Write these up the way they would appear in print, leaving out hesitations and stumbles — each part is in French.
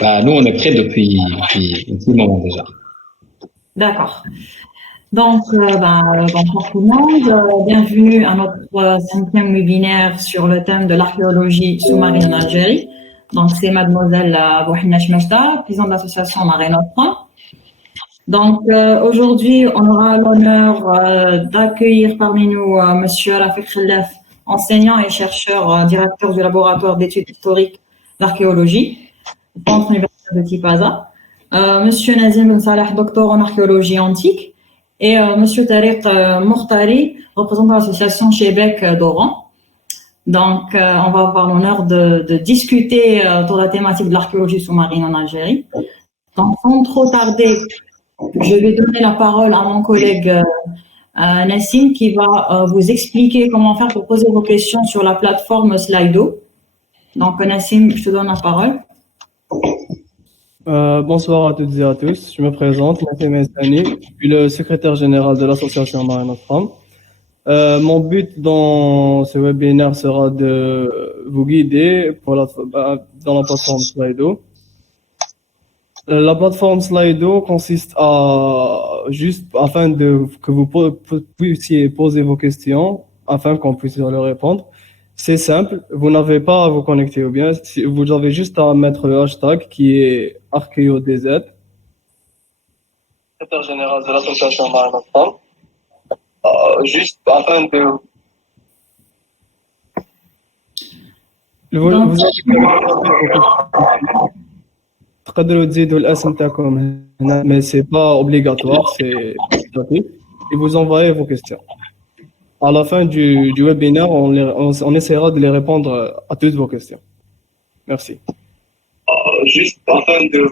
Nous, on est prêts depuis un petit moment déjà. D'accord. Donc, bonjour tout le monde. Bienvenue à notre cinquième webinaire sur le thème de l'archéologie sous-marine en Algérie. Donc, c'est mademoiselle Bouhina Chmejda, présidente de l'association Mare Nostrum. Donc, aujourd'hui, on aura l'honneur d'accueillir parmi nous monsieur Rafiq Khellef, enseignant et chercheur, directeur du laboratoire d'études historiques d'archéologie, au Centre universitaire de Tipaza. Monsieur Nazim Ben Salah, docteur en archéologie antique, et monsieur Tariq Mokhtari, représentant l'association Chebek d'Oran. Donc, on va avoir l'honneur de discuter autour de la thématique de l'archéologie sous-marine en Algérie. Donc, sans trop tarder, je vais donner la parole à mon collègue Nassim qui va vous expliquer comment faire pour poser vos questions sur la plateforme Slido. Donc, Nassim, je te donne la parole. Bonsoir à toutes et à tous. Je me présente, Nassim Estani. Je suis le secrétaire général de l'association Mare Nostrum. Mon but dans ce webinaire sera de vous guider dans la plateforme Slido. La plateforme Slido consiste afin que vous puissiez poser vos questions, afin qu'on puisse leur répondre. C'est simple, vous n'avez pas à vous connecter ou bien, vous avez juste à mettre le hashtag qui est ArchéoDZ. Secrétaire général de l'association Mare Nostrum. Juste afin de... vous تقدروا تزيدوا الاسم تاعكم هنا mais c'est pas obligatoire, c'est gratuit, et vous envoyez vos questions. À la fin du webinaire, on essaiera de les répondre à toutes vos questions. Merci. Juste afin de...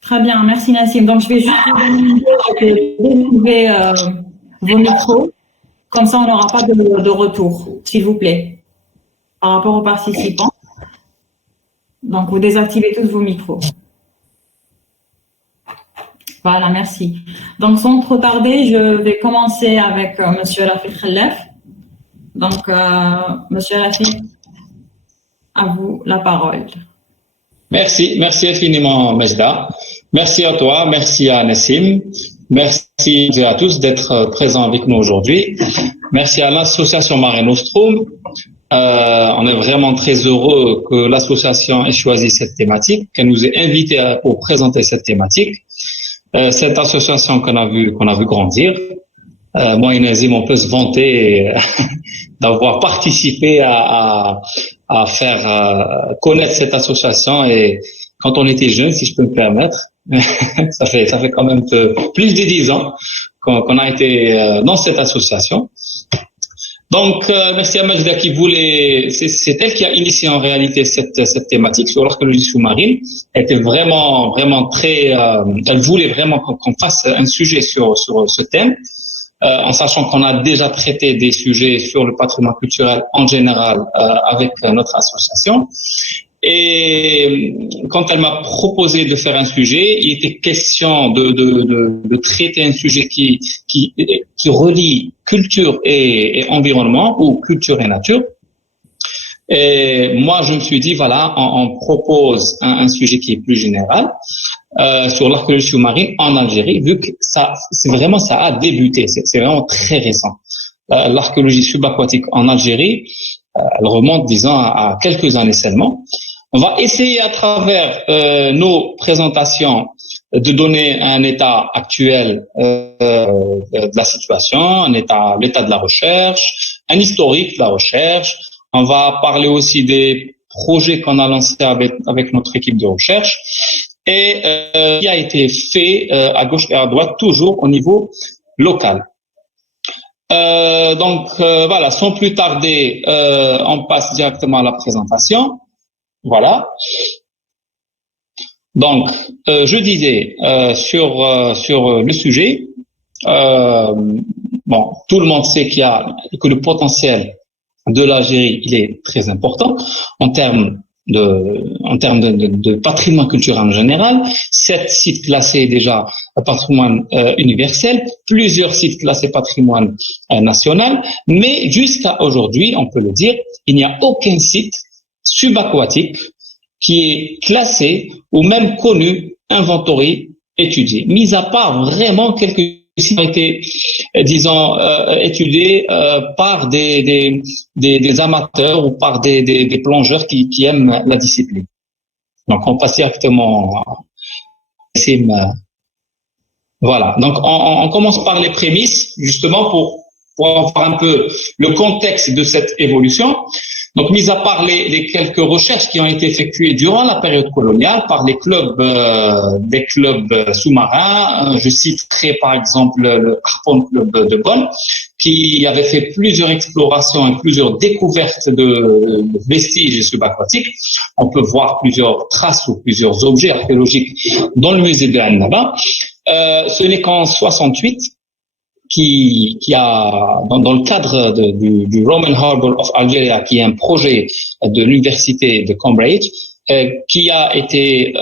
Très bien, merci Nassim. Donc, je vais juste vous demander vos micros. Comme ça, on n'aura pas de retour, s'il vous plaît, par rapport aux participants. Donc, vous désactivez tous vos micros. Voilà, merci. Donc, sans trop tarder, je vais commencer avec monsieur Rafiq Khellef. Donc, monsieur Rafiq, à vous la parole. Merci infiniment, Mejda. Merci à toi, merci à Nassim. Merci à tous d'être présents avec nous aujourd'hui. Merci à l'association Mare Nostrum. On est vraiment très heureux que l'association ait choisi cette thématique, qu'elle nous ait invités pour présenter cette thématique. Cette association qu'on a vu grandir. Moi et Nazim, on peut se vanter d'avoir participé à faire connaître cette association, et quand on était jeune, si je peux me permettre, ça fait quand même plus de 10 ans qu'on a été dans cette association. Donc, merci à Majda qui voulait, c'est elle qui a initié en réalité cette thématique sur l'archéologie sous-marine. Elle était vraiment très, elle voulait vraiment qu'on fasse un sujet sur ce thème, en sachant qu'on a déjà traité des sujets sur le patrimoine culturel en général avec notre association. Et quand elle m'a proposé de faire un sujet, il était question de traiter un sujet qui relie culture et environnement, ou culture et nature. Et moi, je me suis dit, voilà, on propose un sujet qui est plus général sur l'archéologie sous-marine en Algérie, vu que ça a débuté, c'est vraiment très récent. L'archéologie subaquatique en Algérie, elle remonte, disons, à quelques années seulement. On va essayer à travers nos présentations de donner un état actuel de la situation, l'état de la recherche, un historique de la recherche. On va parler aussi des projets qu'on a lancés avec notre équipe de recherche et qui a été fait à gauche et à droite, toujours au niveau local. Donc voilà, sans plus tarder, on passe directement à la présentation. Voilà. Donc, je disais sur le sujet, bon, tout le monde sait que le potentiel de l'Algérie, il est très important en termes de patrimoine culturel en général. 7 sites classés déjà patrimoine universel, plusieurs sites classés patrimoine national, mais jusqu'à aujourd'hui, on peut le dire, il n'y a aucun site subaquatique qui est classé ou même connu, inventorié, étudié. Mis à part vraiment quelques qui ont été, disons, étudiés par des amateurs ou par des plongeurs qui aiment la discipline. Donc, on passe directement voilà. Donc, on commence par les prémices, justement, pour voir un peu le contexte de cette évolution. Donc, mis à part les quelques recherches qui ont été effectuées durant la période coloniale par les clubs, des clubs sous-marins, je citerai par exemple le Harpoon Club de Bonn, qui avait fait plusieurs explorations et plusieurs découvertes de vestiges subaquatiques. On peut voir plusieurs traces ou plusieurs objets archéologiques dans le musée de Annaba. Ce n'est qu'en 68 qui a, dans le cadre du Roman Harbour of Algeria, qui est un projet de l'université de Cambridge, qui a été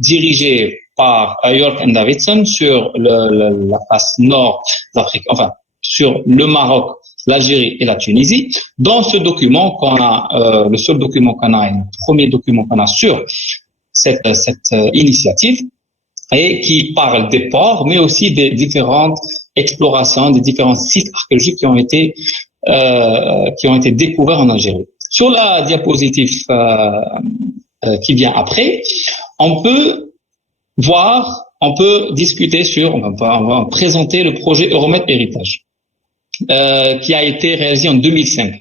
dirigé par York and Davidson sur la face nord d'Afrique, enfin sur le Maroc, l'Algérie et la Tunisie. Dans ce document qu'on a, le seul document qu'on a, le premier document qu'on a sur cette initiative, et qui parle des ports, mais aussi des différentes explorations, des différents sites archéologiques qui ont été découverts en Algérie. Sur la diapositive qui vient après, on peut discuter on va présenter le projet Euromed Héritage, qui a été réalisé en 2005.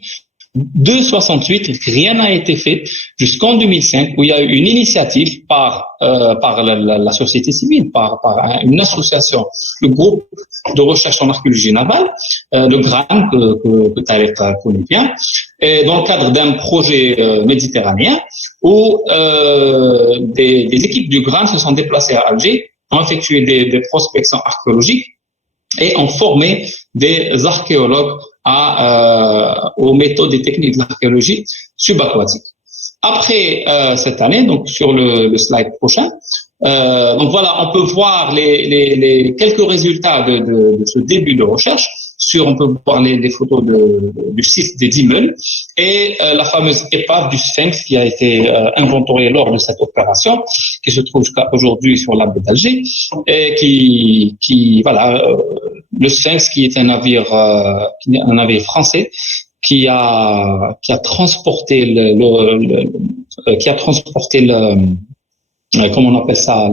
De 68, rien n'a été fait jusqu'en 2005, où il y a eu une initiative par la société civile, par une association, le groupe de recherche en archéologie navale, le GRAN, que Tarek connaît bien, et dans le cadre d'un projet méditerranéen, où des équipes du GRAN se sont déplacées à Alger, ont effectué des prospections archéologiques et ont formé des archéologues aux méthodes et techniques d'archéologie subaquatique. Après cette année, donc sur le slide prochain, donc voilà, on peut voir les quelques résultats de ce début de recherche. On peut voir les photos du site des Diemel et la fameuse épave du Sphinx qui a été inventoriée lors de cette opération, qui se trouve jusqu'à aujourd'hui sur la baie d'Alger, et qui voilà, le Sphinx qui est un navire français qui a transporté comment on appelle ça,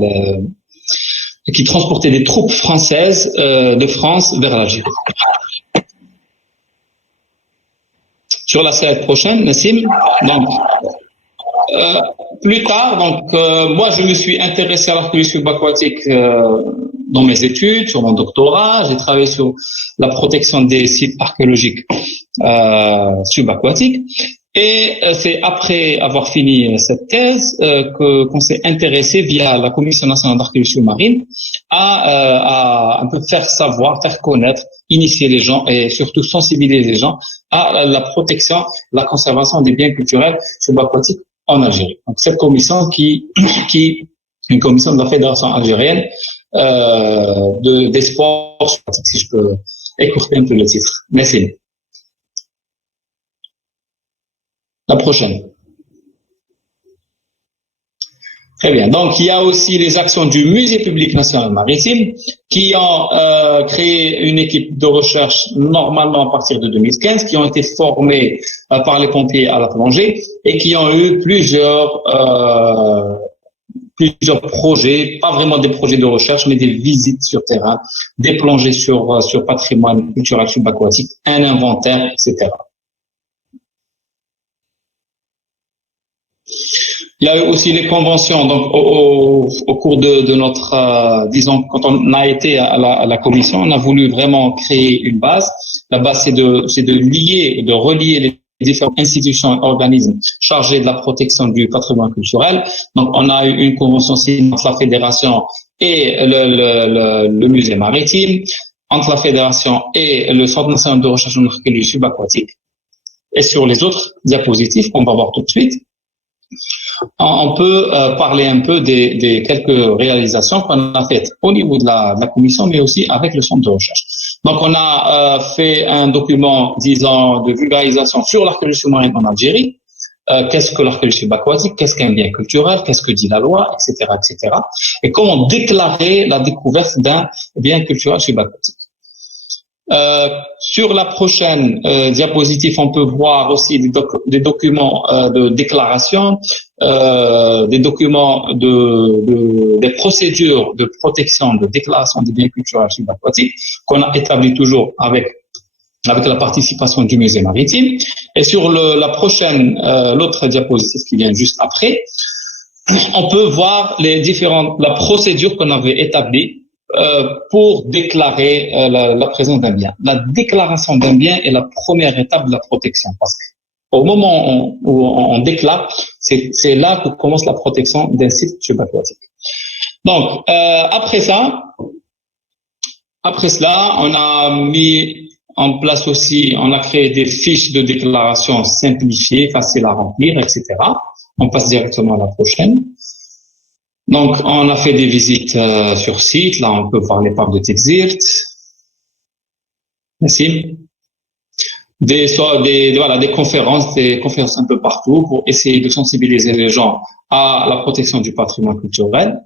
qui transportait des troupes françaises de France vers l'Algérie. Sur la slide prochaine, Nassim. Donc, plus tard, moi, je me suis intéressé à l'archéologie subaquatique dans mes études, sur mon doctorat. J'ai travaillé sur la protection des sites archéologiques subaquatiques. Et c'est après avoir fini cette thèse qu'on s'est intéressé via la Commission nationale d'archéologie sous-marine à un peu faire savoir, faire connaître, initier les gens et surtout sensibiliser les gens à la protection, la conservation des biens culturels subaquatiques en Algérie. Donc cette commission une commission de la Fédération algérienne des sports subaquatiques, si je peux écourter un peu le titre. Merci. La prochaine. Très bien. Donc, il y a aussi les actions du Musée public national maritime qui ont créé une équipe de recherche normalement à partir de 2015, qui ont été formés par les pompiers à la plongée et qui ont eu plusieurs projets, pas vraiment des projets de recherche, mais des visites sur terrain, des plongées sur patrimoine culturel subaquatique, un inventaire, etc. Il y a eu aussi les conventions. Donc, au cours de notre, disons, quand on a été à la commission, on a voulu vraiment créer une base. La base, c'est de relier les différentes institutions et organismes chargés de la protection du patrimoine culturel. Donc, on a eu une convention signée entre la fédération et le musée maritime, entre la fédération et le Centre national de recherche en archéologie subaquatique. Et sur les autres diapositives qu'on va voir tout de suite, on peut parler un peu des quelques réalisations qu'on a faites au niveau de la commission, mais aussi avec le centre de recherche. Donc, on a fait un document, disons, de vulgarisation sur l'archéologie sous-marine en Algérie, qu'est-ce que l'archéologie subaquatique, qu'est-ce qu'un bien culturel, qu'est-ce que dit la loi, etc., etc. Et comment déclarer la découverte d'un bien culturel subaquatique. Sur la prochaine diapositive, on peut voir aussi des documents de déclaration, des documents des procédures de protection, de déclaration des biens culturels subaquatiques qu'on a établi toujours avec la participation du musée maritime. Et sur la prochaine, l'autre diapositive qui vient juste après, on peut voir la procédure qu'on avait établie pour déclarer la présence d'un bien. La déclaration d'un bien est la première étape de la protection, parce qu'au moment où on déclare, c'est là que commence la protection d'un site subaquatique. Donc, après cela, on a mis en place aussi, on a créé des fiches de déclaration simplifiées, faciles à remplir, etc. On passe directement à la prochaine. Donc, on a fait des visites sur site. Là, on peut voir l'épave de Tixirt. Merci. Des conférences un peu partout pour essayer de sensibiliser les gens à la protection du patrimoine culturel.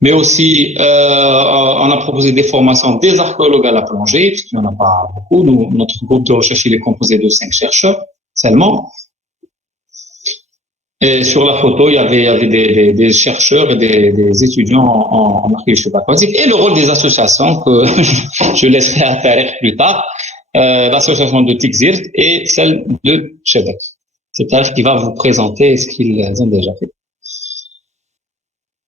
Mais aussi, on a proposé des formations des archéologues à la plongée, parce qu'il n'y en a pas beaucoup. Notre groupe de recherche, il est composé de 5 chercheurs seulement. Et sur la photo, il y avait des chercheurs et des étudiants en archéologie subaquatique. Et le rôle des associations que je laisserai à Tarek plus tard, l'association de Tixirt et celle de Chedek. C'est Tarek qui va vous présenter ce qu'ils ont déjà fait.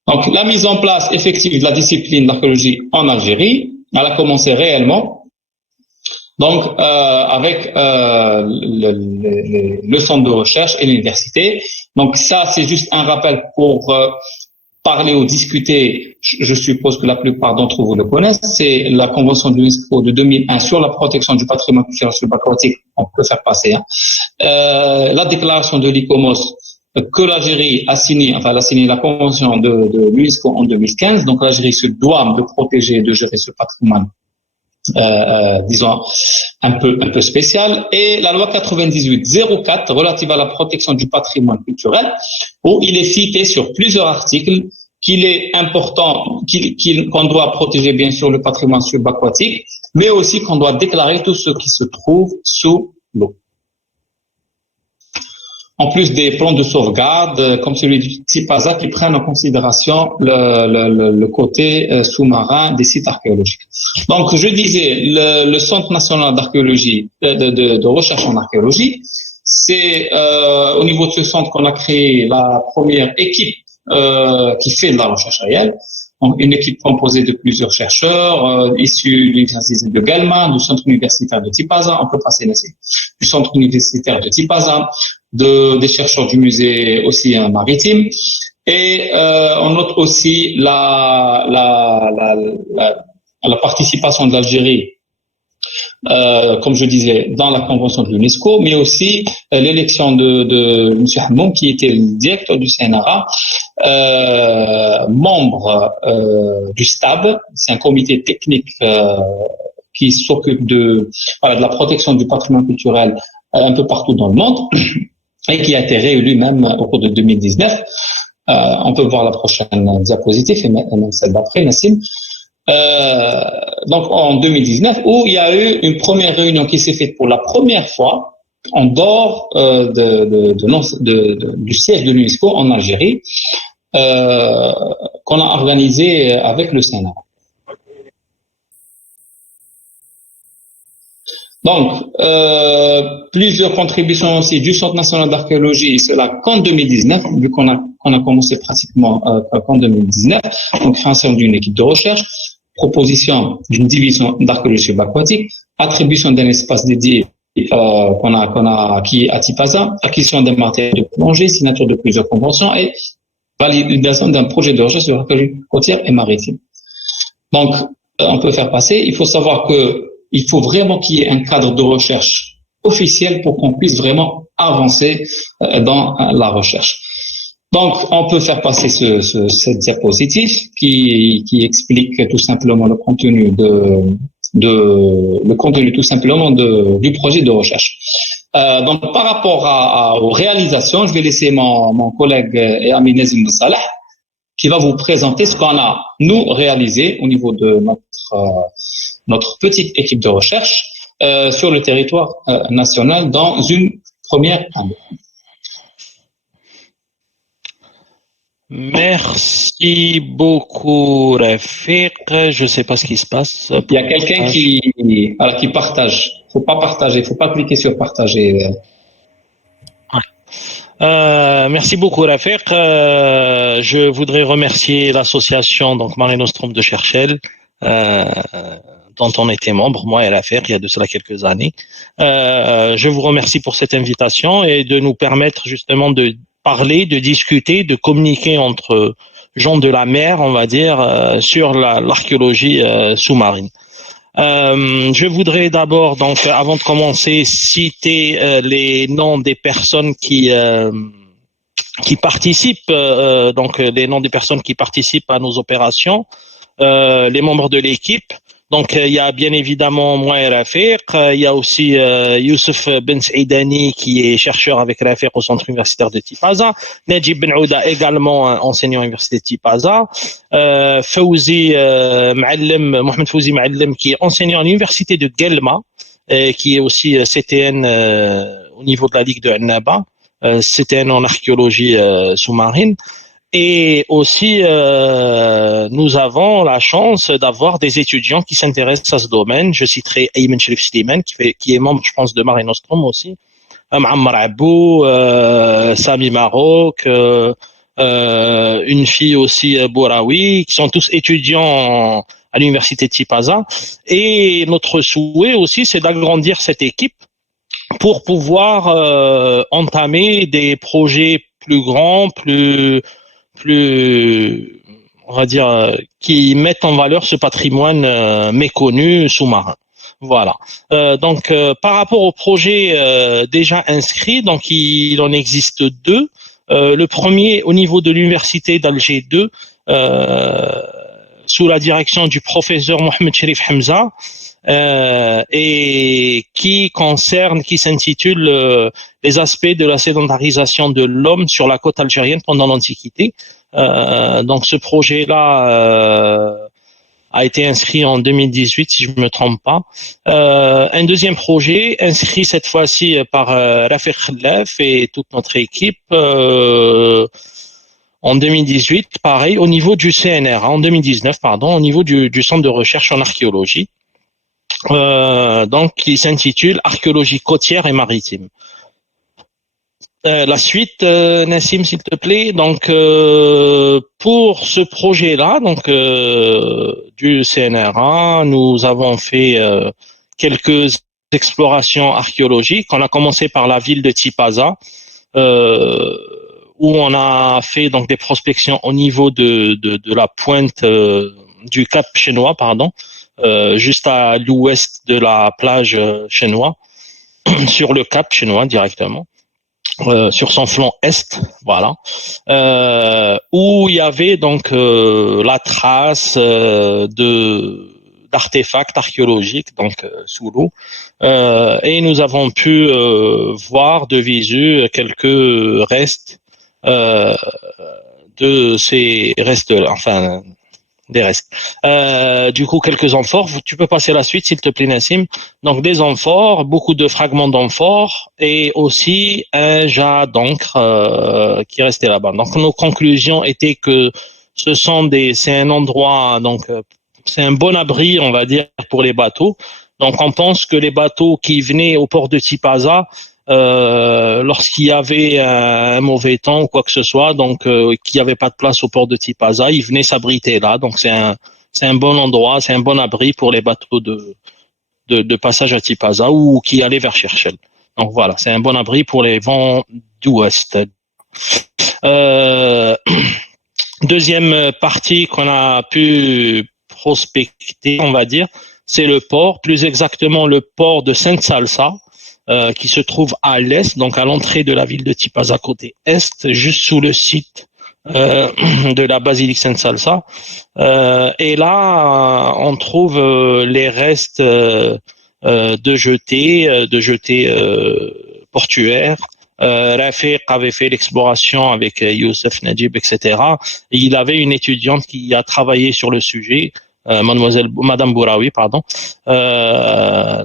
Donc, la mise en place effective de la discipline d'archéologie en Algérie, elle a commencé réellement. Donc, avec le centre de recherche et l'université. Donc, ça, c'est juste un rappel pour parler ou discuter. Je suppose que la plupart d'entre vous le connaissent. C'est la Convention de l'UNESCO de 2001 sur la protection du patrimoine culturel subaquatique. On peut faire passer. La déclaration de l'ICOMOS que l'Algérie a signé, enfin, elle a signé la Convention de l'UNESCO en 2015. Donc, l'Algérie se doit de protéger et de gérer ce patrimoine. Disons un peu spécial, et la loi 98/04 relative à la protection du patrimoine culturel, où il est cité sur plusieurs articles qu'il est important, qu'on doit protéger bien sûr le patrimoine subaquatique, mais aussi qu'on doit déclarer tout ce qui se trouve sous l'eau. En plus des plans de sauvegarde, comme celui du TIPASA, qui prennent en considération le côté sous-marin des sites archéologiques. Donc, je disais, le Centre national d'archéologie, de recherche en archéologie, c'est au niveau de ce centre qu'on a créé la première équipe qui fait de la recherche réelle. Donc, une équipe composée de plusieurs chercheurs issus de l'université de Guelma, du centre universitaire de Tipaza, on peut passer ici, du centre universitaire de Tipaza, des chercheurs du musée aussi maritime, et on note aussi la participation de l'Algérie, comme je disais, dans la convention de l'UNESCO, mais aussi l'élection de M. Hammoum, qui était le directeur du CNRA, membre du STAB, c'est un comité technique qui s'occupe de la protection du patrimoine culturel un peu partout dans le monde, et qui a été réélu même au cours de 2019. On peut voir la prochaine diapositive, et même celle d'après, Nassim. Donc en 2019, où il y a eu une première réunion qui s'est faite pour la première fois en dehors du siège de l'UNESCO en Algérie, qu'on a organisé avec le Sénat. Donc, plusieurs contributions aussi du Centre national d'archéologie, c'est là qu'en 2019, vu qu'on a commencé pratiquement qu'en 2019, donc création d'une équipe de recherche, proposition d'une division d'archéologie subaquatique, attribution d'un espace dédié qui est à Tipaza, acquisition des matériels de plongée, signature de plusieurs conventions et validation d'un projet de recherche sur l'archéologie côtière et maritime. Donc, on peut faire passer. Il faut savoir que il faut vraiment qu'il y ait un cadre de recherche officiel pour qu'on puisse vraiment avancer dans la recherche. Donc, on peut faire passer cette diapositive qui explique tout simplement le contenu tout simplement du projet de recherche. Donc, par rapport aux réalisations, je vais laisser mon collègue et ami Nazim Salah qui va vous présenter ce qu'on a, nous, réalisé au niveau de notre petite équipe de recherche sur le territoire national dans une première année. Merci beaucoup, Rafiq. Je ne sais pas ce qui se passe. Il y a quelqu'un qui partage. Faut pas partager, faut pas cliquer sur partager. Merci beaucoup, Rafiq. Je voudrais remercier l'association donc Mare Nostrum de Cherchell, dont on était membre, moi et Rafiq, il y a de cela quelques années. Je vous remercie pour cette invitation et de nous permettre justement de parler, de discuter, de communiquer entre gens de la mer, on va dire, sur l'archéologie sous-marine. Je voudrais d'abord, donc, avant de commencer, citer les noms des personnes qui participent, donc les noms des personnes qui participent à nos opérations, les membres de l'équipe. Donc, il y a bien évidemment moi et Rafiq. Il y a aussi Youssef Ben Saïdani qui est chercheur avec Rafiq au centre universitaire de Tipaza. Najib Ben Ouda également enseignant à l'université de Tipaza. Fawzi Mohamed Fawzi Ma'allem qui est enseignant à l'université de Guelma, qui est aussi CTN au niveau de la Ligue de Annaba, CTN en archéologie sous-marine. Et aussi, nous avons la chance d'avoir des étudiants qui s'intéressent à ce domaine. Je citerai Ayman Sherif Slimane, qui est membre, je pense, de Mare Nostrum aussi. Ma'ammar Abou, Sami Maroc, une fille aussi, Bouraoui, qui sont tous étudiants à l'université de Tipaza. Et notre souhait aussi, c'est d'agrandir cette équipe pour pouvoir entamer des projets plus grands, plus, on va dire, qui mettent en valeur ce patrimoine méconnu sous-marin. Voilà. Donc, par rapport au projet déjà inscrit, donc il en existe deux. Le premier au niveau de l'université d'Alger 2, sous la direction du professeur Mohamed Cherif Hamza, et qui s'intitule les aspects de la sédentarisation de l'homme sur la côte algérienne pendant l'Antiquité. Donc ce projet-là a été inscrit en 2018, si je ne me trompe pas. Un deuxième projet, inscrit cette fois-ci par Rafiq Khellaf et toute notre équipe, en 2018, pareil, au niveau du CNR, en 2019, pardon, au niveau du Centre de recherche en archéologie. Donc, qui s'intitule Archéologie côtière et maritime. La suite, Nassim, s'il te plaît. Donc, pour ce projet-là, donc du CNRA, nous avons fait quelques explorations archéologiques. On a commencé par la ville de Tipaza, où on a fait donc des prospections au niveau de la pointe du Cap chinois, pardon. Juste à l'ouest de la plage chinois, sur le cap chinois directement, sur son flanc est, voilà, où il y avait donc la trace d'artefacts archéologiques donc sous l'eau, et nous avons pu voir de visu quelques restes de ces restes-là, enfin des restes. Du coup, quelques amphores. Tu peux passer la suite, s'il te plaît, Nassim. Donc, des amphores, beaucoup de fragments d'amphores et aussi un jas d'encre qui restait là-bas. Donc, nos conclusions étaient que c'est un endroit, donc, c'est un bon abri, on va dire, pour les bateaux. Donc, on pense que les bateaux qui venaient au port de Tipaza, lorsqu'il y avait un mauvais temps ou quoi que ce soit, donc qu'il n'y avait pas de place au port de Tipaza, ils venaient s'abriter là. Donc c'est un bon endroit, c'est un bon abri pour les bateaux de passage à Tipaza ou qui allaient vers Cherchell. Donc voilà, c'est un bon abri pour les vents d'ouest. Deuxième partie qu'on a pu prospecter, on va dire, c'est le port, plus exactement le port de Sainte-Salsa, qui se trouve à l'est, donc à l'entrée de la ville de Tipaza côté est, juste sous le site de la basilique Sainte-Salsa. Et là, on trouve les restes de jetés portuaire. Rafiq avait fait l'exploration avec Youssef Najib, etc. Et il avait une étudiante qui a travaillé sur le sujet, Madame Bouraoui, pardon,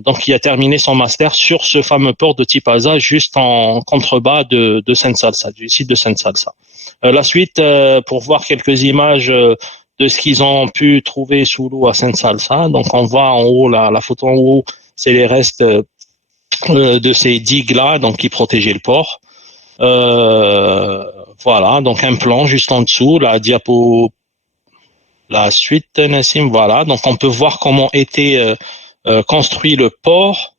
donc qui a terminé son master sur ce fameux port de Tipaza, juste en contrebas de Sainte Salsa, du site de Sainte Salsa. La suite, pour voir quelques images de ce qu'ils ont pu trouver sous l'eau à Sainte Salsa. Donc on voit en haut, la photo en haut, c'est les restes de ces digues-là, donc qui protégeaient le port. Voilà, donc un plan juste en dessous, la suite, Nassim, voilà. Donc on peut voir comment était construit le port.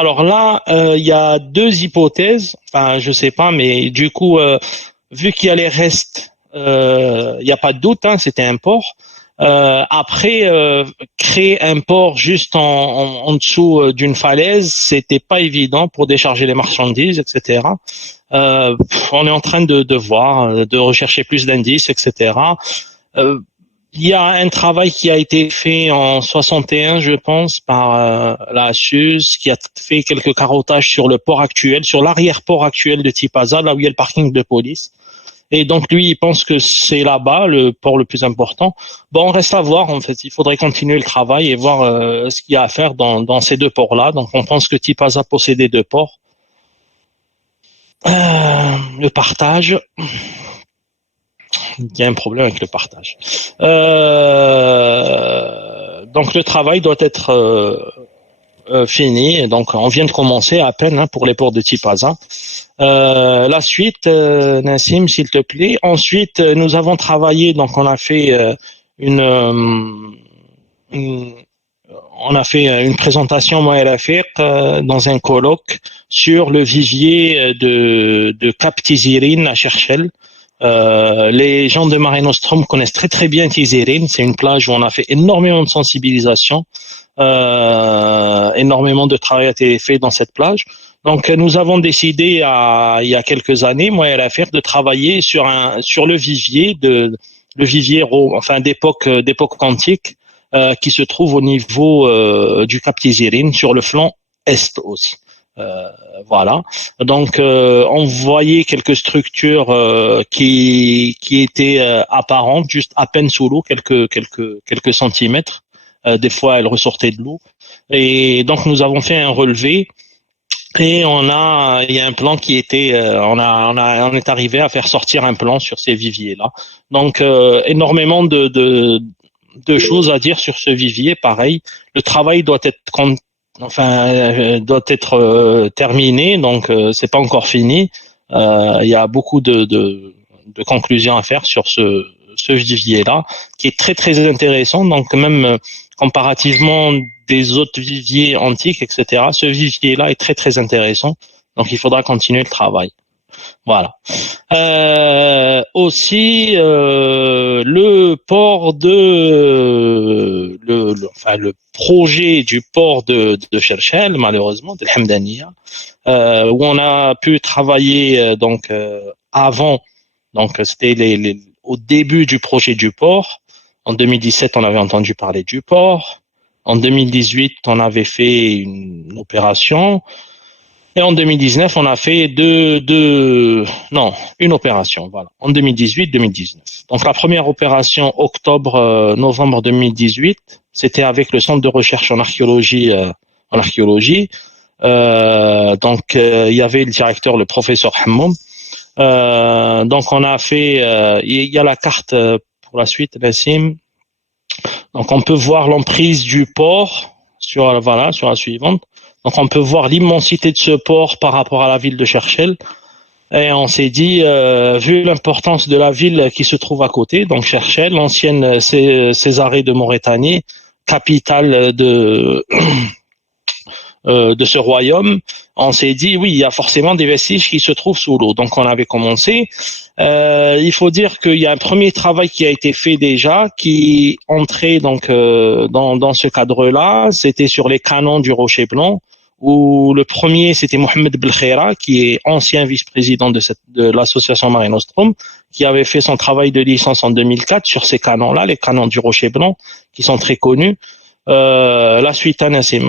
Alors là, il y a deux hypothèses. Enfin, je sais pas, mais du coup, vu qu'il y a les restes, il n'y a pas de doute, hein, c'était un port. Après, créer un port juste en dessous d'une falaise, c'était pas évident pour décharger les marchandises, etc. On est en train de voir, de rechercher plus d'indices, etc. Il y a un travail qui a été fait en 61, je pense, par la SUS, qui a fait quelques carottages sur le port actuel, sur l'arrière-port actuel de Tipaza, là où il y a le parking de police. Et donc lui, il pense que c'est là-bas le port le plus important. Bon, on reste à voir en fait. Il faudrait continuer le travail et voir ce qu'il y a à faire dans ces deux ports-là. Donc on pense que Tipaza possédait deux ports. Le partage. Il y a un problème avec le partage. Donc le travail doit être fini. Et donc on vient de commencer à peine pour les ports de Tipaza. La suite, Nassim, s'il te plaît. Ensuite, nous avons travaillé, donc on a fait une présentation, moi et Rafiq, dans un colloque sur le vivier de Cap Tizirine à Cherchel. Les gens de Mare Nostrum connaissent très très bien Tizirine. C'est une plage où on a fait énormément de sensibilisation, énormément de travail a été fait dans cette plage. Donc nous avons décidé il y a quelques années, moi et Rafiq, de travailler sur le vivier d'époque antique qui se trouve au niveau du Cap Tizirine, sur le flanc est aussi. Voilà. Donc on voyait quelques structures qui étaient apparentes, juste à peine sous l'eau, quelques centimètres. Des fois, elles ressortaient de l'eau. Et donc nous avons fait un relevé. Et il y a un plan qui était, on est arrivé à faire sortir un plan sur ces viviers-là. Donc, énormément de choses à dire sur ce vivier. Pareil, le travail doit être terminé, donc c'est pas encore fini. Il y a beaucoup de conclusions à faire sur ce vivier-là, qui est très très intéressant. Donc même comparativement des autres viviers antiques, etc., ce vivier-là est très très intéressant. Donc il faudra continuer le travail. Voilà. Aussi, le port le projet du port de Cherchel, malheureusement, de Hamdaniya, où on a pu travailler avant. Donc c'était au début du projet du port. En 2017, on avait entendu parler du port. En 2018, on avait fait une opération. Et en 2019, on a fait une opération, voilà. En 2018-2019. Donc la première opération, novembre 2018, c'était avec le Centre de recherche en archéologie. Il y avait le directeur, le professeur Hammoum. Donc on a fait, il y a la carte pour la suite, Nassim. Donc on peut voir l'emprise du port sur la suivante. Donc on peut voir l'immensité de ce port par rapport à la ville de Cherchel. Et on s'est dit, vu l'importance de la ville qui se trouve à côté, donc Cherchel, l'ancienne Césarée de Maurétanie, capitale de ce royaume, on s'est dit, oui, il y a forcément des vestiges qui se trouvent sous l'eau. Donc on avait commencé. Il faut dire qu'il y a un premier travail qui a été fait déjà, qui entrait dans ce cadre-là. C'était sur les canons du Rocher Blanc, où le premier, c'était Mohamed Belkhaira, qui est ancien vice-président de l'association Mare Nostrum, qui avait fait son travail de licence en 2004 sur ces canons-là, les canons du Rocher Blanc, qui sont très connus. La suite à Nassim,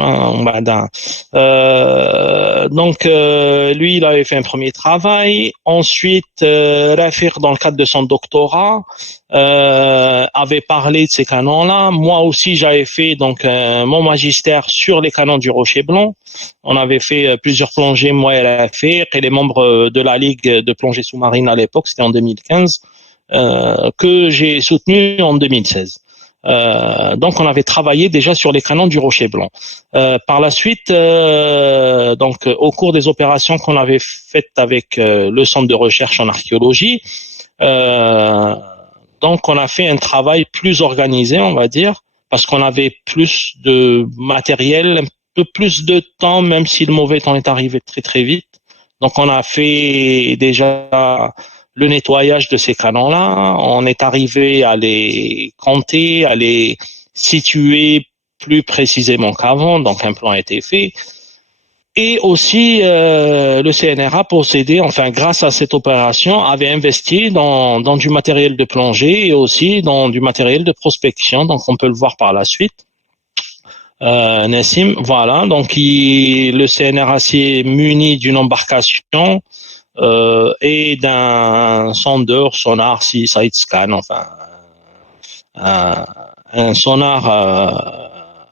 donc lui il avait fait un premier travail. Ensuite Rafiq, dans le cadre de son doctorat, avait parlé de ces canons-là. Moi aussi j'avais fait donc mon magistère sur les canons du Rocher Blanc. On avait fait plusieurs plongées, moi et Rafiq et les membres de la Ligue de plongée sous-marine à l'époque, c'était en 2015, que j'ai soutenu en 2016. Donc on avait travaillé déjà sur les canons du Rocher Blanc. Par la suite, donc au cours des opérations qu'on avait faites avec le centre de recherche en archéologie, donc on a fait un travail plus organisé, on va dire, parce qu'on avait plus de matériel, un peu plus de temps, même si le mauvais temps est arrivé très très vite. Donc on a fait déjà le nettoyage de ces canons-là. On est arrivé à les compter, à les situer plus précisément qu'avant. Donc un plan a été fait. Et aussi, le CNRA possédait, enfin grâce à cette opération, avait investi dans du matériel de plongée et aussi dans du matériel de prospection. Donc on peut le voir par la suite. Nassim, voilà. Donc le CNRA s'est muni d'une embarcation et d'un sondeur sonar side scan, enfin un sonar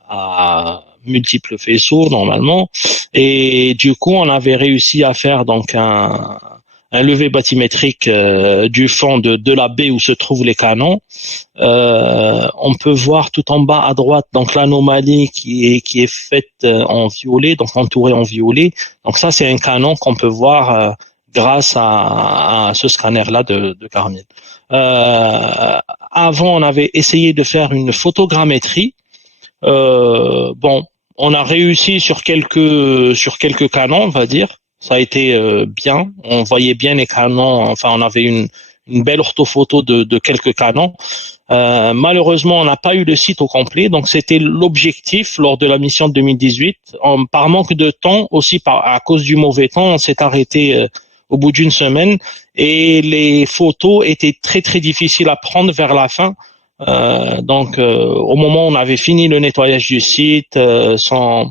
à multiples faisceaux normalement, et du coup on avait réussi à faire donc un levé bathymétrique du fond de la baie où se trouvent les canons. On peut voir tout en bas à droite donc l'anomalie qui est faite en violet, donc entourée en violet. Donc ça c'est un canon qu'on peut voir grâce à ce scanner-là de Carmel. Avant, on avait essayé de faire une photogrammétrie. Bon, on a réussi sur quelques canons, on va dire. Ça a été bien. On voyait bien les canons. Enfin, on avait une belle orthophoto de quelques canons. Malheureusement, on n'a pas eu le site au complet. Donc, c'était l'objectif lors de la mission de 2018. Par manque de temps, aussi à cause du mauvais temps, on s'est arrêté au bout d'une semaine et les photos étaient très très difficiles à prendre vers la fin. Donc au moment où on avait fini le nettoyage du site, sans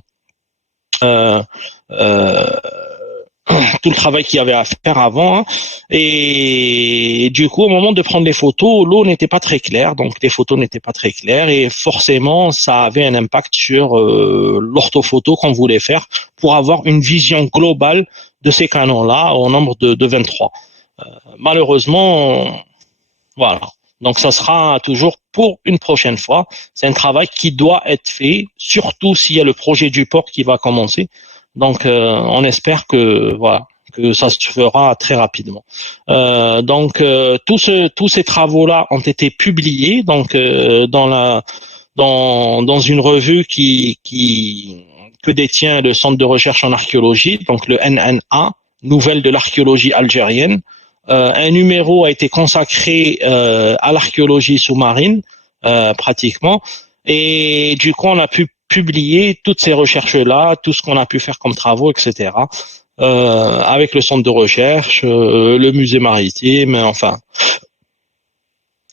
tout le travail qu'il y avait à faire avant, hein. Et du coup au moment de prendre les photos, l'eau n'était pas très claire, donc les photos n'étaient pas très claires et forcément ça avait un impact sur l'orthophoto qu'on voulait faire pour avoir une vision globale de ces canons-là au nombre de 23. Malheureusement, voilà. Donc ça sera toujours pour une prochaine fois. C'est un travail qui doit être fait, surtout s'il y a le projet du port qui va commencer. Donc on espère que voilà, que ça se fera très rapidement. Donc tous ces travaux-là ont été publiés donc dans une revue que détient le Centre de recherche en archéologie, donc le NNA, Nouvelles de l'archéologie algérienne. Un numéro a été consacré à l'archéologie sous-marine, pratiquement, et du coup on a pu publier toutes ces recherches-là, tout ce qu'on a pu faire comme travaux, etc., avec le centre de recherche, le musée maritime, enfin,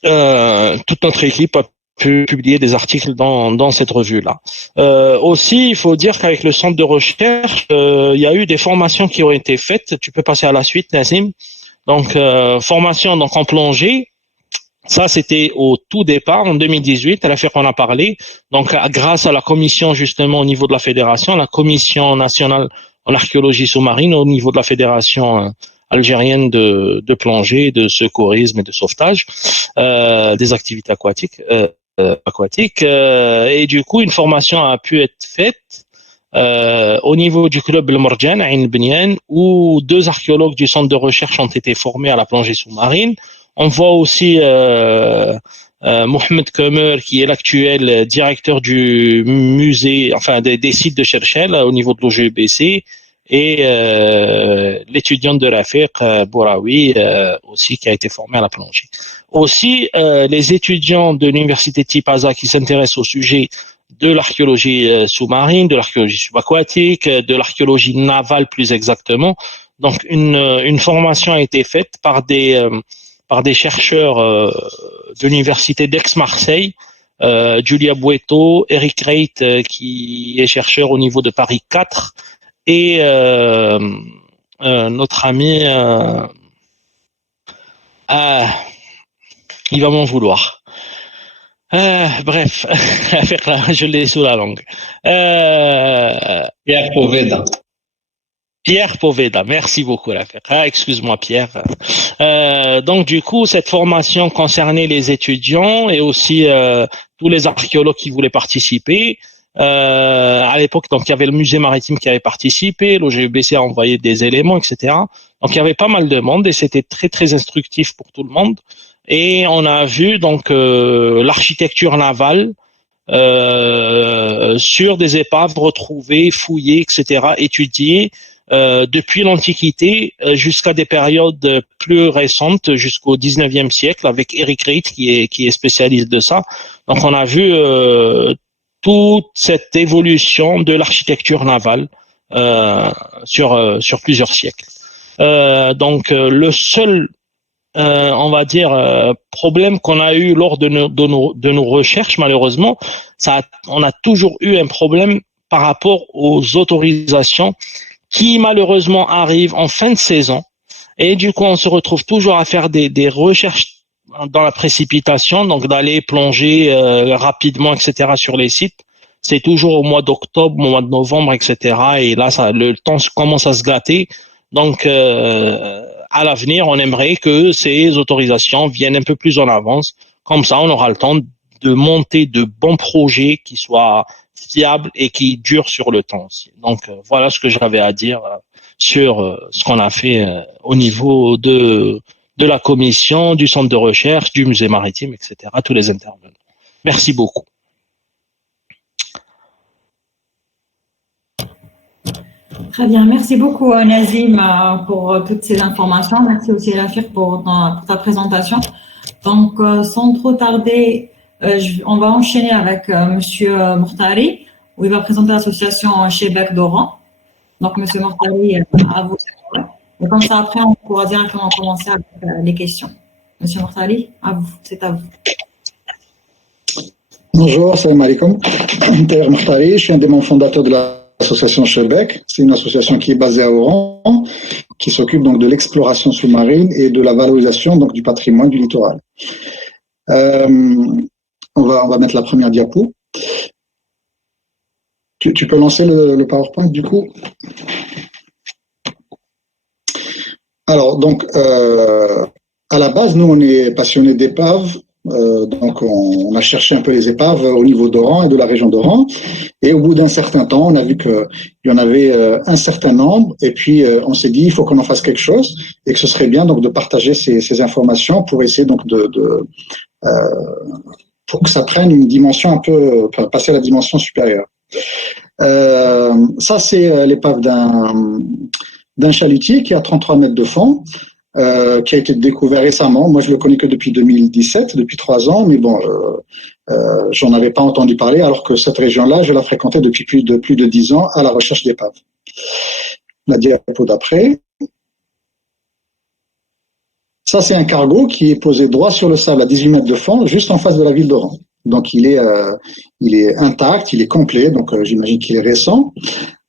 toute notre équipe a pu publier des articles dans cette revue-là. Aussi, il faut dire qu'avec le centre de recherche, il y a eu des formations qui ont été faites. Tu peux passer à la suite, Nassim. Donc, formation donc en plongée. Ça, c'était au tout départ, en 2018, à l'affaire qu'on a parlé. Donc, grâce à la commission, justement, au niveau de la fédération, la commission nationale en archéologie sous-marine, au niveau de la fédération algérienne de plongée, de secourisme et de sauvetage, des activités aquatiques. Et du coup, une formation a pu être faite au niveau du club El Morjan à Ain Bnian, où 2 archéologues du centre de recherche ont été formés à la plongée sous-marine. On voit aussi Mohamed Kamer, qui est l'actuel directeur du musée, enfin des sites de Cherchel au niveau de l'OGBC, et l'étudiante de Rafiq Bouraoui aussi, qui a été formé à la plongée. Aussi, les étudiants de l'université Tipaza qui s'intéressent au sujet de l'archéologie sous-marine, de l'archéologie subaquatique, de l'archéologie navale plus exactement. Donc une formation a été faite par des chercheurs de l'université d'Aix-Marseille Julia Bueto, Eric Reit, qui est chercheur au niveau de Paris 4, et notre ami, il va m'en vouloir. Bref, je l'ai sous la langue. Pierre Poveda. Pierre Poveda, merci beaucoup. Excuse-moi Pierre. Donc du coup, cette formation concernait les étudiants et aussi tous les archéologues qui voulaient participer. À l'époque, donc il y avait le musée maritime qui avait participé, l'OGBC a envoyé des éléments, etc. Donc il y avait pas mal de monde et c'était très très instructif pour tout le monde. Et on a vu donc l'architecture navale sur des épaves retrouvées, fouillées, etc., étudiées depuis l'Antiquité jusqu'à des périodes plus récentes, jusqu'au 19e siècle, avec Eric Reit qui est spécialiste de ça. Donc on a vu toute cette évolution de l'architecture navale sur plusieurs siècles. Donc le seul on va dire problème qu'on a eu lors de nos recherches, malheureusement, on a toujours eu un problème par rapport aux autorisations qui malheureusement arrivent en fin de saison, et du coup on se retrouve toujours à faire des recherches dans la précipitation, donc d'aller plonger rapidement, etc. sur les sites. C'est toujours au mois d'octobre, au mois de novembre, etc. Et là, le temps commence à se gâter. Donc, à l'avenir, on aimerait que ces autorisations viennent un peu plus en avance. Comme ça, on aura le temps de monter de bons projets qui soient fiables et qui durent sur le temps aussi. Donc, voilà ce que j'avais à dire sur ce qu'on a fait au niveau de la commission, du centre de recherche, du musée maritime, etc., tous les intervenants. Merci beaucoup. Très bien, merci beaucoup Nazim pour toutes ces informations. Merci aussi Rafir pour ta présentation. Donc, sans trop tarder, on va enchaîner avec Monsieur Mortari, où il va présenter l'association Chebek d'Oran. Donc, Monsieur Mortari, à vous. Et comme ça, après, on pourra directement commencer avec les questions. Monsieur Mortari, à vous, c'est à vous. Bonjour, salam alaikum. Taher Mortari, je suis un des membres fondateurs de l'association Chebek. C'est une association qui est basée à Oran, qui s'occupe donc de l'exploration sous-marine et de la valorisation donc du patrimoine du littoral. On va mettre la première diapo. Tu peux lancer le PowerPoint du coup. Alors donc à la base, nous on est passionnés d'épaves. Donc on a cherché un peu les épaves au niveau d'Oran et de la région d'Oran, et au bout d'un certain temps on a vu qu'il y en avait un certain nombre, et puis on s'est dit il faut qu'on en fasse quelque chose et que ce serait bien donc de partager ces informations pour essayer donc pour que ça prenne une dimension un peu, passer à la dimension supérieure. Ça c'est l'épave d'un chalutier qui a 33 mètres de fond. Qui a été découvert récemment. Moi, je le connais que depuis 2017, depuis 3 ans, mais bon, j'en avais pas entendu parler, alors que cette région-là, je la fréquentais depuis plus de 10 ans à la recherche d'épaves. La diapo d'après. Ça, c'est un cargo qui est posé droit sur le sable à 18 mètres de fond, juste en face de la ville d'Oran. Donc, il est intact, il est complet, donc j'imagine qu'il est récent.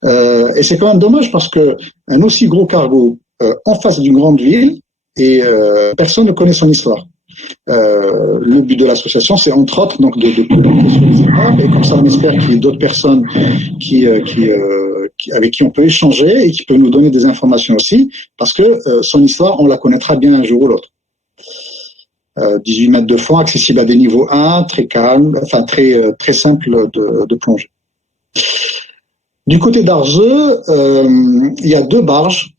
Et c'est quand même dommage parce que un aussi gros cargo en face d'une grande ville et personne ne connaît son histoire. Le but de l'association, c'est entre autres donc de communiquer sur les épaves, et comme ça on espère qu'il y ait d'autres personnes avec qui on peut échanger et qui peuvent nous donner des informations aussi, parce que son histoire, on la connaîtra bien un jour ou l'autre. 18 mètres de fond, accessible à des niveaux 1, très calme, enfin très simple de plonger. Du côté d'Arzeu, il y a 2 barges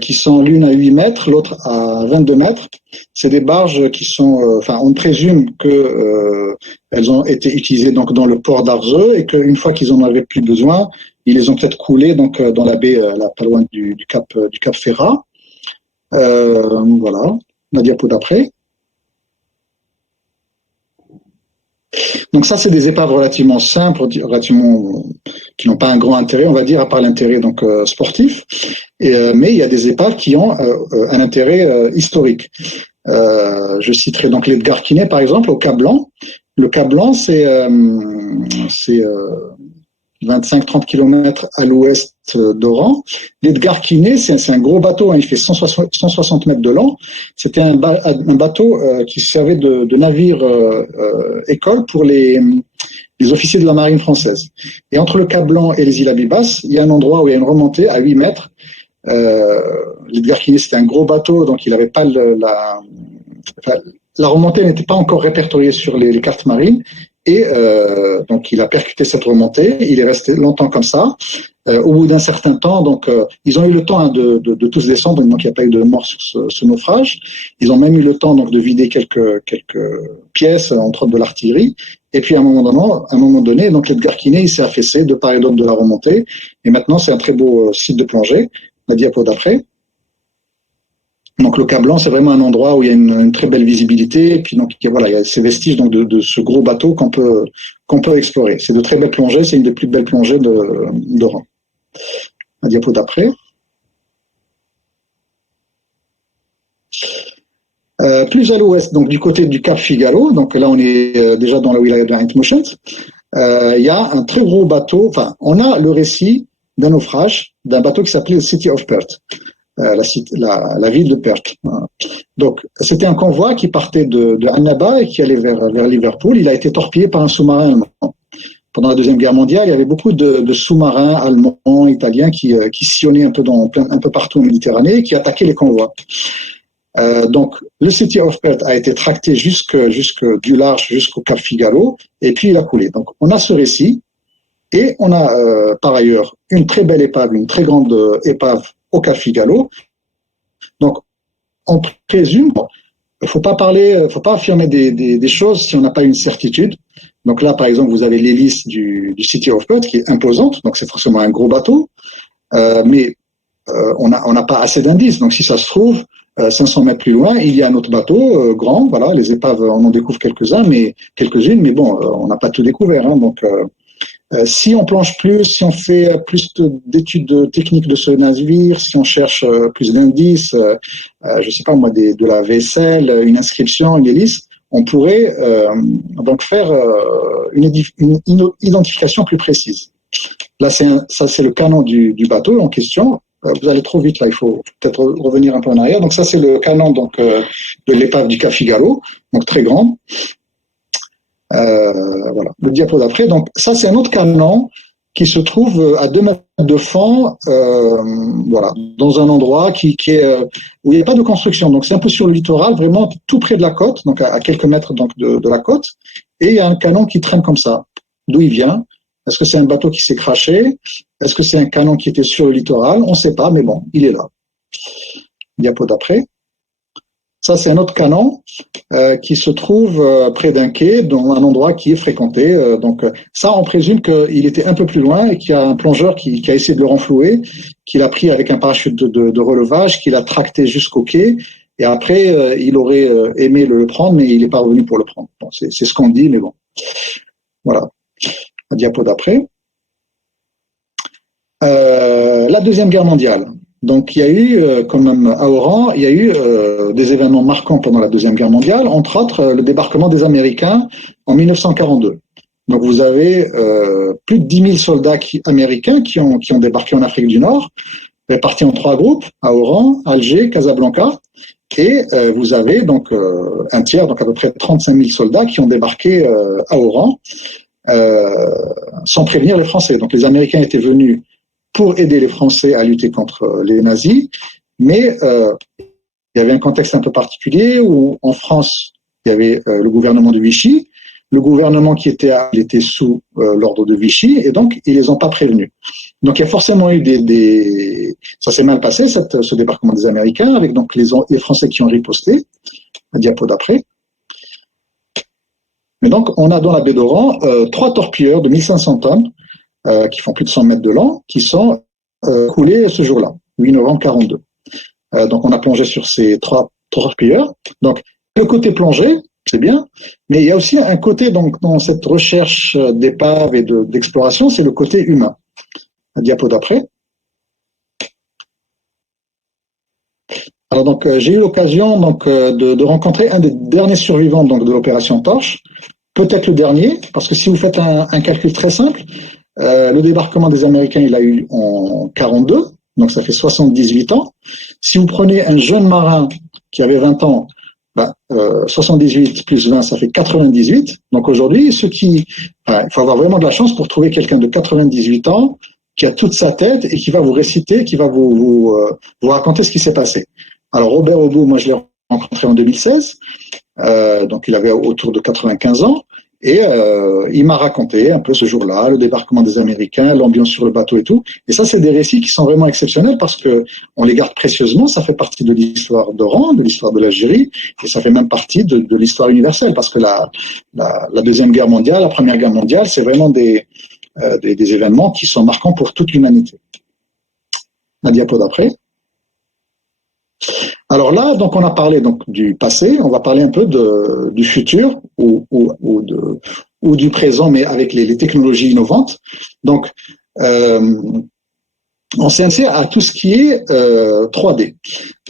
qui sont l'une à 8 mètres, l'autre à 22 mètres. C'est des barges qui sont, on présume que elles ont été utilisées donc dans le port d'Arzeu, et qu'une fois qu'ils en avaient plus besoin, ils les ont peut-être coulées donc dans la baie, là, pas loin du cap Ferrat. Voilà, la diapo d'après. Donc ça, c'est des épaves relativement simples, qui n'ont pas un grand intérêt, on va dire, à part l'intérêt donc sportif. Mais il y a des épaves qui ont un intérêt historique. Je citerai donc l'Edgar Quinet, par exemple, au Cap Blanc, Le Cap Blanc, c'est 25-30 km à l'ouest d'Oran. L'Edgar Quinet, c'est un gros bateau, hein, il fait 160 mètres de long. C'était un bateau qui servait de navire école pour les officiers de la marine française. Et entre le Cap Blanc et les îles Abibas, il y a un endroit où il y a une remontée à 8 mètres. L'Edgar Quinet, c'était un gros bateau, donc il n'avait pas la remontée n'était pas encore répertoriée sur les cartes marines. Et donc il a percuté cette remontée, il est resté longtemps comme ça. Au bout d'un certain temps, donc ils ont eu le temps hein, de tous descendre, donc il n'y a pas eu de mort sur ce naufrage. Ils ont même eu le temps donc de vider quelques pièces, entre autres de l'artillerie. Et puis à un moment donné, donc l'Edgar Quinet il s'est affaissé de part et d'autre de la remontée. Et maintenant c'est un très beau site de plongée. La diapo d'après. Donc le Cap Blanc, c'est vraiment un endroit où il y a une très belle visibilité. Et puis donc il y a ces vestiges donc de ce gros bateau qu'on peut explorer. C'est de très belles plongées. C'est une des plus belles plongées d'Oran. La diapo d'après. Plus à l'ouest, donc du côté du Cap Figaro. Donc là on est déjà dans la wilaya de Ain Moshent. Il y a un très gros bateau. Enfin, on a le récit d'un naufrage d'un bateau qui s'appelait City of Perth. La ville de Perth. Donc, c'était un convoi qui partait de Annaba et qui allait vers Liverpool. Il a été torpillé par un sous-marin allemand. Pendant la Deuxième Guerre mondiale, il y avait beaucoup de sous-marins allemands, italiens qui sillonnaient un peu partout en Méditerranée et qui attaquaient les convois. Donc, le City of Perth a été tracté jusque du large jusqu'au Cap Figaro et puis il a coulé. Donc, on a ce récit et on a par ailleurs une très belle épave, une très grande épave au Cap Figaro. Donc, on présume, faut pas affirmer des choses si on n'a pas une certitude. Donc là, par exemple, vous avez l'hélice du City of Perth qui est imposante, donc c'est forcément un gros bateau, mais on n'a pas assez d'indices. Donc si ça se trouve, 500 mètres plus loin, il y a un autre bateau grand. Voilà, les épaves, on en découvre quelques-unes, mais bon, on n'a pas tout découvert. Hein, donc si on plonge plus, si on fait plus d'études techniques de ce navire, si on cherche plus d'indices, je sais pas moi, de la vaisselle, une inscription, une hélice, on pourrait donc faire une identification plus précise. Là, ça c'est le canon du bateau en question. Vous allez trop vite là, il faut peut-être revenir un peu en arrière. Donc ça c'est le canon donc de l'épave du Cap Figaro, donc très grand. Voilà, le diapo d'après. Donc ça c'est un autre canon qui se trouve à 2 mètres de fond, voilà, dans un endroit qui est où il n'y a pas de construction. Donc c'est un peu sur le littoral, vraiment tout près de la côte, donc à quelques mètres donc de la côte. Et il y a un canon qui traîne comme ça. D'où il vient? Est-ce que c'est un bateau qui s'est craché? Est-ce que c'est un canon qui était sur le littoral? On ne sait pas, mais bon, il est là. Diapo d'après. Ça, c'est un autre canon qui se trouve près d'un quai, dans un endroit qui est fréquenté. Donc ça, on présume qu'il était un peu plus loin et qu'il y a un plongeur qui a essayé de le renflouer, qu'il a pris avec un parachute de relevage, qu'il a tracté jusqu'au quai. Et après, il aurait aimé le prendre, mais il n'est pas revenu pour le prendre. Bon, c'est ce qu'on dit, mais bon. Voilà. La diapo d'après. La Deuxième Guerre mondiale. Donc il y a eu, comme même à Oran, il y a eu des événements marquants pendant la Deuxième Guerre mondiale, entre autres le débarquement des Américains en 1942. Donc vous avez plus de 10 000 soldats américains qui ont débarqué en Afrique du Nord, répartis en 3 groupes, à Oran, Alger, Casablanca, et vous avez donc un tiers, donc à peu près 35 000 soldats qui ont débarqué à Oran sans prévenir les Français. Donc les Américains étaient venus pour aider les Français à lutter contre les nazis, mais il y avait un contexte un peu particulier où en France, il y avait le gouvernement de Vichy, le gouvernement qui était il était sous l'ordre de Vichy, et donc ils les ont pas prévenus. Donc il y a forcément eu ça s'est mal passé ce débarquement des Américains avec donc les Français qui ont riposté. La diapo d'après. Mais donc on a dans la baie d'Oran 3 torpilleurs de 1500 tonnes qui font plus de 100 mètres de long, qui sont coulés ce jour-là, 8 novembre 42. Donc on a plongé sur ces 3 torpilleurs. Donc le côté plongée, c'est bien, mais il y a aussi un côté donc dans cette recherche d'épave et d'exploration, c'est le côté humain. La diapo d'après. Alors donc j'ai eu l'occasion donc de rencontrer un des derniers survivants donc de l'opération Torche. peut-être le dernier, parce que si vous faites un calcul très simple, le débarquement des Américains, il a eu en 42, donc ça fait 78 ans. Si vous prenez un jeune marin qui avait 20 ans, 78 plus 20, ça fait 98. Donc aujourd'hui, il faut avoir vraiment de la chance pour trouver quelqu'un de 98 ans qui a toute sa tête et qui va vous réciter, qui va vous raconter ce qui s'est passé. Alors Robert Aubout, moi je l'ai rencontré en 2016, donc il avait autour de 95 ans. Et il m'a raconté un peu ce jour-là, le débarquement des Américains, l'ambiance sur le bateau et tout. Et ça, c'est des récits qui sont vraiment exceptionnels parce que on les garde précieusement. Ça fait partie de l'histoire d'Oran, de l'histoire de l'Algérie, et ça fait même partie de l'histoire universelle parce que la Deuxième Guerre mondiale, la Première Guerre mondiale, c'est vraiment des événements qui sont marquants pour toute l'humanité. La diapo d'après. Alors là, donc on a parlé donc du passé, on va parler un peu du futur ou du présent, mais avec les technologies innovantes. Donc, on s'intéresse à tout ce qui est 3D.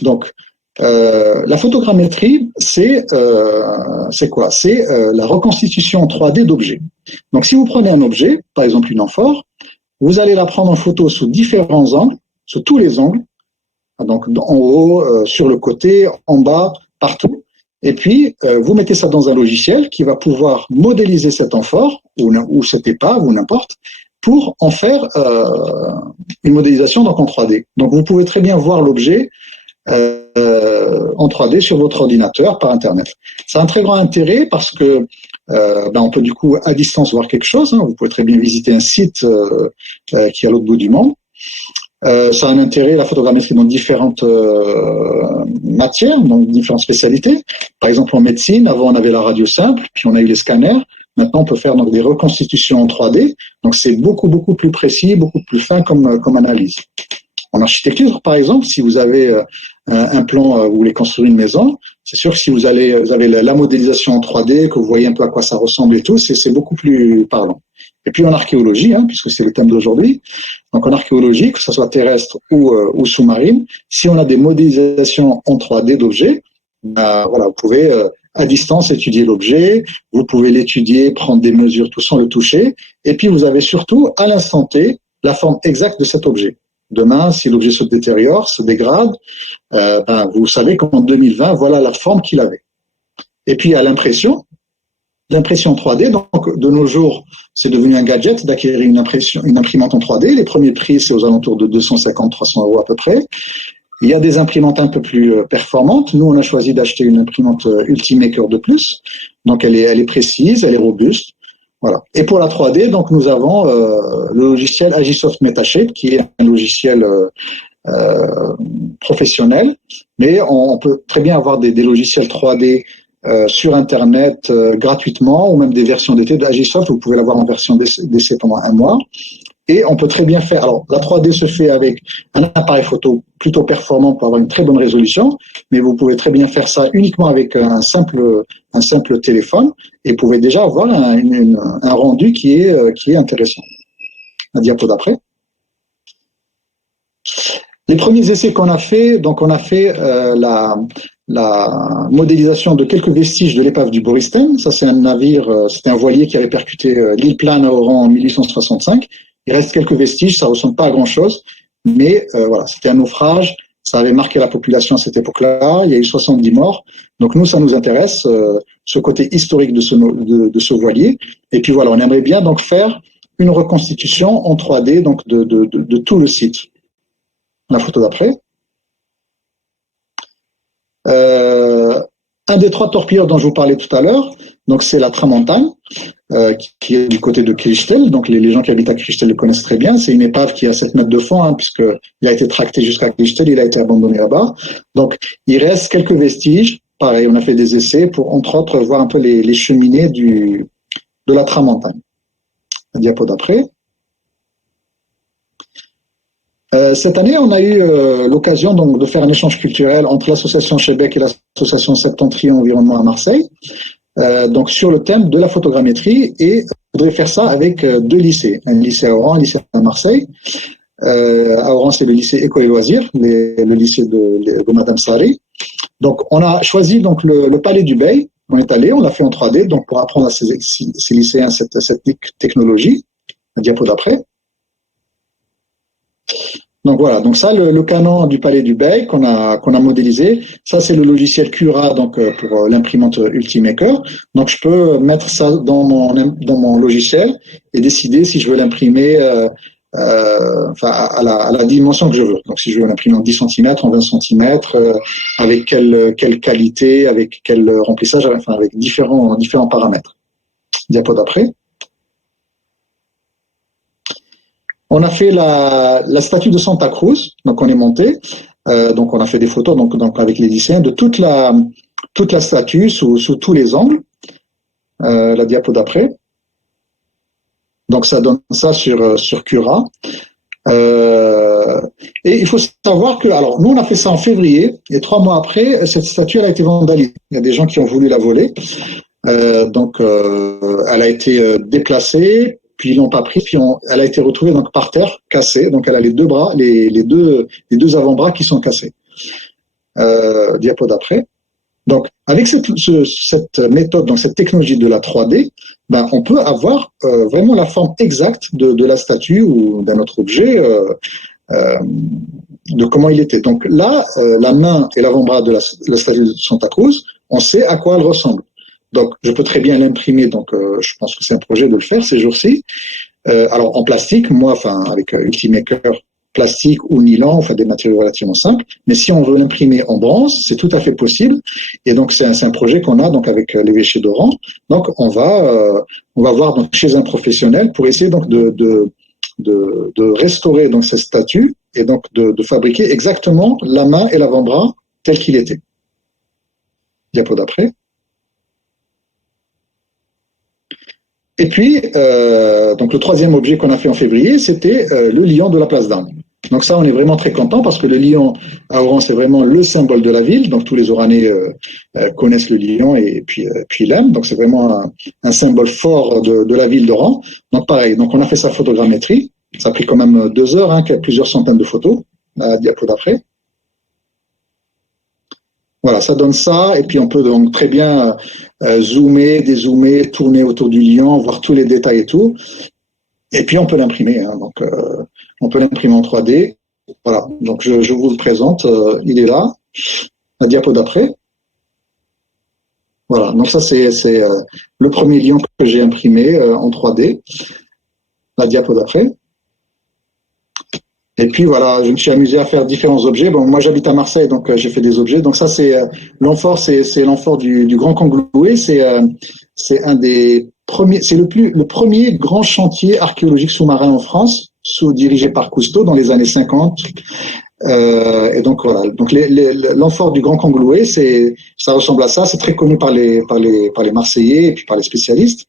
Donc, la photogrammétrie, c'est quoi? C'est la reconstitution en 3D d'objets. Donc, si vous prenez un objet, par exemple une amphore, vous allez la prendre en photo sous différents angles, sous tous les angles. Donc en haut, sur le côté, en bas, partout. Et puis, vous mettez ça dans un logiciel qui va pouvoir modéliser cet amphore ou cette épave ou n'importe pour en faire une modélisation donc en 3D. Donc vous pouvez très bien voir l'objet en 3D sur votre ordinateur par Internet. Ça a un très grand intérêt parce que on peut du coup à distance voir quelque chose. Hein. Vous pouvez très bien visiter un site qui est à l'autre bout du monde. Ça a un intérêt, la photogrammétrie, dans différentes matières, dans différentes spécialités. Par exemple, en médecine, avant on avait la radio simple, puis on a eu les scanners. Maintenant, on peut faire donc des reconstitutions en 3D. Donc, c'est beaucoup plus précis, beaucoup plus fin comme analyse. En architecture, par exemple, si vous avez un plan, vous voulez construire une maison, c'est sûr que si vous avez la modélisation en 3D, que vous voyez un peu à quoi ça ressemble et tout, c'est beaucoup plus parlant. Et puis en archéologie, puisque c'est le thème d'aujourd'hui, donc en archéologie, que ce soit terrestre ou sous-marine, si on a des modélisations en 3D d'objets, vous pouvez à distance étudier l'objet, vous pouvez l'étudier, prendre des mesures tout sans le toucher, et puis vous avez surtout à l'instant T la forme exacte de cet objet. Demain, si l'objet se détériore, se dégrade, vous savez qu'en 2020, voilà la forme qu'il avait. Et puis à l'impression 3D, donc de nos jours, c'est devenu un gadget d'acquérir une imprimante en 3D. Les premiers prix, c'est aux alentours de 250-300 € à peu près. Il y a des imprimantes un peu plus performantes. Nous, on a choisi d'acheter une imprimante Ultimaker de plus. Donc elle est précise, elle est robuste. Voilà. Et pour la 3D, donc nous avons le logiciel Agisoft Metashape, qui est un logiciel professionnel, mais on peut très bien avoir des logiciels 3D sur Internet gratuitement, ou même des versions d'été d'Agisoft. Vous pouvez l'avoir en version d'essai pendant 1 mois. Et on peut très bien faire. Alors, la 3D se fait avec un appareil photo plutôt performant pour avoir une très bonne résolution, mais vous pouvez très bien faire ça uniquement avec un simple téléphone et vous pouvez déjà avoir un rendu qui est intéressant. La diapo d'après. Les premiers essais qu'on a fait, donc on a fait la modélisation de quelques vestiges de l'épave du Boristen. Ça, c'est un navire, c'était un voilier qui avait percuté l'île Plane à Oran en 1865. Il reste quelques vestiges, ça ressemble pas à grand chose, mais voilà, c'était un naufrage, ça avait marqué la population à cette époque-là, il y a eu 70 morts. Donc nous, ça nous intéresse, ce côté historique de ce voilier. Et puis voilà, on aimerait bien donc faire une reconstitution en 3D donc de tout le site. La photo d'après. Un des 3 torpilleurs dont je vous parlais tout à l'heure, donc c'est la Tramontane, qui est du côté de Kirchtel. Donc les gens qui habitent à Kirchtel le connaissent très bien. C'est une épave qui a 7 mètres de fond, puisqu'il a été tracté jusqu'à Kirchtel, il a été abandonné là-bas. Donc il reste quelques vestiges. Pareil, on a fait des essais pour, entre autres, voir un peu les cheminées de la Tramontane. La diapo d'après. Cette année, on a eu l'occasion donc de faire un échange culturel entre l'association Chebec et l'association Septentrion Environnement à Marseille, donc sur le thème de la photogrammétrie, et on voudrait faire ça avec 2 lycées, un lycée à Oran, un lycée à Marseille. À Oran, c'est le lycée Éco et Loisirs, le lycée de Madame Sarri. Donc, on a choisi donc le Palais du Bey On est allé, on l'a fait en 3D, donc pour apprendre à ces lycéens cette technologie. La diapo d'après. Donc voilà, donc ça, le canon du Palais du Bey qu'on a modélisé, ça c'est le logiciel Cura donc pour l'imprimante Ultimaker. Donc je peux mettre ça dans mon logiciel et décider si je veux l'imprimer à la dimension que je veux. Donc si je veux l'imprimer en 10 cm, en 20 cm, avec quelle qualité, avec quel remplissage, enfin avec différents paramètres. Diapo d'après. On a fait la statue de Santa Cruz, donc on est monté, donc on a fait des photos donc avec les lycéens de toute la statue sous tous les angles. La diapo d'après. Donc ça donne ça sur Cura. Et il faut savoir que, alors nous on a fait ça en février et 3 mois après cette statue elle a été vandalisée. Il y a des gens qui ont voulu la voler, donc elle a été déplacée. Puis ils l'ont pas pris, puis elle a été retrouvée donc par terre, cassée. Donc elle a les deux bras, les deux avant-bras qui sont cassés. Diapo d'après. Donc avec cette méthode, donc cette technologie de la 3D, ben on peut avoir vraiment la forme exacte de la statue ou d'un autre objet, de comment il était. Donc là, la main et l'avant-bras de la statue de Santa Cruz, on sait à quoi elle ressemble. Donc, je peux très bien l'imprimer. Donc, je pense que c'est un projet de le faire ces jours-ci. Alors, en plastique, moi, enfin, avec Ultimaker, plastique ou nylon, enfin, des matériaux relativement simples. Mais si on veut l'imprimer en bronze, c'est tout à fait possible. Et donc, c'est un projet qu'on a donc avec l'évêché d'Oran. Donc, on va voir donc chez un professionnel pour essayer donc de restaurer donc cette statue et donc de fabriquer exactement la main et l'avant-bras tel qu'il était. Diapo d'après. Et puis, donc le troisième objet qu'on a fait en février, c'était le lion de la place d'Armes. Donc ça, on est vraiment très content parce que le lion à Oran, c'est vraiment le symbole de la ville. Donc tous les Oranais connaissent le lion et puis l'aiment. Donc c'est vraiment un symbole fort de la ville d'Oran. Donc pareil, donc on a fait sa photogrammétrie. Ça a pris quand même 2 heures, plusieurs centaines de photos. La diapo d'après. Voilà, ça donne ça, et puis on peut donc très bien zoomer, dézoomer, tourner autour du lion, voir tous les détails et tout. Et puis on peut l'imprimer, donc on peut l'imprimer en 3D. Voilà, donc je vous le présente, il est là. La diapo d'après. Voilà, donc ça c'est le premier lion que j'ai imprimé en 3D. La diapo d'après. Et puis voilà, je me suis amusé à faire différents objets. Bon, moi j'habite à Marseille, donc j'ai fait des objets. Donc ça c'est l'amphore, c'est l'amphore du Grand Congloué. C'est un des premiers, c'est le premier grand chantier archéologique sous-marin en France, dirigé par Cousteau dans les années 50. Et donc voilà, donc l'amphore du Grand Congloué, ça ressemble à ça. C'est très connu par les Marseillais et puis par les spécialistes.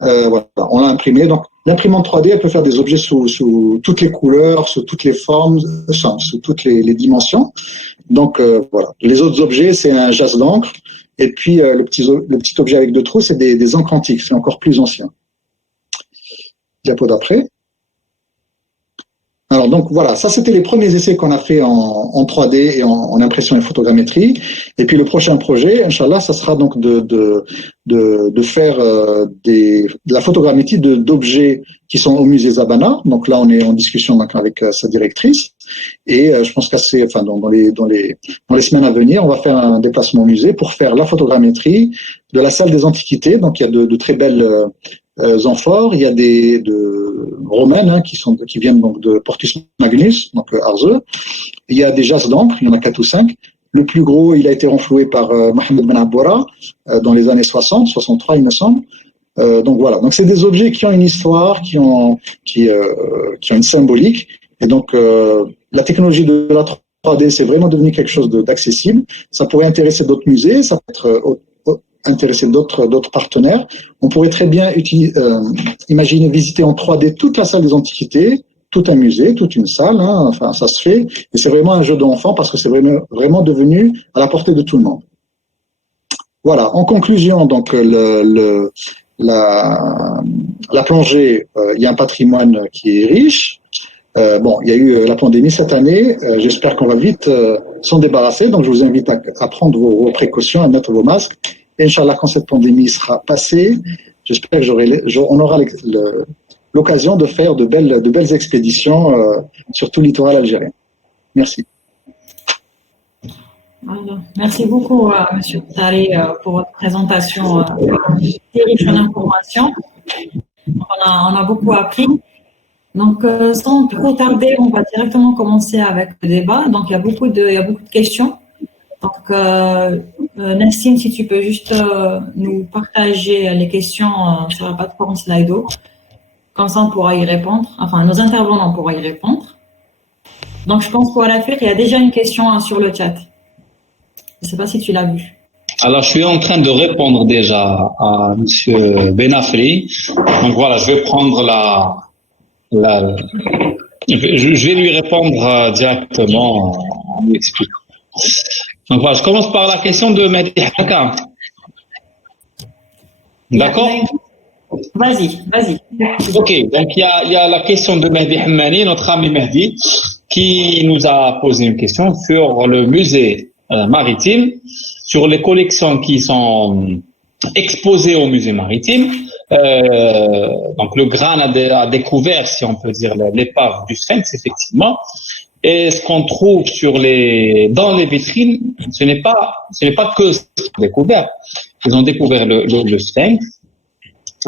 Voilà, on l'a imprimé. Donc l'imprimante 3D, elle peut faire des objets sous toutes les couleurs, sous toutes les formes, sous toutes les dimensions. Donc voilà. Les autres objets, c'est un jas d'encre. Et puis le petit objet avec 2 trous, c'est des encres antiques. C'est encore plus ancien. Diapo d'après. Alors donc voilà, ça c'était les premiers essais qu'on a fait en 3D et en impression et photogrammétrie. Et puis le prochain projet, Inch'Allah, ça sera donc de faire de la photogrammétrie d'objets qui sont au musée Zabana. Donc là, on est en discussion donc avec sa directrice. Et je pense dans les semaines à venir, on va faire un déplacement au musée pour faire la photogrammétrie de la salle des antiquités. Donc il y a de très belles amphores, il y a des romaines qui viennent donc de Portus Magnus, donc Arzeu. Il y a des jas d'encre, il y en a 4 ou 5. Le plus gros, il a été renfloué par Mohamed Ben Abboura dans les années 60, 63 il me semble. Donc voilà, donc c'est des objets qui ont une histoire, qui ont une symbolique. Et donc la technologie de la 3D, c'est vraiment devenu quelque chose d'accessible. Ça pourrait intéresser d'autres musées, ça peut être intéresser d'autres partenaires. On pourrait très bien imaginer visiter en 3D toute la salle des antiquités, tout un musée, toute une salle, enfin ça se fait, et c'est vraiment un jeu d'enfant parce que c'est vraiment devenu à la portée de tout le monde. Voilà, en conclusion, donc la plongée, il y a un patrimoine qui est riche. Il y a eu la pandémie cette année, j'espère qu'on va vite s'en débarrasser, donc je vous invite à prendre vos précautions, à mettre vos masques Et Inch'Allah, quand cette pandémie sera passée, j'espère qu'on aura l'occasion de faire de belles expéditions sur tout le littoral algérien. Merci. Merci beaucoup, Monsieur Tari, pour votre présentation riche en informations. On a beaucoup appris. Donc, sans trop tarder, on va directement commencer avec le débat. Donc, il y a beaucoup de questions. Donc, Nassim, si tu peux juste nous partager les questions sur la plateforme Slido. Comme ça, on pourra y répondre. Enfin, nos intervenants pourront y répondre. Donc, je pense qu'à la fin, il y a déjà une question sur le chat. Je ne sais pas si tu l'as vu. Alors, je suis en train de répondre déjà à Monsieur Benafri. Donc voilà, je vais prendre je vais lui répondre directement en lui expliquant. Donc voilà, je commence par la question de Mehdi Haka. D'accord? Vas-y. Ok, donc il y a la question de Mehdi Hammani, notre ami Mehdi, qui nous a posé une question sur le musée maritime, sur les collections qui sont exposées au musée maritime. Donc le Gran a découvert, si on peut dire, l'épave du Sphinx, effectivement. Et ce qu'on trouve dans les vitrines, ce n'est pas que ce qu'ils ont découvert. Ils ont découvert le Sphinx.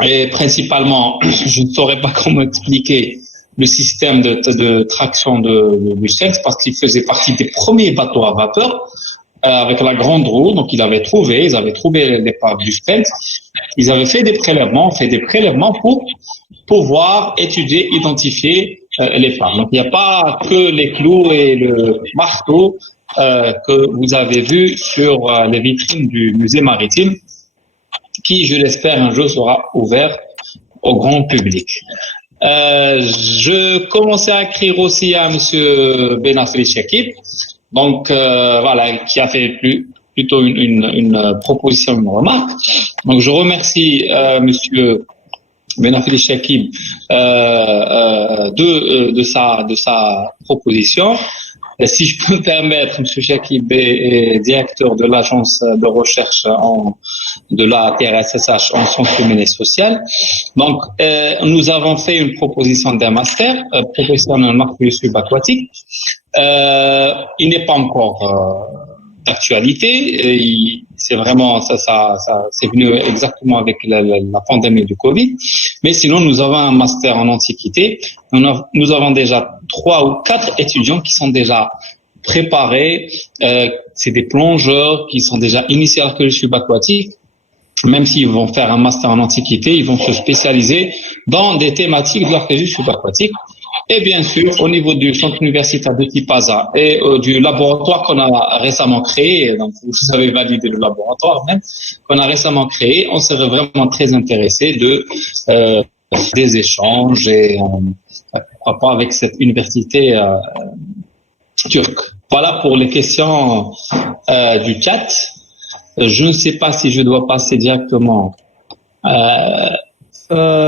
Et principalement, je ne saurais pas comment expliquer le système de traction du Sphinx parce qu'il faisait partie des premiers bateaux à vapeur avec la grande roue. Donc, ils avaient trouvé l'épave du Sphinx. Ils avaient fait des prélèvements pour pouvoir étudier, identifier l'épave. Donc, il n'y a pas que les clous et le marteau que vous avez vus sur les vitrines du musée maritime, qui, je l'espère, un jour sera ouvert au grand public. Je commençais à écrire aussi à Monsieur Benafri Chakib, donc voilà, qui a fait plutôt une proposition, une remarque. Donc je remercie Monsieur Benafri Chakib de sa proposition. Et si je peux me permettre, M. Chakib est directeur de l'agence de recherche de la TRSSH en sciences humaines et sociales. Donc, nous avons fait une proposition d'un master, professionnel en marque subaquatique. Il n'est pas encore d'actualité. C'est vraiment ça c'est venu exactement avec la pandémie du Covid. Mais sinon, nous avons un master en antiquité. Nous avons déjà 3 ou 4 étudiants qui sont déjà préparés. C'est des plongeurs qui sont déjà initiés à l'archéologie subaquatique. Même s'ils vont faire un master en antiquité, ils vont se spécialiser dans des thématiques de l'archéologie subaquatique. Et bien sûr, au niveau du centre universitaire de Tipaza et du laboratoire qu'on a récemment créé, donc vous avez validé le laboratoire même, qu'on a récemment créé, on serait vraiment très intéressé des échanges et pourquoi pas avec cette université turque. Voilà pour les questions du chat. Je ne sais pas si je dois passer directement.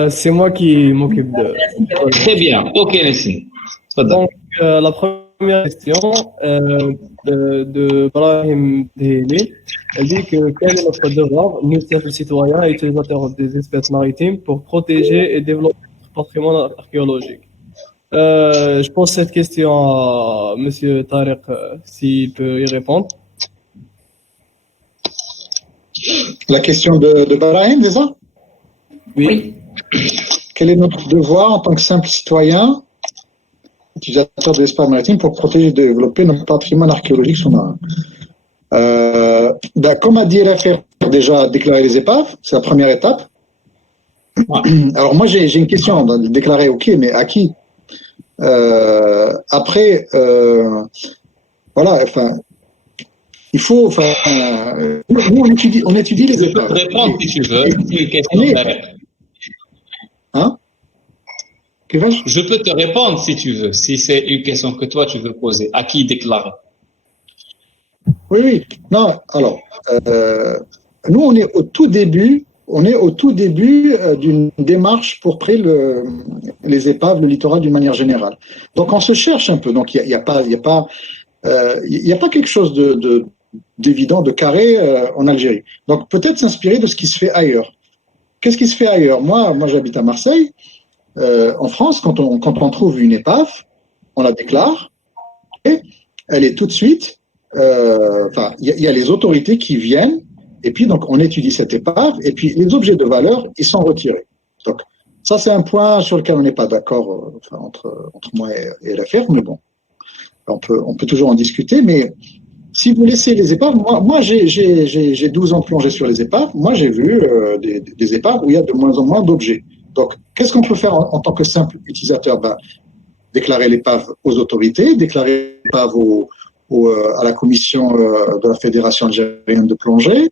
C'est moi qui m'occupe de. Très bien. Ok, Nessim. Donc, la première question de Brahim Deheli, elle dit que quel est notre devoir, nous, simples citoyens et utilisateurs des espèces maritimes, pour protéger et développer notre patrimoine archéologique. Je pose cette question à Monsieur Tariq, s'il peut y répondre. La question de Brahim, c'est ça? Oui. Quel est notre devoir en tant que simple citoyen, utilisateur de l'espace maritime, pour protéger et développer notre patrimoine archéologique sous-marin? Comme a dit RFR, déjà déclarer les épaves, c'est la première étape. Alors moi j'ai une question, déclarer ok, mais à qui? Après, voilà, enfin, il faut, enfin, nous on étudie les épaves. Je peux répondre si tu veux. C'est une question Hein? Je peux te répondre si tu veux, si c'est une question que toi tu veux poser. À qui déclarer? Oui. Non, alors, nous on est au tout début d'une démarche pour créer les épaves, le littoral d'une manière générale. Donc on se cherche un peu. Donc il y a pas quelque chose d'évident, de carré en Algérie. Donc peut-être s'inspirer de ce qui se fait ailleurs. Qu'est-ce qui se fait ailleurs? Moi, j'habite à Marseille. En France, quand on trouve une épave, on la déclare et elle est tout de suite. Il y a les autorités qui viennent et puis donc on étudie cette épave et puis les objets de valeur ils sont retirés. Donc ça c'est un point sur lequel on n'est pas d'accord entre moi et l'affaire, mais bon, on peut toujours en discuter. Mais si vous laissez les épaves, moi j'ai 12 ans plongé sur les épaves. Moi j'ai vu des épaves où il y a de moins en moins d'objets. Donc qu'est-ce qu'on peut faire en tant que simple utilisateur? Déclarer l'épave aux autorités, déclarer l'épave à la commission de la Fédération algérienne de plongée.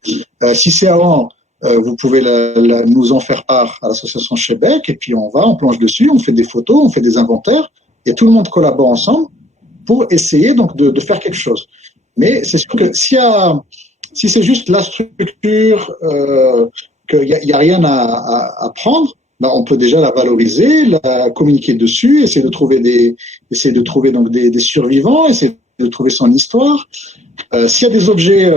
Si c'est avant, vous pouvez nous en faire part à l'association Chebec, et puis on plonge dessus, on fait des photos, on fait des inventaires, et tout le monde collabore ensemble pour essayer donc de faire quelque chose. Mais c'est sûr que si c'est juste la structure, qu'il y a rien à prendre, on peut déjà la valoriser, la communiquer dessus, essayer de trouver donc des survivants, essayer de trouver son histoire. S'il y a des objets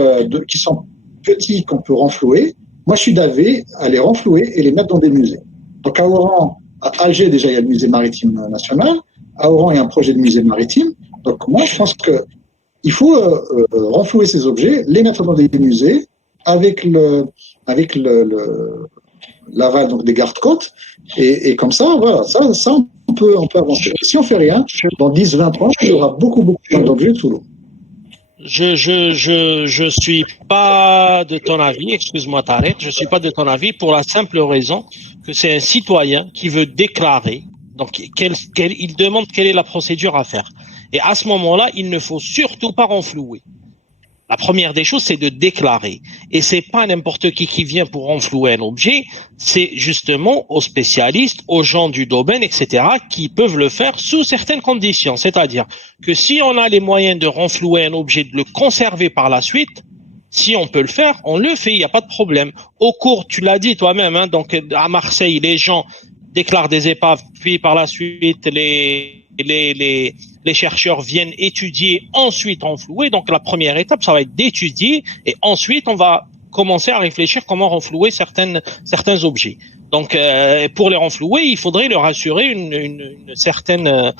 qui sont petits qu'on peut renflouer, moi je suis d'avis à les renflouer et les mettre dans des musées. Donc à Oran, à Alger déjà il y a le musée maritime national, à Oran il y a un projet de musée maritime. Donc moi je pense que il faut renflouer ces objets, les mettre dans des musées avec l'aval donc des gardes-côtes et comme ça voilà, ça on peut avancer. Si on fait rien, dans 10-20 ans, il y aura beaucoup d'objets sous l'eau. Je suis pas de ton avis, excuse-moi Tarek, je suis pas de ton avis pour la simple raison que c'est un citoyen qui veut déclarer, donc il demande quelle est la procédure à faire. Et à ce moment-là, il ne faut surtout pas renflouer. La première des choses, c'est de déclarer. Et c'est pas n'importe qui vient pour renflouer un objet, c'est justement aux spécialistes, aux gens du domaine, etc., qui peuvent le faire sous certaines conditions. C'est-à-dire que si on a les moyens de renflouer un objet, de le conserver par la suite, si on peut le faire, on le fait, il n'y a pas de problème. Au cours, tu l'as dit toi-même, hein, donc à Marseille, les gens déclarent des épaves, puis par la suite, les chercheurs viennent étudier, ensuite renflouer. Donc la première étape, ça va être d'étudier et ensuite on va commencer à réfléchir comment renflouer certains objets. Donc pour les renflouer, il faudrait leur assurer une certaine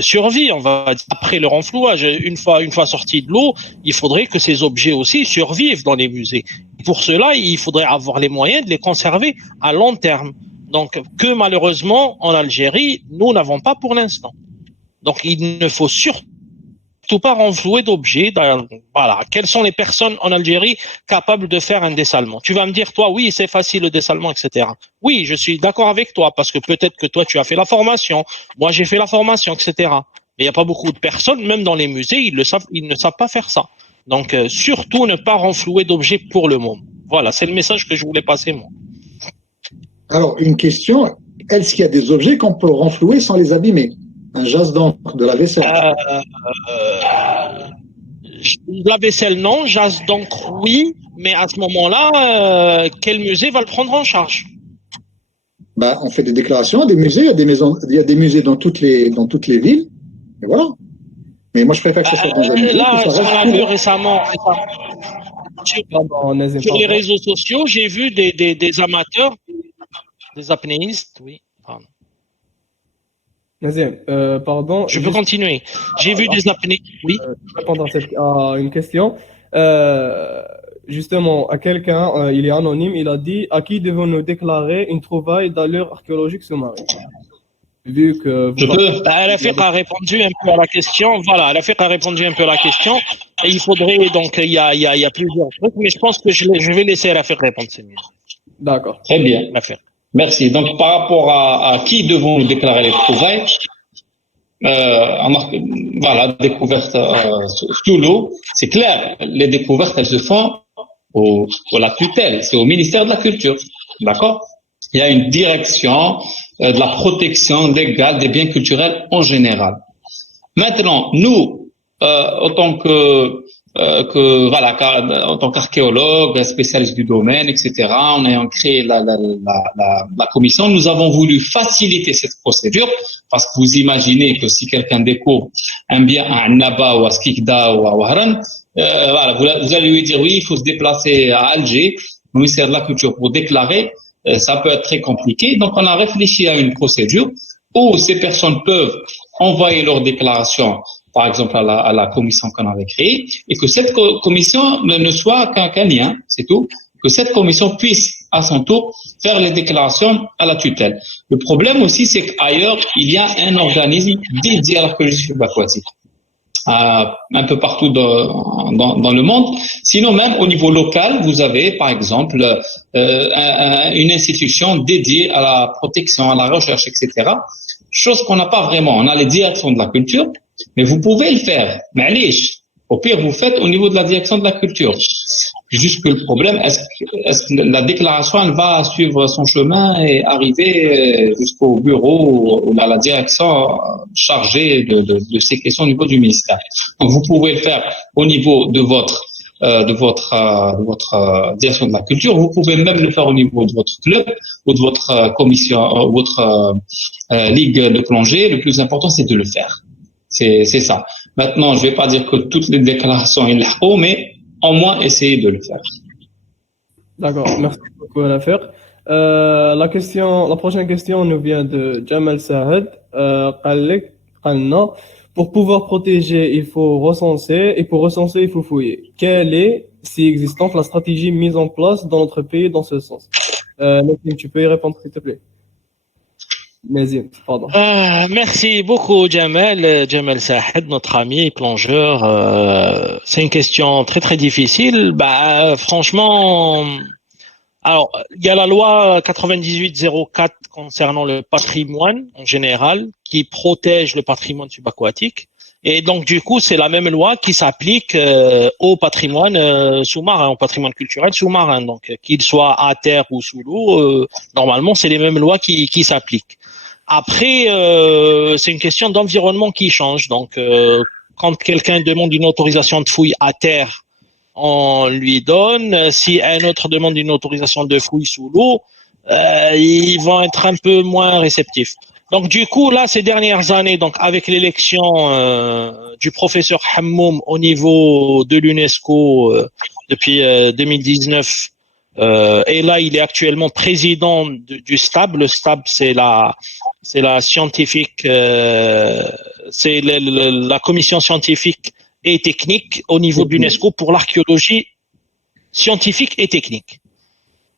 survie, on va dire, après le renflouage. Une fois sortis de l'eau, il faudrait que ces objets aussi survivent dans les musées. Pour cela, il faudrait avoir les moyens de les conserver à long terme. Donc, que malheureusement, en Algérie, nous n'avons pas pour l'instant. Donc, il ne faut surtout pas renflouer d'objets. Voilà. Quelles sont les personnes en Algérie capables de faire un dessalement? Tu vas me dire, toi, oui, c'est facile le dessalement, etc. Oui, je suis d'accord avec toi, parce que peut-être que toi, tu as fait la formation. Moi, j'ai fait la formation, etc. Mais il n'y a pas beaucoup de personnes, même dans les musées, ils ne savent pas faire ça. Donc, surtout ne pas renflouer d'objets pour le moment. Voilà, c'est le message que je voulais passer, moi. Alors, une question, est-ce qu'il y a des objets qu'on peut renflouer sans les abîmer? Un jas d'encre, de la vaisselle? La vaisselle, non. Jas d'encre, oui. Mais à ce moment-là, quel musée va le prendre en charge? On fait des déclarations à des musées. Il y a des musées dans toutes les villes. Et voilà. Mais moi, je préfère que ce soit dans un musée. Là, ce qu'on a vu récemment sur les réseaux sociaux, j'ai vu des amateurs, des apnéistes, oui. Pardon. Nazim, pardon. Je peux continuer. J'ai vu des apnées. Oui. Répondre à une question. Justement, à quelqu'un, il est anonyme, il a dit à qui devons-nous déclarer une trouvaille d'allure archéologique sous-marine? Vu que Al-Afiq a répondu un peu à la question. Voilà, Al-Afiq a répondu un peu à la question. Et il faudrait donc il y a plusieurs trucs, mais je pense que je vais laisser Al-Afiq répondre, c'est mieux. D'accord. Très bien. Al-Afiq. Merci. Donc, par rapport à qui devons-nous déclarer les trouvailles, voilà, découvertes sous l'eau, c'est clair, les découvertes, elles se font pour la tutelle, c'est au ministère de la Culture, d'accord? Il y a une direction de la protection légale des biens culturels en général. Maintenant, nous, en tant que que voilà, en tant qu'archéologue, spécialiste du domaine, etc., en ayant créé la commission, nous avons voulu faciliter cette procédure parce que vous imaginez que si quelqu'un découvre un bien à Annaba ou à Skikda ou à Wahran, voilà, vous allez lui dire oui, il faut se déplacer à Alger, au ministère de la Culture pour déclarer, ça peut être très compliqué. Donc on a réfléchi à une procédure où ces personnes peuvent envoyer leur déclaration, par exemple à la commission qu'on avait créée, et que cette commission ne soit qu'un lien, c'est tout, que cette commission puisse à son tour faire les déclarations à la tutelle. Le problème aussi, c'est qu'ailleurs, il y a un organisme dédié à l'archéologie subaquatique. Un peu partout dans le monde. Sinon, même au niveau local, vous avez, par exemple, une institution dédiée à la protection, à la recherche, etc. Chose qu'on n'a pas vraiment. On a les directions de la culture, mais vous pouvez le faire. Mais au pire, vous faites au niveau de la direction de la culture. Juste que le problème, est-ce que la déclaration, elle va suivre son chemin et arriver jusqu'au bureau ou à la direction chargée de ces questions au niveau du ministère. Donc, vous pouvez le faire au niveau de votre direction de la culture. Vous pouvez même le faire au niveau de votre club ou de votre commission, votre ligue de plongée. Le plus important, c'est de le faire. C'est ça. Maintenant, je vais pas dire que toutes les déclarations il l'ont, mais au moins essayer de le faire. D'accord, merci beaucoup à l'affaire. La prochaine question nous vient de Jamal Sahed. Pour pouvoir protéger, il faut recenser, et pour recenser, il faut fouiller. Quelle est, si existante, la stratégie mise en place dans notre pays dans ce sens? Nazim, tu peux y répondre, s'il te plaît? Nazim, pardon. Merci beaucoup, Jamal Sahed, notre ami plongeur. C'est une question très très difficile. Franchement, alors il y a la loi 98/04 concernant le patrimoine en général qui protège le patrimoine subaquatique. Et donc du coup, c'est la même loi qui s'applique au patrimoine sous-marin, au patrimoine culturel sous-marin. Donc qu'il soit à terre ou sous l'eau, normalement, c'est les mêmes lois qui s'appliquent. Après, c'est une question d'environnement qui change. Donc, quand quelqu'un demande une autorisation de fouille à terre, on lui donne. Si un autre demande une autorisation de fouille sous l'eau, ils vont être un peu moins réceptifs. Donc, du coup, là, ces dernières années, donc avec l'élection du professeur Hammoum au niveau de l'UNESCO depuis 2019, et là, il est actuellement président du STAB. Le STAB, c'est la scientifique, c'est la commission scientifique et technique au niveau de l'UNESCO pour l'archéologie scientifique et technique.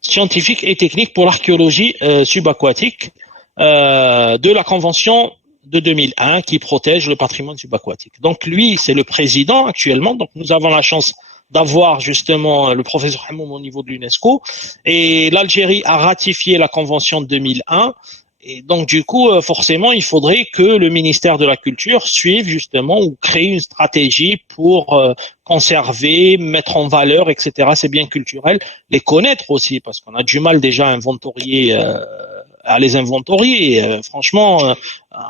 Scientifique et technique pour l'archéologie subaquatique de la Convention de 2001 qui protège le patrimoine subaquatique. Donc lui, c'est le président actuellement. Donc nous avons la chance d'avoir justement le professeur Hammoum au niveau de l'UNESCO. Et l'Algérie a ratifié la Convention de 2001. Et donc, du coup, forcément, il faudrait que le ministère de la Culture suive justement ou crée une stratégie pour conserver, mettre en valeur, etc. ces biens culturels, les connaître aussi, parce qu'on a du mal déjà à les inventorier. Franchement,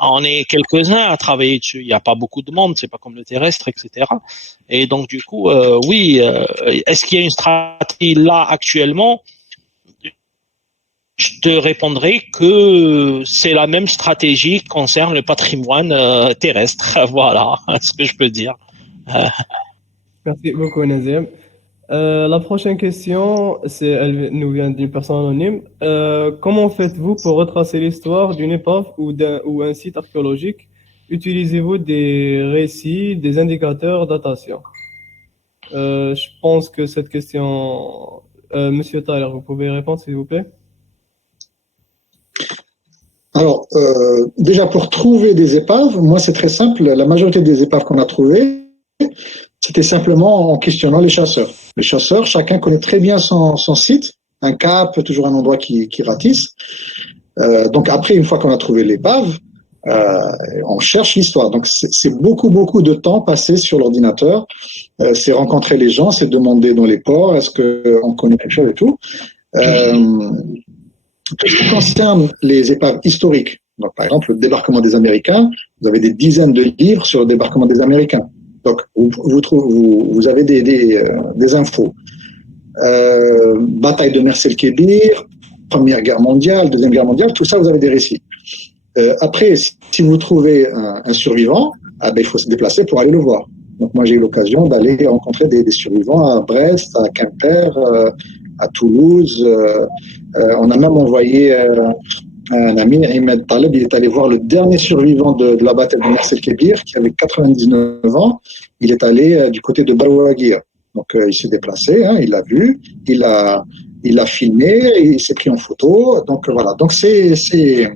on est quelques-uns à travailler dessus. Il n'y a pas beaucoup de monde, c'est pas comme le terrestre, etc. Et donc, du coup, oui, est-ce qu'il y a une stratégie là actuellement? Je te répondrai que c'est la même stratégie qui concerne le patrimoine terrestre. Voilà ce que je peux dire. Merci beaucoup, Nazim. La prochaine question, elle nous vient d'une personne anonyme. Comment faites-vous pour retracer l'histoire d'une épave ou un site archéologique? Utilisez-vous des récits, des indicateurs, datation? Je pense que cette question, Monsieur Thaler, vous pouvez répondre, s'il vous plaît? Alors, déjà pour trouver des épaves, moi c'est très simple. La majorité des épaves qu'on a trouvées, c'était simplement en questionnant les chasseurs. Les chasseurs, chacun connaît très bien son site, un cap, toujours un endroit qui ratisse. Donc après, une fois qu'on a trouvé l'épave, on cherche l'histoire. Donc c'est beaucoup de temps passé sur l'ordinateur. C'est rencontrer les gens, c'est demander dans les ports, est-ce qu'on connaît quelque chose et tout. En ce qui concerne les épaves historiques, donc par exemple le débarquement des Américains, vous avez des dizaines de livres sur le débarquement des Américains. Donc, vous avez des infos. Bataille de Mers el-Kébir, Première Guerre mondiale, Deuxième Guerre mondiale, tout ça, vous avez des récits. Après, si vous trouvez un survivant, il faut se déplacer pour aller le voir. Donc, moi, j'ai eu l'occasion d'aller rencontrer des survivants à Brest, à Quimper, à Toulouse. On a même envoyé un ami, Ahmed Taleb, il est allé voir le dernier survivant de la bataille de Mers el-Kébir, qui avait 99 ans. Il est allé du côté de Barouaguir. Donc, il s'est déplacé, il l'a vu, il l'a filmé, il s'est pris en photo. Donc, voilà. Donc, c'est fait.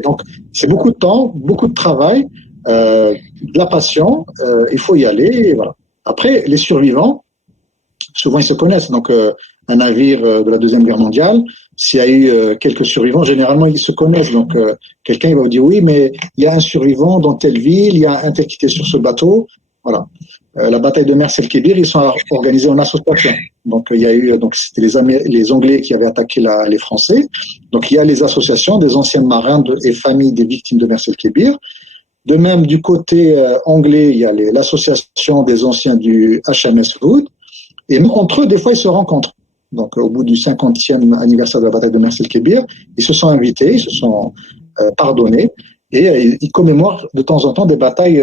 Donc, c'est beaucoup de temps, beaucoup de travail, de la passion. Il faut y aller. Et voilà. Après, les survivants, souvent, ils se connaissent. Donc, un navire de la Deuxième Guerre mondiale, s'il y a eu quelques survivants, généralement, ils se connaissent. Donc, quelqu'un il va vous dire, oui, mais il y a un survivant dans telle ville, il y a un tel qui était sur ce bateau. Voilà. La bataille de Mers el-Kébir, ils sont organisés en association. Donc, il y a eu, donc, c'était les Anglais qui avaient attaqué les Français. Donc, il y a les associations des anciens marins et familles des victimes de Mers el-Kébir. De même, du côté anglais, il y a l'association des anciens du HMS Hood. Et entre eux, des fois, ils se rencontrent. Donc, au bout du 50e anniversaire de la bataille de Mers el-Kébir, ils se sont invités, ils se sont pardonnés et ils commémorent de temps en temps des batailles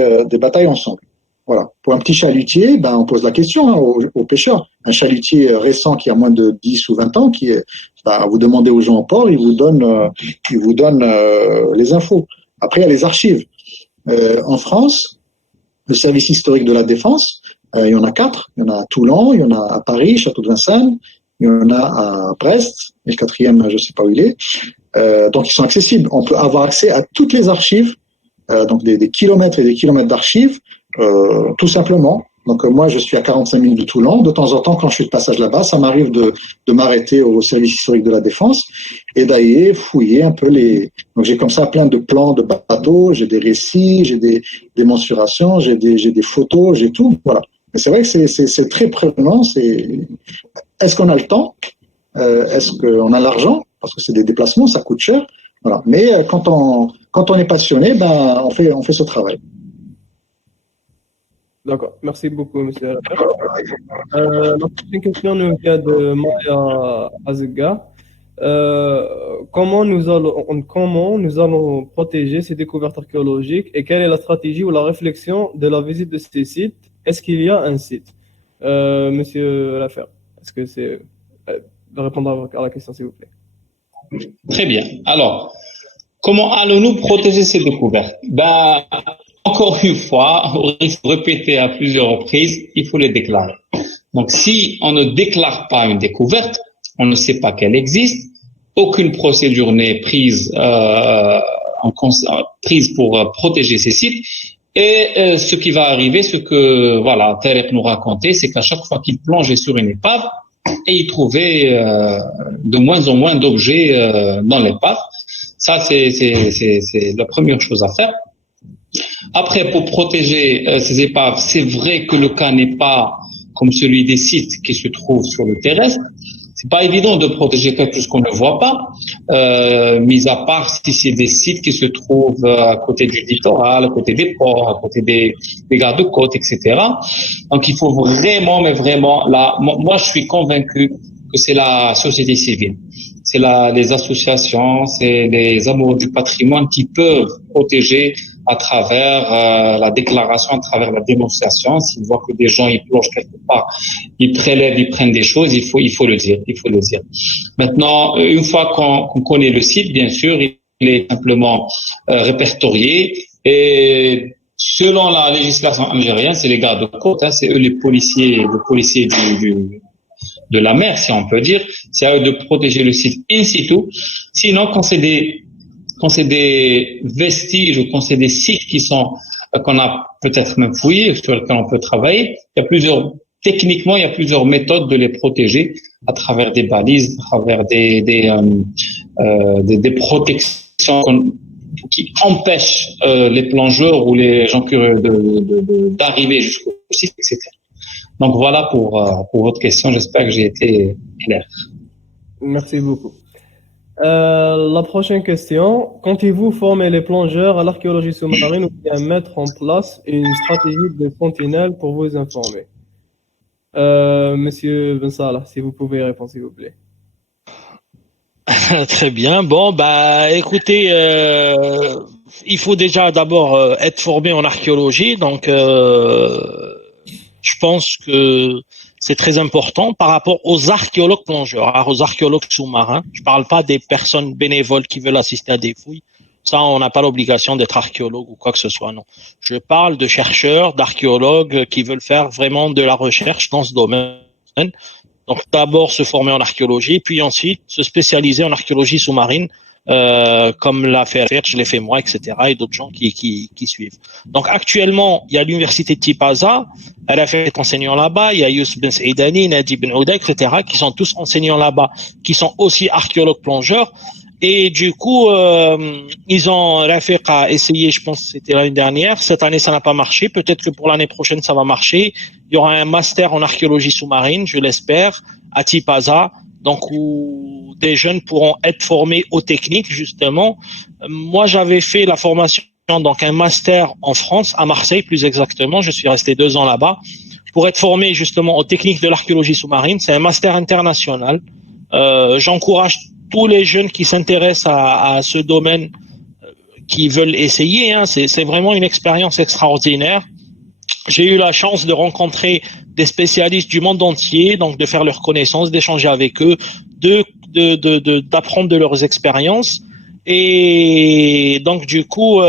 ensemble. Voilà. Pour un petit chalutier, on pose la question aux pêcheurs. Un chalutier récent qui a moins de 10 ou 20 ans, vous demandez aux gens au port, ils vous donnent les infos. Après, il y a les archives. En France, le service historique de la Défense, il y en a 4. Il y en a à Toulon, il y en a à Paris, Château de Vincennes, il y en a à Brest, et le 4e, je ne sais pas où il est. Donc, ils sont accessibles. On peut avoir accès à toutes les archives, donc des kilomètres et des kilomètres d'archives, tout simplement. Donc, moi, je suis à 45 minutes de Toulon. De temps en temps, quand je suis de passage là-bas, ça m'arrive de m'arrêter au service historique de la Défense et d'aller fouiller un peu Donc, j'ai comme ça plein de plans de bateaux, j'ai des récits, j'ai des mensurations, j'ai des photos, j'ai tout. Voilà. Mais c'est vrai que c'est très prenant. Est-ce qu'on a le temps? Est-ce qu'on a l'argent? Parce que c'est des déplacements, ça coûte cher. Voilà. Mais quand on est passionné, on fait ce travail. D'accord, merci beaucoup, monsieur Alafer. La prochaine question nous vient de Maya Azega. Comment nous allons protéger ces découvertes archéologiques et quelle est la stratégie ou la réflexion de la visite de ces sites? Est-ce qu'il y a un site? Monsieur Alafer, est-ce que c'est de répondre à la question, s'il vous plaît? Très bien. Alors, comment allons-nous protéger ces découvertes? Encore une fois, on risque de répéter à plusieurs reprises, il faut les déclarer. Donc, si on ne déclare pas une découverte, on ne sait pas qu'elle existe, aucune procédure n'est prise pour protéger ces sites. Et ce qui va arriver, ce que Tarek nous racontait, c'est qu'à chaque fois qu'il plongeait sur une épave, et il trouvait de moins en moins d'objets dans l'épave. Ça, c'est la première chose à faire. Après, pour protéger ces épaves, c'est vrai que le cas n'est pas comme celui des sites qui se trouvent sur le terrestre. C'est pas évident de protéger quelque chose qu'on ne voit pas, mis à part si c'est des sites qui se trouvent à côté du littoral, à côté des ports, à côté des gardes-côtes, etc. Donc, il faut vraiment, mais vraiment, moi, je suis convaincu que c'est la société civile. C'est les associations, c'est les amoureux du patrimoine qui peuvent protéger à travers la déclaration, à travers la dénonciation. S'ils voient que des gens ils plongent quelque part, ils prélèvent, ils prennent des choses, il faut le dire, Maintenant, une fois qu'on connaît le site, bien sûr, il est simplement répertorié et selon la législation algérienne, c'est les gardes-côtes, c'est eux les policiers de la mer, si on peut dire. C'est à eux de protéger le site in situ. Sinon, quand c'est des vestiges ou quand c'est des sites qu'on a peut-être même fouillés, sur lesquels on peut travailler, techniquement, il y a plusieurs méthodes de les protéger à travers des balises, à travers des protections qui empêchent les plongeurs ou les gens curieux d'arriver jusqu'au site, etc. Donc voilà pour votre question. J'espère que j'ai été clair. Merci beaucoup. La prochaine question. Comptez-vous former les plongeurs à l'archéologie sous-marine ou bien mettre en place une stratégie de sentinelle pour vous informer? Monsieur Ben Salah, si vous pouvez répondre, s'il vous plaît. Très bien. Bon, bah, écoutez, il faut déjà d'abord être formé en archéologie. Donc, je pense que c'est très important par rapport aux archéologues plongeurs, aux archéologues sous-marins. Je parle pas des personnes bénévoles qui veulent assister à des fouilles. Ça, on n'a pas l'obligation d'être archéologue ou quoi que ce soit, non. Je parle de chercheurs, d'archéologues qui veulent faire vraiment de la recherche dans ce domaine. Donc, d'abord se former en archéologie, puis ensuite se spécialiser en archéologie sous-marine, comme l'a fait Alfer, je l'ai fait moi, etc., et d'autres gens qui suivent. Donc, actuellement, il y a l'université de Tipaza, elle a fait enseignant là-bas, il y a Youssef Ben Saïdani, Nadi Ben Ouda, etc., qui sont tous enseignants là-bas, qui sont aussi archéologues plongeurs. Et du coup, ils ont Rafiq a essayé, je pense que c'était l'année dernière. Cette année, ça n'a pas marché. Peut-être que pour l'année prochaine, ça va marcher. Il y aura un master en archéologie sous-marine, je l'espère, à Tipaza, donc où des jeunes pourront être formés aux techniques, justement. Moi, j'avais fait la formation, donc un master en France, à Marseille plus exactement. Je suis resté 2 ans là-bas pour être formé justement aux techniques de l'archéologie sous-marine. C'est un master international. J'encourage tous les jeunes qui s'intéressent à ce domaine, qui veulent essayer. Hein. C'est vraiment une expérience extraordinaire. J'ai eu la chance de rencontrer des spécialistes du monde entier, donc de faire leur connaissance, d'échanger avec eux, d'apprendre de leurs expériences. Et donc du coup,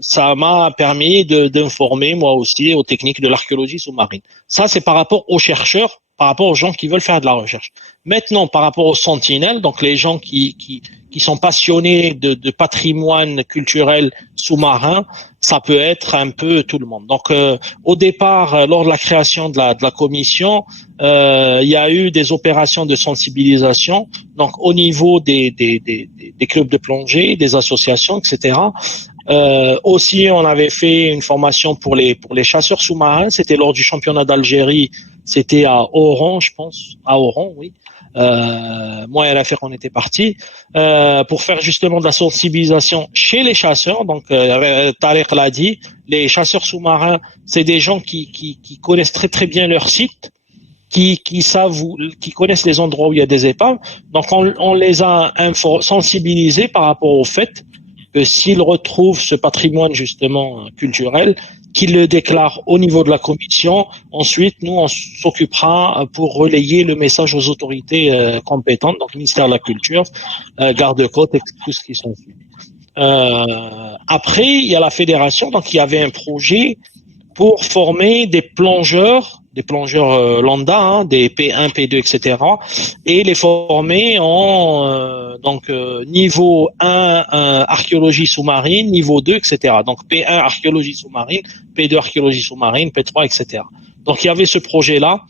ça m'a permis d'informer moi aussi aux techniques de l'archéologie sous-marine. Ça, c'est par rapport aux chercheurs, par rapport aux gens qui veulent faire de la recherche. Maintenant, par rapport aux sentinelles, donc les gens qui sont passionnés de patrimoine culturel sous-marin, ça peut être un peu tout le monde. Donc, au départ, lors de la création de la commission, il y a eu des opérations de sensibilisation, donc au niveau des clubs de plongée, des associations, etc. Aussi, on avait fait une formation pour les chasseurs sous-marins. C'était lors du championnat d'Algérie. C'était à Oran, je pense, à Oran, oui. Moi et l'affaire, on était partis pour faire justement de la sensibilisation chez les chasseurs. Donc, Tariq l'a dit, les chasseurs sous-marins, c'est des gens qui connaissent très très bien leur site, qui savent qui connaissent les endroits où il y a des épaves. Donc, on les a sensibilisés par rapport au fait que s'ils retrouvent ce patrimoine justement culturel, qu'ils le déclarent au niveau de la commission. Ensuite, nous, on s'occupera pour relayer le message aux autorités compétentes, donc ministère de la Culture, garde-côte et tout ce qui sont suivis. Après, il y a la fédération, donc il y avait un projet pour former des plongeurs lambda, hein, des P1, P2, etc., et les former en niveau 1 archéologie sous-marine, niveau 2, etc. Donc P1 archéologie sous-marine, P2 archéologie sous-marine, P3, etc. Donc il y avait ce projet-là.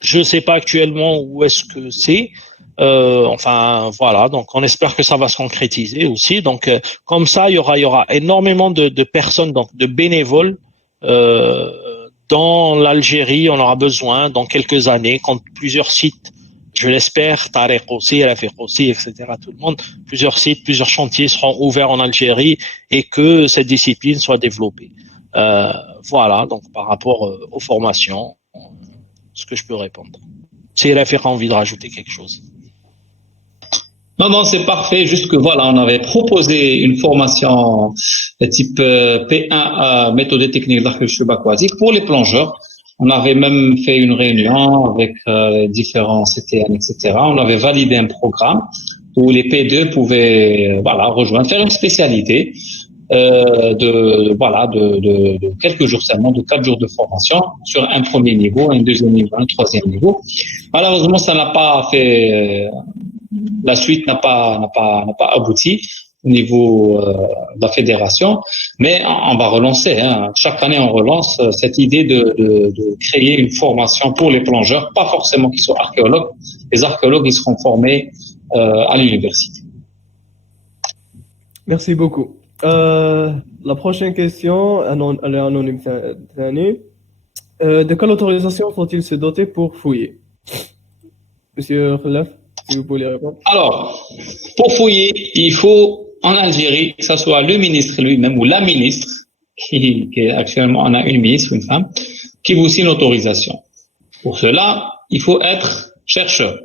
Je ne sais pas actuellement où est-ce que c'est. Enfin voilà, donc on espère que ça va se concrétiser aussi. Donc comme ça, il y aura énormément de personnes, donc de bénévoles. Dans l'Algérie, on aura besoin dans quelques années, quand plusieurs sites, je l'espère, Tariq aussi, Rafiq aussi, etc., tout le monde, plusieurs sites, plusieurs chantiers seront ouverts en Algérie et que cette discipline soit développée. Voilà, donc par rapport aux formations, ce que je peux répondre. Si Rafiq a envie de rajouter quelque chose. Non, c'est parfait. Juste que voilà, on avait proposé une formation type P1 méthode et technique d'archéologie subaquatique pour les plongeurs. On avait même fait une réunion avec différents CTN, etc. On avait validé un programme où les P2 pouvaient rejoindre, faire une spécialité de quelques jours seulement, de 4 jours de formation sur un premier niveau, un deuxième niveau, un troisième niveau. Malheureusement, ça n'a pas fait. La suite n'a pas abouti au niveau de la fédération, mais on va relancer. Hein. Chaque année, on relance cette idée de créer une formation pour les plongeurs, pas forcément qu'ils soient archéologues. Les archéologues, ils seront formés à l'université. Merci beaucoup. La prochaine question, elle est anonyme. De quelle autorisation faut-il se doter pour fouiller? Monsieur Khalaf? Si vous pouvez répondre. Alors, pour fouiller, il faut en Algérie que ce soit le ministre lui-même ou la ministre, qui est actuellement, on a une ministre, une femme, qui vous signe l'autorisation. Pour cela, il faut être chercheur.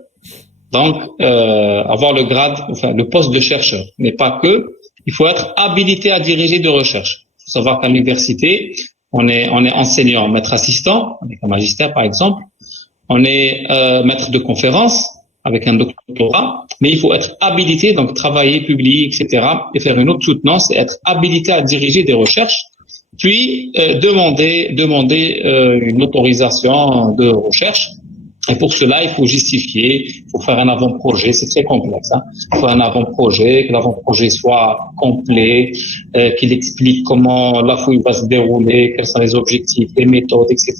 Donc, avoir le grade, enfin, le poste de chercheur. Mais pas que, il faut être habilité à diriger de recherche. Il faut savoir qu'à l'université, on est enseignant, maître assistant, avec un magistère par exemple. On est maître de conférence avec un doctorat, mais il faut être habilité, donc travailler, publier, etc., et faire une autre soutenance et être habilité à diriger des recherches, puis demander une autorisation de recherche. Et pour cela, il faut justifier, il faut faire un avant-projet, c'est très complexe. Hein. Il faut un avant-projet, que l'avant-projet soit complet, qu'il explique comment la fouille va se dérouler, quels sont les objectifs, les méthodes, etc.,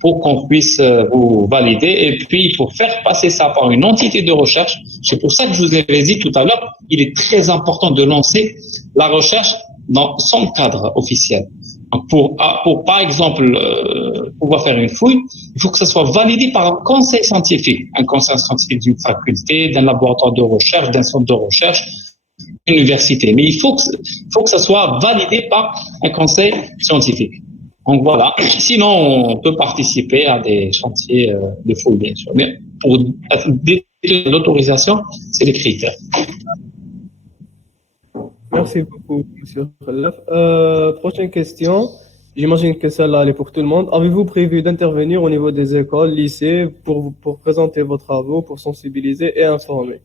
pour qu'on puisse vous valider. Et puis, il faut faire passer ça par une entité de recherche. C'est pour ça que je vous avais dit tout à l'heure, il est très important de lancer la recherche dans son cadre officiel. Pour par exemple, pouvoir faire une fouille, il faut que ça soit validé par un conseil scientifique d'une faculté, d'un laboratoire de recherche, d'un centre de recherche, d'une université. Mais il faut que ça soit validé par un conseil scientifique. Donc voilà. Sinon, on peut participer à des chantiers de fouille, bien sûr. Mais pour détenir l'autorisation, c'est les critères. Merci beaucoup, monsieur Khalaf. Prochaine question. J'imagine que celle-là, elle est pour tout le monde. Avez-vous prévu d'intervenir au niveau des écoles, lycées, pour présenter vos travaux, pour sensibiliser et informer?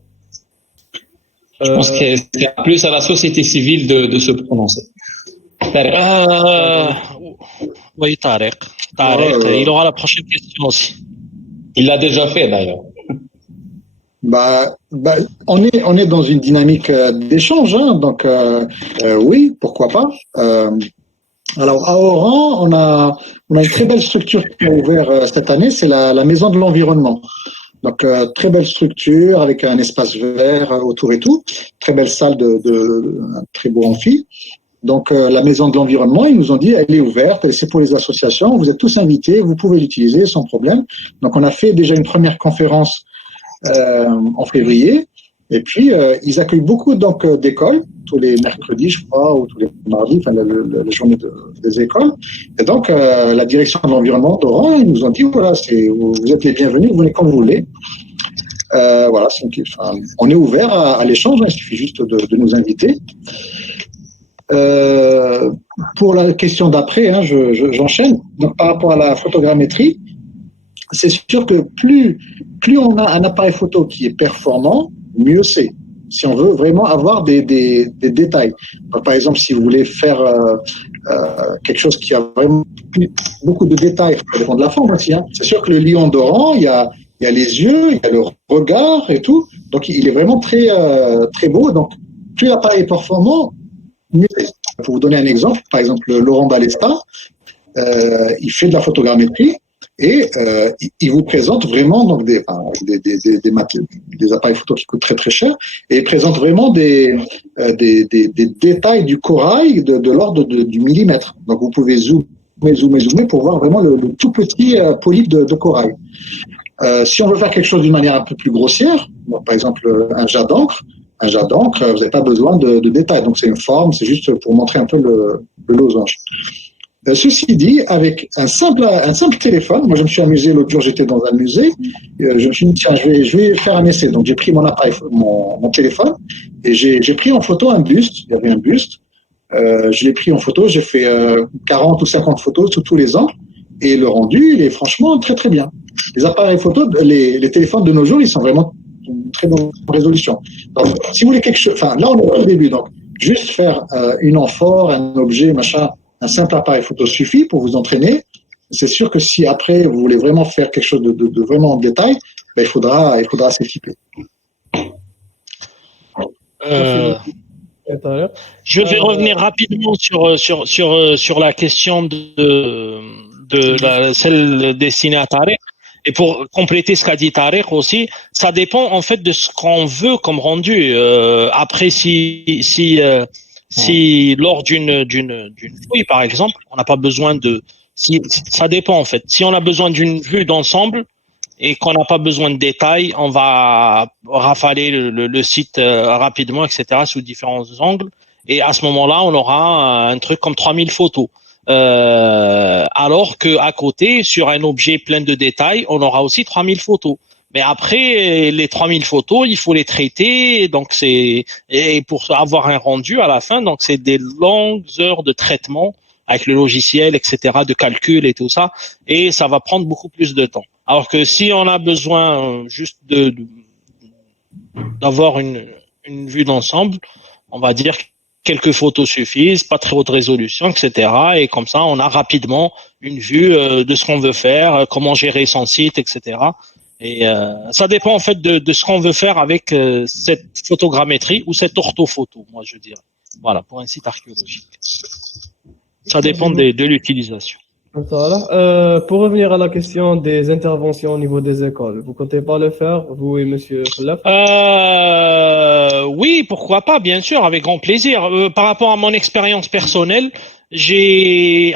Je pense que c'est plus à la société civile de se prononcer. Oui, Tarek, il aura la prochaine question aussi. Il l'a déjà fait d'ailleurs. On est dans une dynamique d'échange, hein, donc oui, pourquoi pas. Alors à Oran, on a une très belle structure qui a ouvert cette année, c'est la Maison de l'Environnement. Donc très belle structure avec un espace vert autour et tout, très belle salle un très beau amphi. Donc la Maison de l'Environnement, ils nous ont dit elle est ouverte, c'est pour les associations, vous êtes tous invités, vous pouvez l'utiliser sans problème. Donc on a fait déjà une première conférence en février, et puis ils accueillent beaucoup donc d'écoles tous les mercredis, je crois, ou tous les mardis, enfin la journée des écoles. Et donc la direction de l'environnement d'Oran, ils nous ont dit voilà, vous êtes les bienvenus, vous venez quand vous voulez. Voilà, on est ouvert à l'échange, il suffit juste de nous inviter. Pour la question d'après, hein, j'enchaîne. Donc par rapport à la photogrammétrie, c'est sûr que plus on a un appareil photo qui est performant, mieux c'est. Si on veut vraiment avoir des détails. Donc, par exemple, si vous voulez faire quelque chose qui a vraiment beaucoup de détails, ça dépend de la forme aussi. Hein. C'est sûr que le lion d'Oran, il y a les yeux, il y a le regard et tout. Donc il est vraiment très très beau. Donc plus l'appareil est performant, mieux c'est. Pour vous donner un exemple, par exemple Laurent Balesta, il fait de la photogrammétrie. Et il vous présente vraiment donc des appareils photo qui coûtent très très cher, et il présente vraiment des détails du corail de l'ordre du millimètre. Donc vous pouvez zoomer pour voir vraiment le tout petit polype de corail. Si on veut faire quelque chose d'une manière un peu plus grossière, donc par exemple un jas d'encre, vous n'avez pas besoin de détails. Donc c'est une forme, c'est juste pour montrer un peu le losange. Ceci dit, avec un simple téléphone, moi je me suis amusé l'autre jour, j'étais dans un musée, je me suis dit tiens, je vais faire un essai. Donc j'ai pris mon appareil, mon téléphone, et j'ai pris en photo un buste. Il y avait un buste. Je l'ai pris en photo, j'ai fait 40 ou 50 photos sous tous les angles, et le rendu, il est franchement très très bien. Les appareils photo, les téléphones de nos jours, ils sont vraiment très bonne résolution. Donc, si vous voulez quelque chose, enfin là on est au début, donc juste faire une amphore, un objet, machin. Un simple appareil photo suffit pour vous entraîner. C'est sûr que si après vous voulez vraiment faire quelque chose de vraiment en détail, ben, il faudra s'équiper. Je vais revenir rapidement sur la question celle destinée à Tarek. Et pour compléter ce qu'a dit Tarek aussi, ça dépend en fait de ce qu'on veut comme rendu. Après, si lors d'une fouille, par exemple, on n'a pas besoin ça dépend en fait. Si on a besoin d'une vue d'ensemble, et qu'on n'a pas besoin de détails, on va rafaler le site rapidement, etc., sous différents angles. Et à ce moment-là, on aura un truc comme 3000 photos. Alors qu'à côté, sur un objet plein de détails, on aura aussi 3000 photos. Mais après, les 3000 photos, il faut les traiter. Donc et pour avoir un rendu à la fin, donc c'est des longues heures de traitement avec le logiciel, etc., de calcul et tout ça. Et ça va prendre beaucoup plus de temps. Alors que si on a besoin juste d'avoir une vue d'ensemble, on va dire quelques photos suffisent, pas très haute résolution, etc. Et comme ça, on a rapidement une vue de ce qu'on veut faire, comment gérer son site, etc. Et ça dépend en fait de ce qu'on veut faire avec cette photogrammétrie ou cette orthophoto, moi je dirais. Voilà, pour un site archéologique. Ça dépend de l'utilisation. Pour revenir à la question des interventions au niveau des écoles, vous comptez pas le faire, vous et Monsieur Khalaf? Oui, pourquoi pas, bien sûr, avec grand plaisir. Par rapport à mon expérience personnelle, j'ai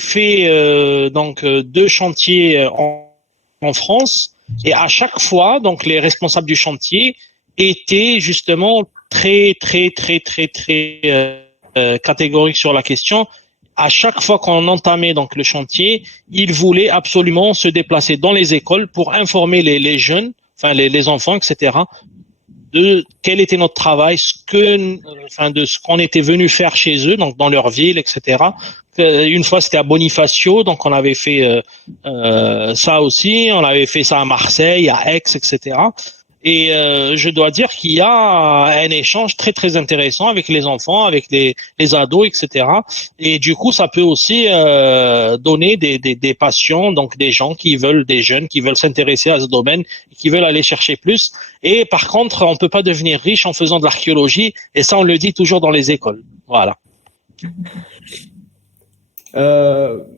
fait donc 2 chantiers en France, et à chaque fois, donc les responsables du chantier étaient justement très catégoriques sur la question. À chaque fois qu'on entamait donc le chantier, ils voulaient absolument se déplacer dans les écoles pour informer les jeunes, enfin les enfants, etc., de quel était notre travail, de ce qu'on était venu faire chez eux, donc dans leur ville, etc. Une fois, c'était à Bonifacio, donc on avait fait ça aussi, on avait fait ça à Marseille, à Aix, etc. Et je dois dire qu'il y a un échange très intéressant avec les enfants, avec les ados, etc. Et du coup, ça peut aussi donner des passions, donc des jeunes qui veulent s'intéresser à ce domaine, qui veulent aller chercher plus. Et par contre, on peut pas devenir riche en faisant de l'archéologie, et ça, on le dit toujours dans les écoles. Voilà.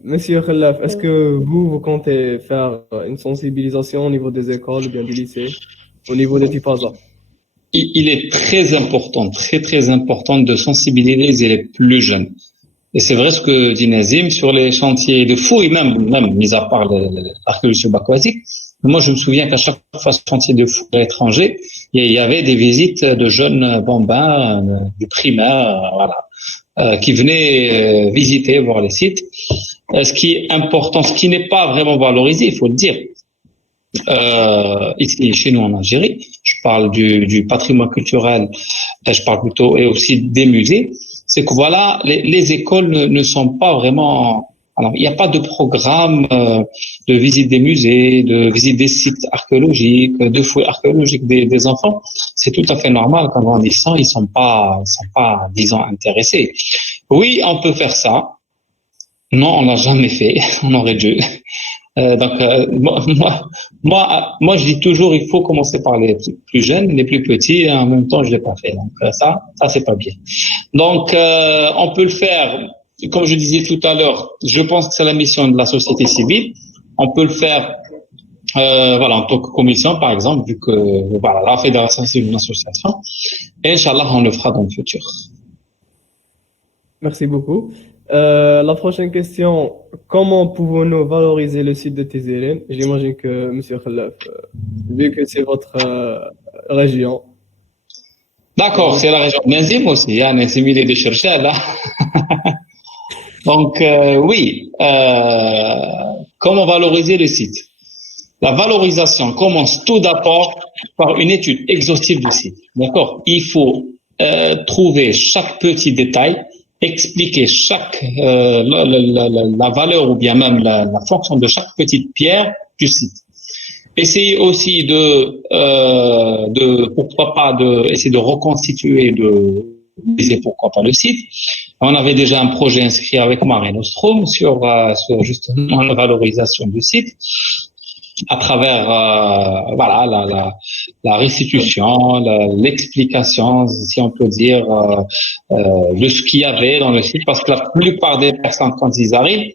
Monsieur Khalaf, est-ce que vous comptez faire une sensibilisation au niveau des écoles ou bien des lycées? Au niveau des Tipaza. Il est très important de sensibiliser les plus jeunes. Et c'est vrai ce que dit Nazim sur les chantiers de fouilles, même mis à part l'archéologie subaquatique. Moi, je me souviens qu'à chaque fois chantier de fouilles à l'étranger, il y avait des visites de jeunes bambins du primaire, qui venaient visiter, voir les sites. Ce qui est important, ce qui n'est pas vraiment valorisé, il faut le dire. Ici chez nous en Algérie, je parle du patrimoine culturel, je parle plutôt et aussi des musées, c'est que voilà, les écoles ne sont pas vraiment. Alors, il n'y a pas de programme de visite des musées, de visite des sites archéologiques, de fouilles archéologiques des enfants. C'est tout à fait normal qu'en grandissant, ils sont pas, disons, intéressés. Oui, on peut faire ça. Non, on l'a jamais fait. On aurait dû. Moi, je dis toujours, il faut commencer par les plus jeunes, les plus petits, et en même temps, je l'ai pas fait. Donc ça, c'est pas bien. Donc, on peut le faire, comme je disais tout à l'heure. Je pense que c'est la mission de la société civile. On peut le faire, en tant que commission, par exemple, vu que la fédération c'est une association. Et Inch'Allah, on le fera dans le futur. Merci beaucoup. La prochaine question, comment pouvons-nous valoriser le site de Tizérine? J'imagine que M. Khalaf, vu que c'est votre région. D'accord, c'est la région de Nazim aussi, Nazim il est de chercher là. Donc oui, comment valoriser le site? La valorisation commence tout d'abord par une étude exhaustive du site. D'accord? Il faut trouver chaque petit détail, expliquer la valeur ou bien même la fonction de chaque petite pierre du site. Essayer aussi essayer de reconstituer, pourquoi pas le site. On avait déjà un projet inscrit avec Mare Nostrum sur justement la valorisation du site à travers la restitution, l'explication, si on peut dire, de ce qu'il y avait dans le site, parce que la plupart des personnes, quand ils arrivent,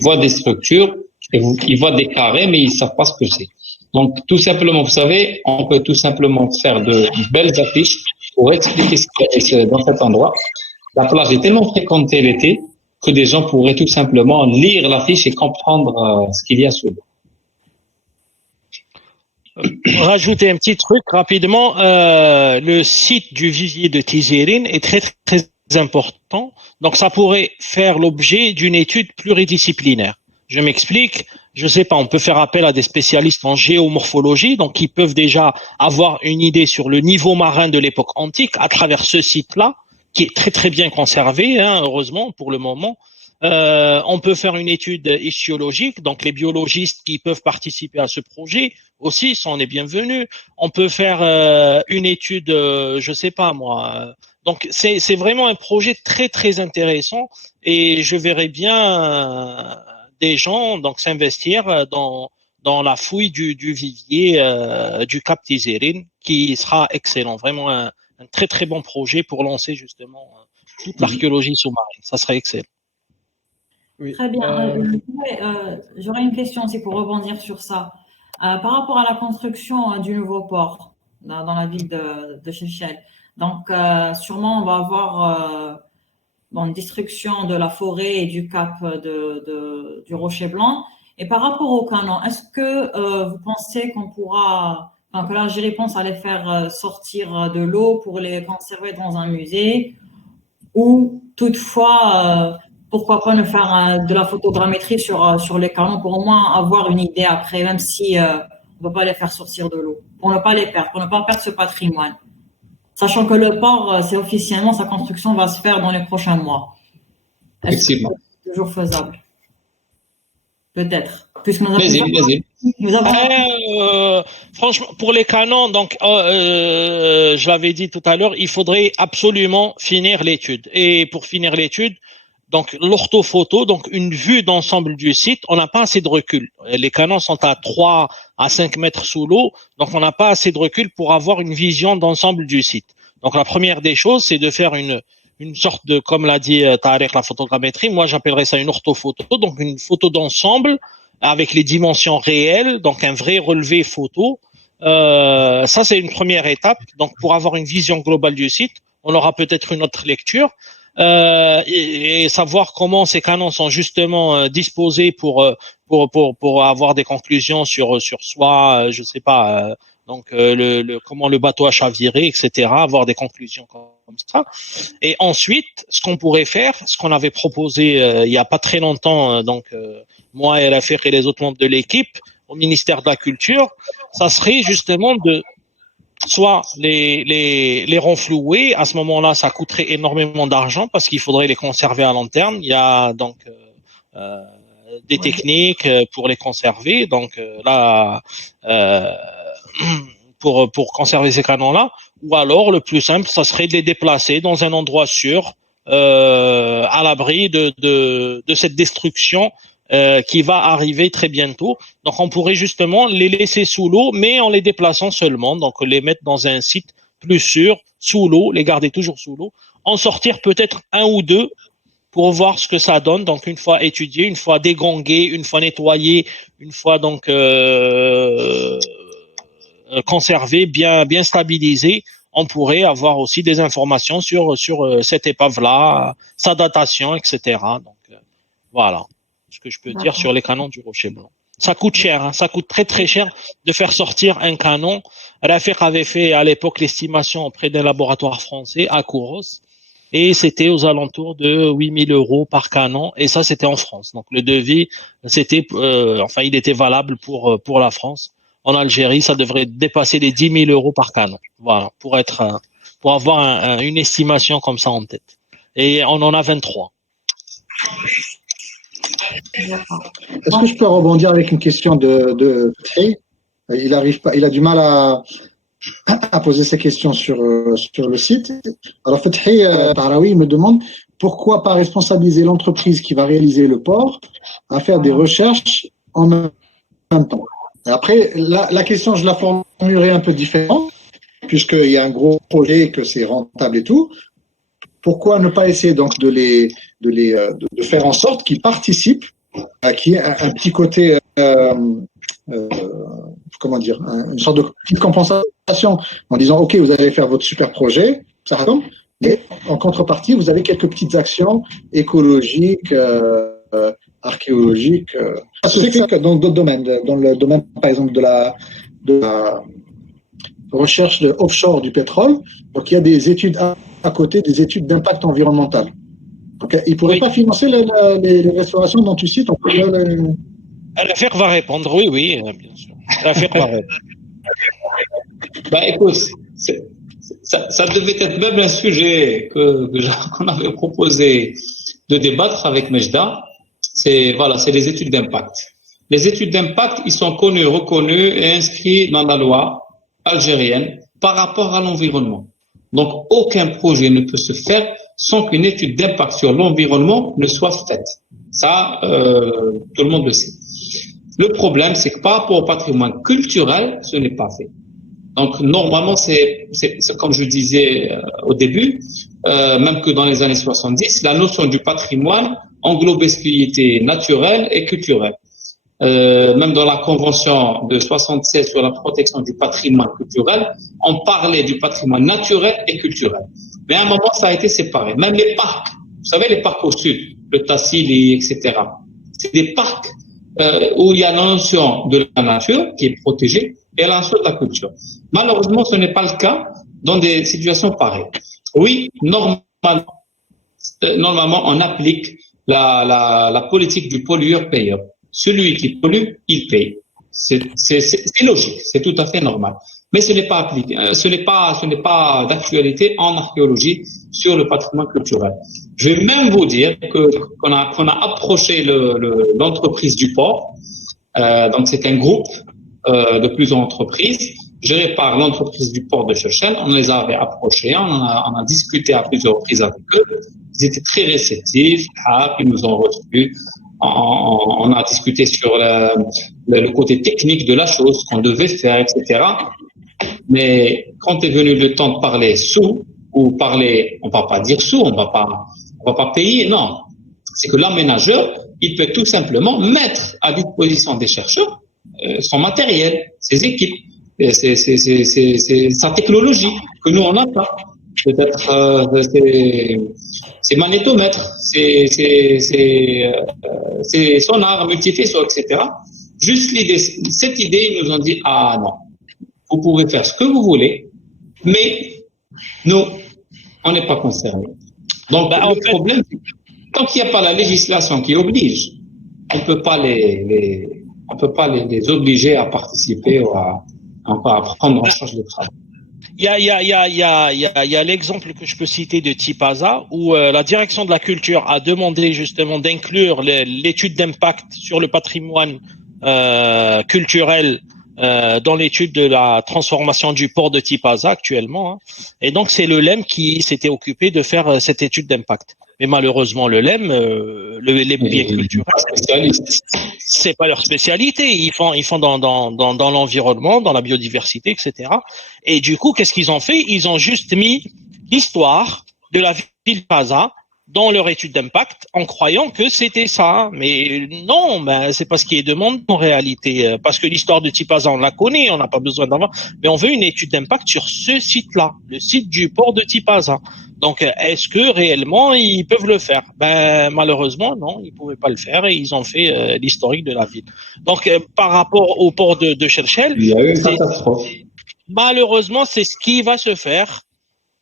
voient des structures, ils voient des carrés, mais ils savent pas ce que c'est. Donc, tout simplement, vous savez, on peut tout simplement faire de belles affiches pour expliquer ce qu'il y a dans cet endroit. La plage est tellement fréquentée l'été que des gens pourraient tout simplement lire l'affiche et comprendre ce qu'il y a sous l'eau. rajouter un petit truc rapidement. Le site du vivier de Tizérine est très très important. Donc ça pourrait faire l'objet d'une étude pluridisciplinaire. Je m'explique. Je sais pas, on peut faire appel à des spécialistes en géomorphologie, donc qui peuvent déjà avoir une idée sur le niveau marin de l'époque antique à travers ce site-là, qui est très très bien conservé, hein, heureusement pour le moment. On peut faire une étude ichthyologique, donc les biologistes qui peuvent participer à ce projet aussi sont les bienvenus. On peut faire une étude, je sais pas moi. Donc c'est vraiment un projet très très intéressant et je verrais bien des gens donc s'investir dans la fouille du vivier du Cap Tizérine qui sera excellent, vraiment un très très bon projet pour lancer justement toute l'archéologie sous-marine. Ça serait excellent. Oui. Très bien. J'aurais une question aussi pour rebondir sur ça. Par rapport à la construction du nouveau port dans la ville de Chefchaouen. Donc, sûrement, on va avoir une destruction de la forêt et du cap du Rocher Blanc. Et par rapport au canon, est-ce que vous pensez qu'on pourra, que l'Algérie pense à les faire sortir de l'eau pour les conserver dans un musée ou toutefois, pourquoi pas ne faire de la photogrammétrie sur les canons pour au moins avoir une idée après, même si on ne peut pas les faire sortir de l'eau, pour ne pas les perdre, pour ne pas perdre ce patrimoine. Sachant que le port, c'est officiellement, sa construction va se faire dans les prochains mois. Est-ce que c'est toujours faisable? Peut-être. Puisque nous avons franchement, pour les canons, donc, je l'avais dit tout à l'heure, il faudrait absolument finir l'étude. Et pour finir l'étude, donc l'orthophoto, donc une vue d'ensemble du site, on n'a pas assez de recul. Les canons sont à 3 à 5 mètres sous l'eau, donc on n'a pas assez de recul pour avoir une vision d'ensemble du site. Donc la première des choses, c'est de faire une sorte de, comme l'a dit Tariq, la photogrammétrie, moi j'appellerais ça une orthophoto, donc une photo d'ensemble avec les dimensions réelles, donc un vrai relevé photo. Ça c'est une première étape. Donc pour avoir une vision globale du site, on aura peut-être une autre lecture. Et savoir comment ces canons sont justement disposés pour avoir des conclusions sur soit je sais pas comment le bateau a chaviré, etc., avoir des conclusions comme ça. Et ensuite, ce qu'on pourrait faire, ce qu'on avait proposé il y a pas très longtemps, moi et Rafik et les autres membres de l'équipe au ministère de la Culture, ça serait justement de soit les renflouer. À ce moment-là, ça coûterait énormément d'argent parce qu'il faudrait les conserver à long terme. Il y a donc des techniques pour les conserver. Donc là, pour conserver ces canons-là. Ou alors, le plus simple, ça serait de les déplacer dans un endroit sûr, à l'abri de cette destruction qui va arriver très bientôt. Donc, on pourrait justement les laisser sous l'eau, mais en les déplaçant seulement. Donc, les mettre dans un site plus sûr, sous l'eau, les garder toujours sous l'eau, en sortir peut-être un ou deux pour voir ce que ça donne. Donc, une fois étudié, une fois dégongué, une fois nettoyé, une fois donc conservé, bien stabilisé, on pourrait avoir aussi des informations sur cette épave-là, sa datation, etc. Donc, voilà ce que je peux dire sur les canons du Rocher Blanc. Ça coûte cher, hein, ça coûte très très cher de faire sortir un canon. Rafik avait fait à l'époque l'estimation auprès d'un laboratoire français à Kouros et c'était aux alentours de 8 000 € par canon et ça c'était en France. Donc le devis, c'était, il était valable pour la France. En Algérie, ça devrait dépasser les 10 000 € par canon. Voilà, pour avoir une estimation comme ça en tête. Et on en a 23. Est-ce que je peux rebondir avec une question de Fethi? Il a du mal à poser ses questions sur le site. Alors Fethi Tahraoui me demande pourquoi pas responsabiliser l'entreprise qui va réaliser le port à faire des recherches en même temps. Après, la question, je la formulerai un peu différemment, puisqu'il y a un gros projet, que c'est rentable et tout. Pourquoi ne pas essayer donc de faire en sorte qu'ils participent, qu'il y ait un petit côté, une sorte de petite compensation en disant, OK, vous allez faire votre super projet, ça tombe, mais en contrepartie, vous avez quelques petites actions écologiques, archéologiques, ça se fait dans d'autres domaines, dans le domaine, par exemple, de de la recherche offshore du pétrole. Donc, il y a des études à côté, des études d'impact environnemental. Donc, ils ne pourraient pas financer les restaurations dont tu cites. L'affaire va répondre, oui, bien sûr. L'affaire va répondre. Écoute, ça devait être même un sujet qu'on avait proposé de débattre avec Mejda. C'est les études d'impact. Les études d'impact, ils sont connus, reconnus et inscrits dans la loi algérienne par rapport à l'environnement. Donc, aucun projet ne peut se faire sans qu'une étude d'impact sur l'environnement ne soit faite. Ça, tout le monde le sait. Le problème, c'est que par rapport au patrimoine culturel, ce n'est pas fait. Donc, normalement, c'est comme je disais au début, même que dans les années 70, la notion du patrimoine englobait ce qui était naturel et culturel. Même dans la convention de 76 sur la protection du patrimoine culturel, on parlait du patrimoine naturel et culturel. Mais à un moment, ça a été séparé. Même les parcs, vous savez, les parcs au sud, le Tassili, etc. C'est des parcs où il y a la notion de la nature qui est protégée et la notion de la culture. Malheureusement, ce n'est pas le cas dans des situations pareilles. Oui, normalement, on applique la politique du pollueur-payeur. Celui qui pollue, il paye. C'est logique, c'est tout à fait normal. Mais ce n'est pas appliqué, ce n'est pas d'actualité en archéologie sur le patrimoine culturel. Je vais même vous dire qu'on a approché l'entreprise du port. Donc c'est un groupe de plusieurs entreprises géré par l'entreprise du port de Chechel. On les avait approchés, on a discuté à plusieurs reprises avec eux. Ils étaient très réceptifs, ils nous ont reçus. On a discuté sur le côté technique de la chose, ce qu'on devait faire, etc. Mais quand est venu le temps de parler sous, ou parler, on va pas dire sous, on va pas payer, non. C'est que l'aménageur, il peut tout simplement mettre à disposition des chercheurs son matériel, ses équipes, sa technologie que nous on n'a pas. Peut-être c'est magnétomètre, c'est sonar, multifaisceau, etc. Juste cette idée, ils nous ont dit non, vous pouvez faire ce que vous voulez, mais nous, on n'est pas concernés. Donc le problème, c'est que tant qu'il n'y a pas la législation qui oblige, on ne peut pas les obliger à participer ou à prendre en charge le travail. Il y a l'exemple que je peux citer de Tipaza où la direction de la culture a demandé justement d'inclure l'étude d'impact sur le patrimoine culturel dans l'étude de la transformation du port de Tipaza actuellement. Et donc c'est le LEM qui s'était occupé de faire cette étude d'impact. Mais malheureusement le LEM, les biens culturels, c'est pas leur spécialité. Ils font dans l'environnement, dans la biodiversité, etc. Et du coup, qu'est-ce qu'ils ont fait? Ils ont juste mis l'histoire de la ville de Paza dans leur étude d'impact en croyant que c'était ça. Mais non, c'est pas ce qui est demandé en réalité. Parce que l'histoire de Tipaza, on la connaît, on n'a pas besoin d'en voir. Mais on veut une étude d'impact sur ce site-là, le site du port de Tipaza. Donc, est-ce que réellement ils peuvent le faire? Malheureusement, non, ils pouvaient pas le faire et ils ont fait l'historique de la ville. Donc, par rapport au port de Chechel, il y a eu une catastrophe. Malheureusement, c'est ce qui va se faire.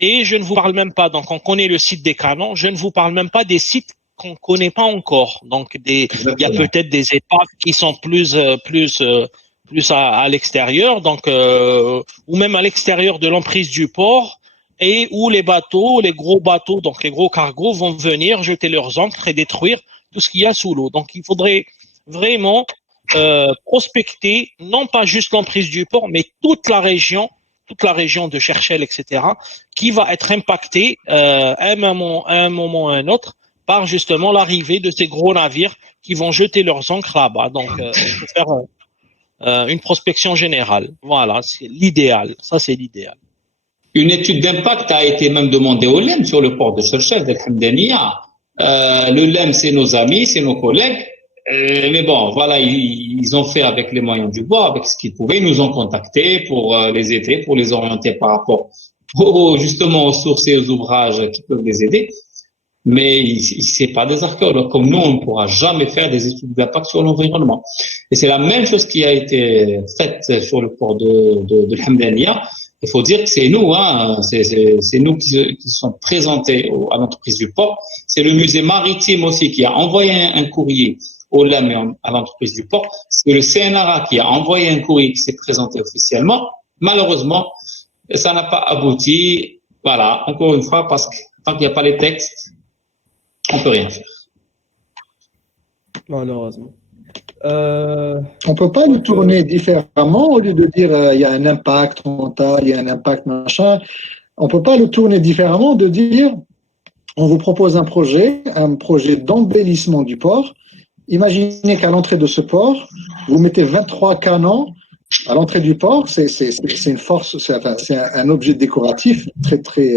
Et je ne vous parle même pas. Donc, on connaît le site des canons. Je ne vous parle même pas des sites qu'on connaît pas encore. Donc, il y a peut-être des épaves qui sont plus à l'extérieur. Donc, ou même à l'extérieur de l'emprise du port. Et où les gros bateaux, donc les gros cargos vont venir jeter leurs ancres et détruire tout ce qu'il y a sous l'eau. Donc, il faudrait vraiment prospecter, non pas juste l'emprise du port, mais toute la région de Chechel, etc., qui va être impactée à un moment ou à un autre par justement l'arrivée de ces gros navires qui vont jeter leurs ancres là-bas. Donc, il faut faire une prospection générale. Voilà, c'est l'idéal. Ça, c'est l'idéal. Une étude d'impact a été même demandée au LEM sur le port de Chechel, d'El-Hamdaniya. Le LEM, c'est nos amis, c'est nos collègues. Mais bon, voilà, ils ont fait avec les moyens du bord, avec ce qu'ils pouvaient. Ils nous ont contactés pour les aider, pour les orienter par rapport justement aux sources et aux ouvrages qui peuvent les aider. mais c'est pas des archéologues. Comme nous, on ne pourra jamais faire des études d'impact sur l'environnement. Et c'est la même chose qui a été faite sur le port de Hamdania. Il faut dire que c'est nous, hein, c'est nous qui sont présentés à l'entreprise du port. C'est le musée maritime aussi qui a envoyé un courrier au LEM et à l'entreprise du port. C'est le CNRA qui a envoyé un courrier qui s'est présenté officiellement. Malheureusement, ça n'a pas abouti. Voilà, encore une fois, parce que tant qu'il n'y a pas les textes, on peut rien faire. Malheureusement. On peut pas le tourner différemment au lieu de dire il y a un impact mental, il y a un impact machin. On peut pas le tourner différemment de dire on vous propose un projet d'embellissement du port. Imaginez qu'à l'entrée de ce port, vous mettez 23 canons à l'entrée du port. C'est une force, c'est un objet décoratif très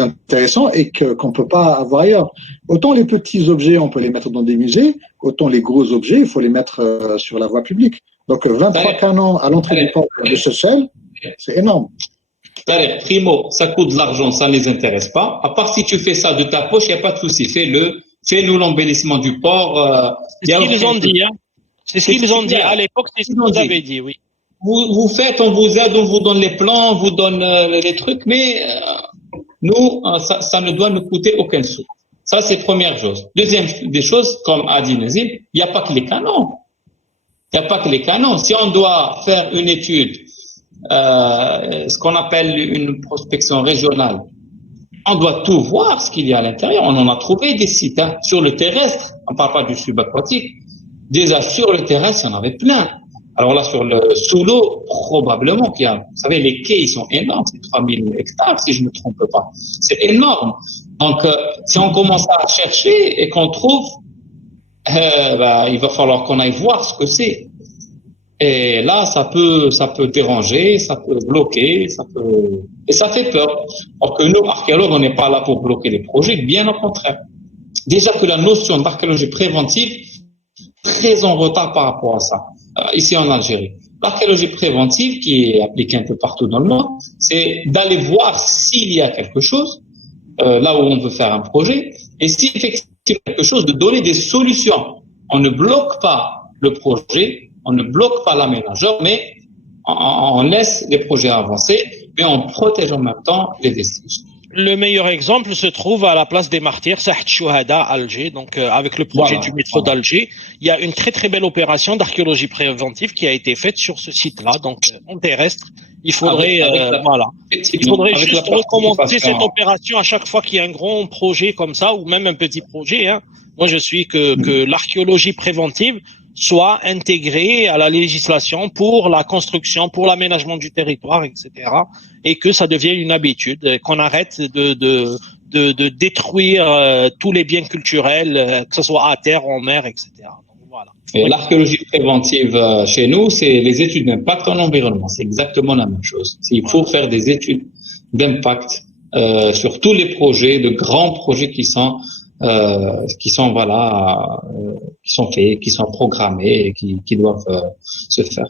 intéressant et qu'on peut pas avoir ailleurs. Autant les petits objets, on peut les mettre dans des musées, autant les gros objets, il faut les mettre sur la voie publique. Donc 23 canons à l'entrée du port de Seychelles, c'est énorme. Primo, ça coûte de l'argent, ça ne les intéresse pas. À part si tu fais ça de ta poche, il n'y a pas de souci. Fais-nous l'embellissement du port. C'est ce qu'ils ont dit, hein. C'est ce qu'ils ont dit. À l'époque, c'est ce qu'ils avaient dit, oui. Vous faites, on vous aide, on vous donne les plans, on vous donne les trucs, mais nous, ça ne doit nous coûter aucun sou. Ça, c'est première chose. Deuxième des choses, comme a dit Nazim, il n'y a pas que les canons. Il n'y a pas que les canons. Si on doit faire une étude, ce qu'on appelle une prospection régionale, on doit tout voir ce qu'il y a à l'intérieur. On en a trouvé des sites, hein, sur le terrestre. On ne parle pas du subaquatique. Déjà, sur le terrestre, il y en avait plein. Alors là, sous l'eau, probablement qu'il y a, vous savez, les quais, ils sont énormes, c'est 3000 hectares, si je ne me trompe pas. C'est énorme. Donc, si on commence à chercher et qu'on trouve, il va falloir qu'on aille voir ce que c'est. Et là, ça peut déranger, ça peut bloquer, et ça fait peur. Alors que nous, archéologues, on n'est pas là pour bloquer les projets, bien au contraire. Déjà que la notion d'archéologie préventive, très en retard par rapport à ça, ici en Algérie. L'archéologie préventive, qui est appliquée un peu partout dans le monde, c'est d'aller voir s'il y a quelque chose, là où on veut faire un projet, et si effectivement il y a quelque chose, de donner des solutions. On ne bloque pas le projet, on ne bloque pas l'aménageur, mais on laisse les projets avancer, mais on protège en même temps les vestiges. Le meilleur exemple se trouve à la place des martyrs, Saht Chouhada à Alger. Donc, avec le projet du métro d'Alger, il y a une très très belle opération d'archéologie préventive qui a été faite sur ce site-là. Donc, en terrestre, il faudrait, il faudrait juste recommencer cette opération à chaque fois qu'il y a un grand projet comme ça, ou même un petit projet, hein. Moi, je suis que l'archéologie préventive soit intégrée à la législation pour la construction, pour l'aménagement du territoire, etc. Et que ça devienne une habitude, qu'on arrête de détruire tous les biens culturels, que ce soit à terre, en mer, etc. Donc, voilà. Et l'archéologie préventive chez nous, c'est les études d'impact en environnement. C'est exactement la même chose. Il faut faire des études d'impact sur tous les projets, de grands projets qui sont faits, qui sont programmés et qui doivent se faire.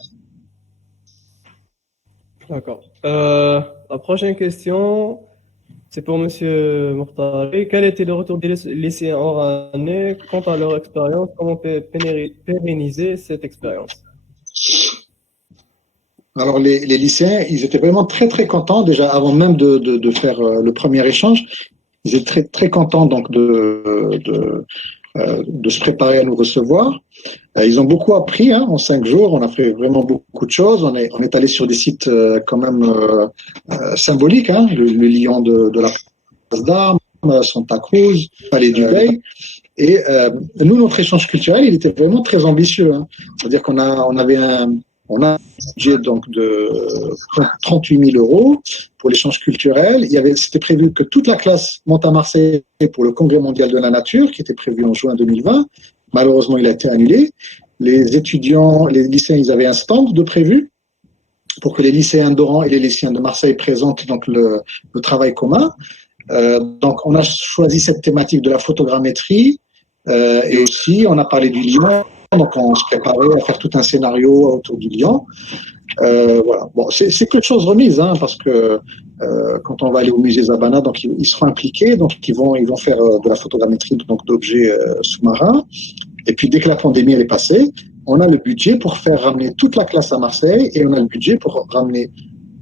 D'accord. La prochaine question, c'est pour Monsieur Mourtari. Quel était le retour des lycéens hors année quant à leur expérience? Comment pérenniser cette expérience? Alors les lycéens, ils étaient vraiment très très contents déjà avant même de faire le premier échange. Ils étaient très très contents donc de se préparer à nous recevoir. Ils ont beaucoup appris en 5 jours. On a fait vraiment beaucoup de choses. On est allé sur des sites quand même symboliques, le Lion de la Place d'Armes, Santa Cruz, Palais du Bey. Et nous, notre échange culturel, il était vraiment très ambitieux. C'est-à-dire qu'on a un budget donc de 38 000 € pour l'échange culturel. C'était prévu que toute la classe monte à Marseille pour le Congrès mondial de la nature, qui était prévu en juin 2020. Malheureusement, il a été annulé. Les étudiants, les lycéens, ils avaient un stand de prévu pour que les lycéens d'Oran et les lycéens de Marseille présentent donc le travail commun. Donc, on a choisi cette thématique de la photogrammétrie et aussi, on a parlé du lion. Donc, on se préparait à faire tout un scénario autour du lion. Voilà. Bon, c'est que de choses remises, hein, parce que quand on va aller au musée Zabana, donc ils seront impliqués, donc ils vont faire de la photogrammétrie donc d'objets sous-marins. Et puis dès que la pandémie elle est passée, on a le budget pour faire ramener toute la classe à Marseille et on a le budget pour ramener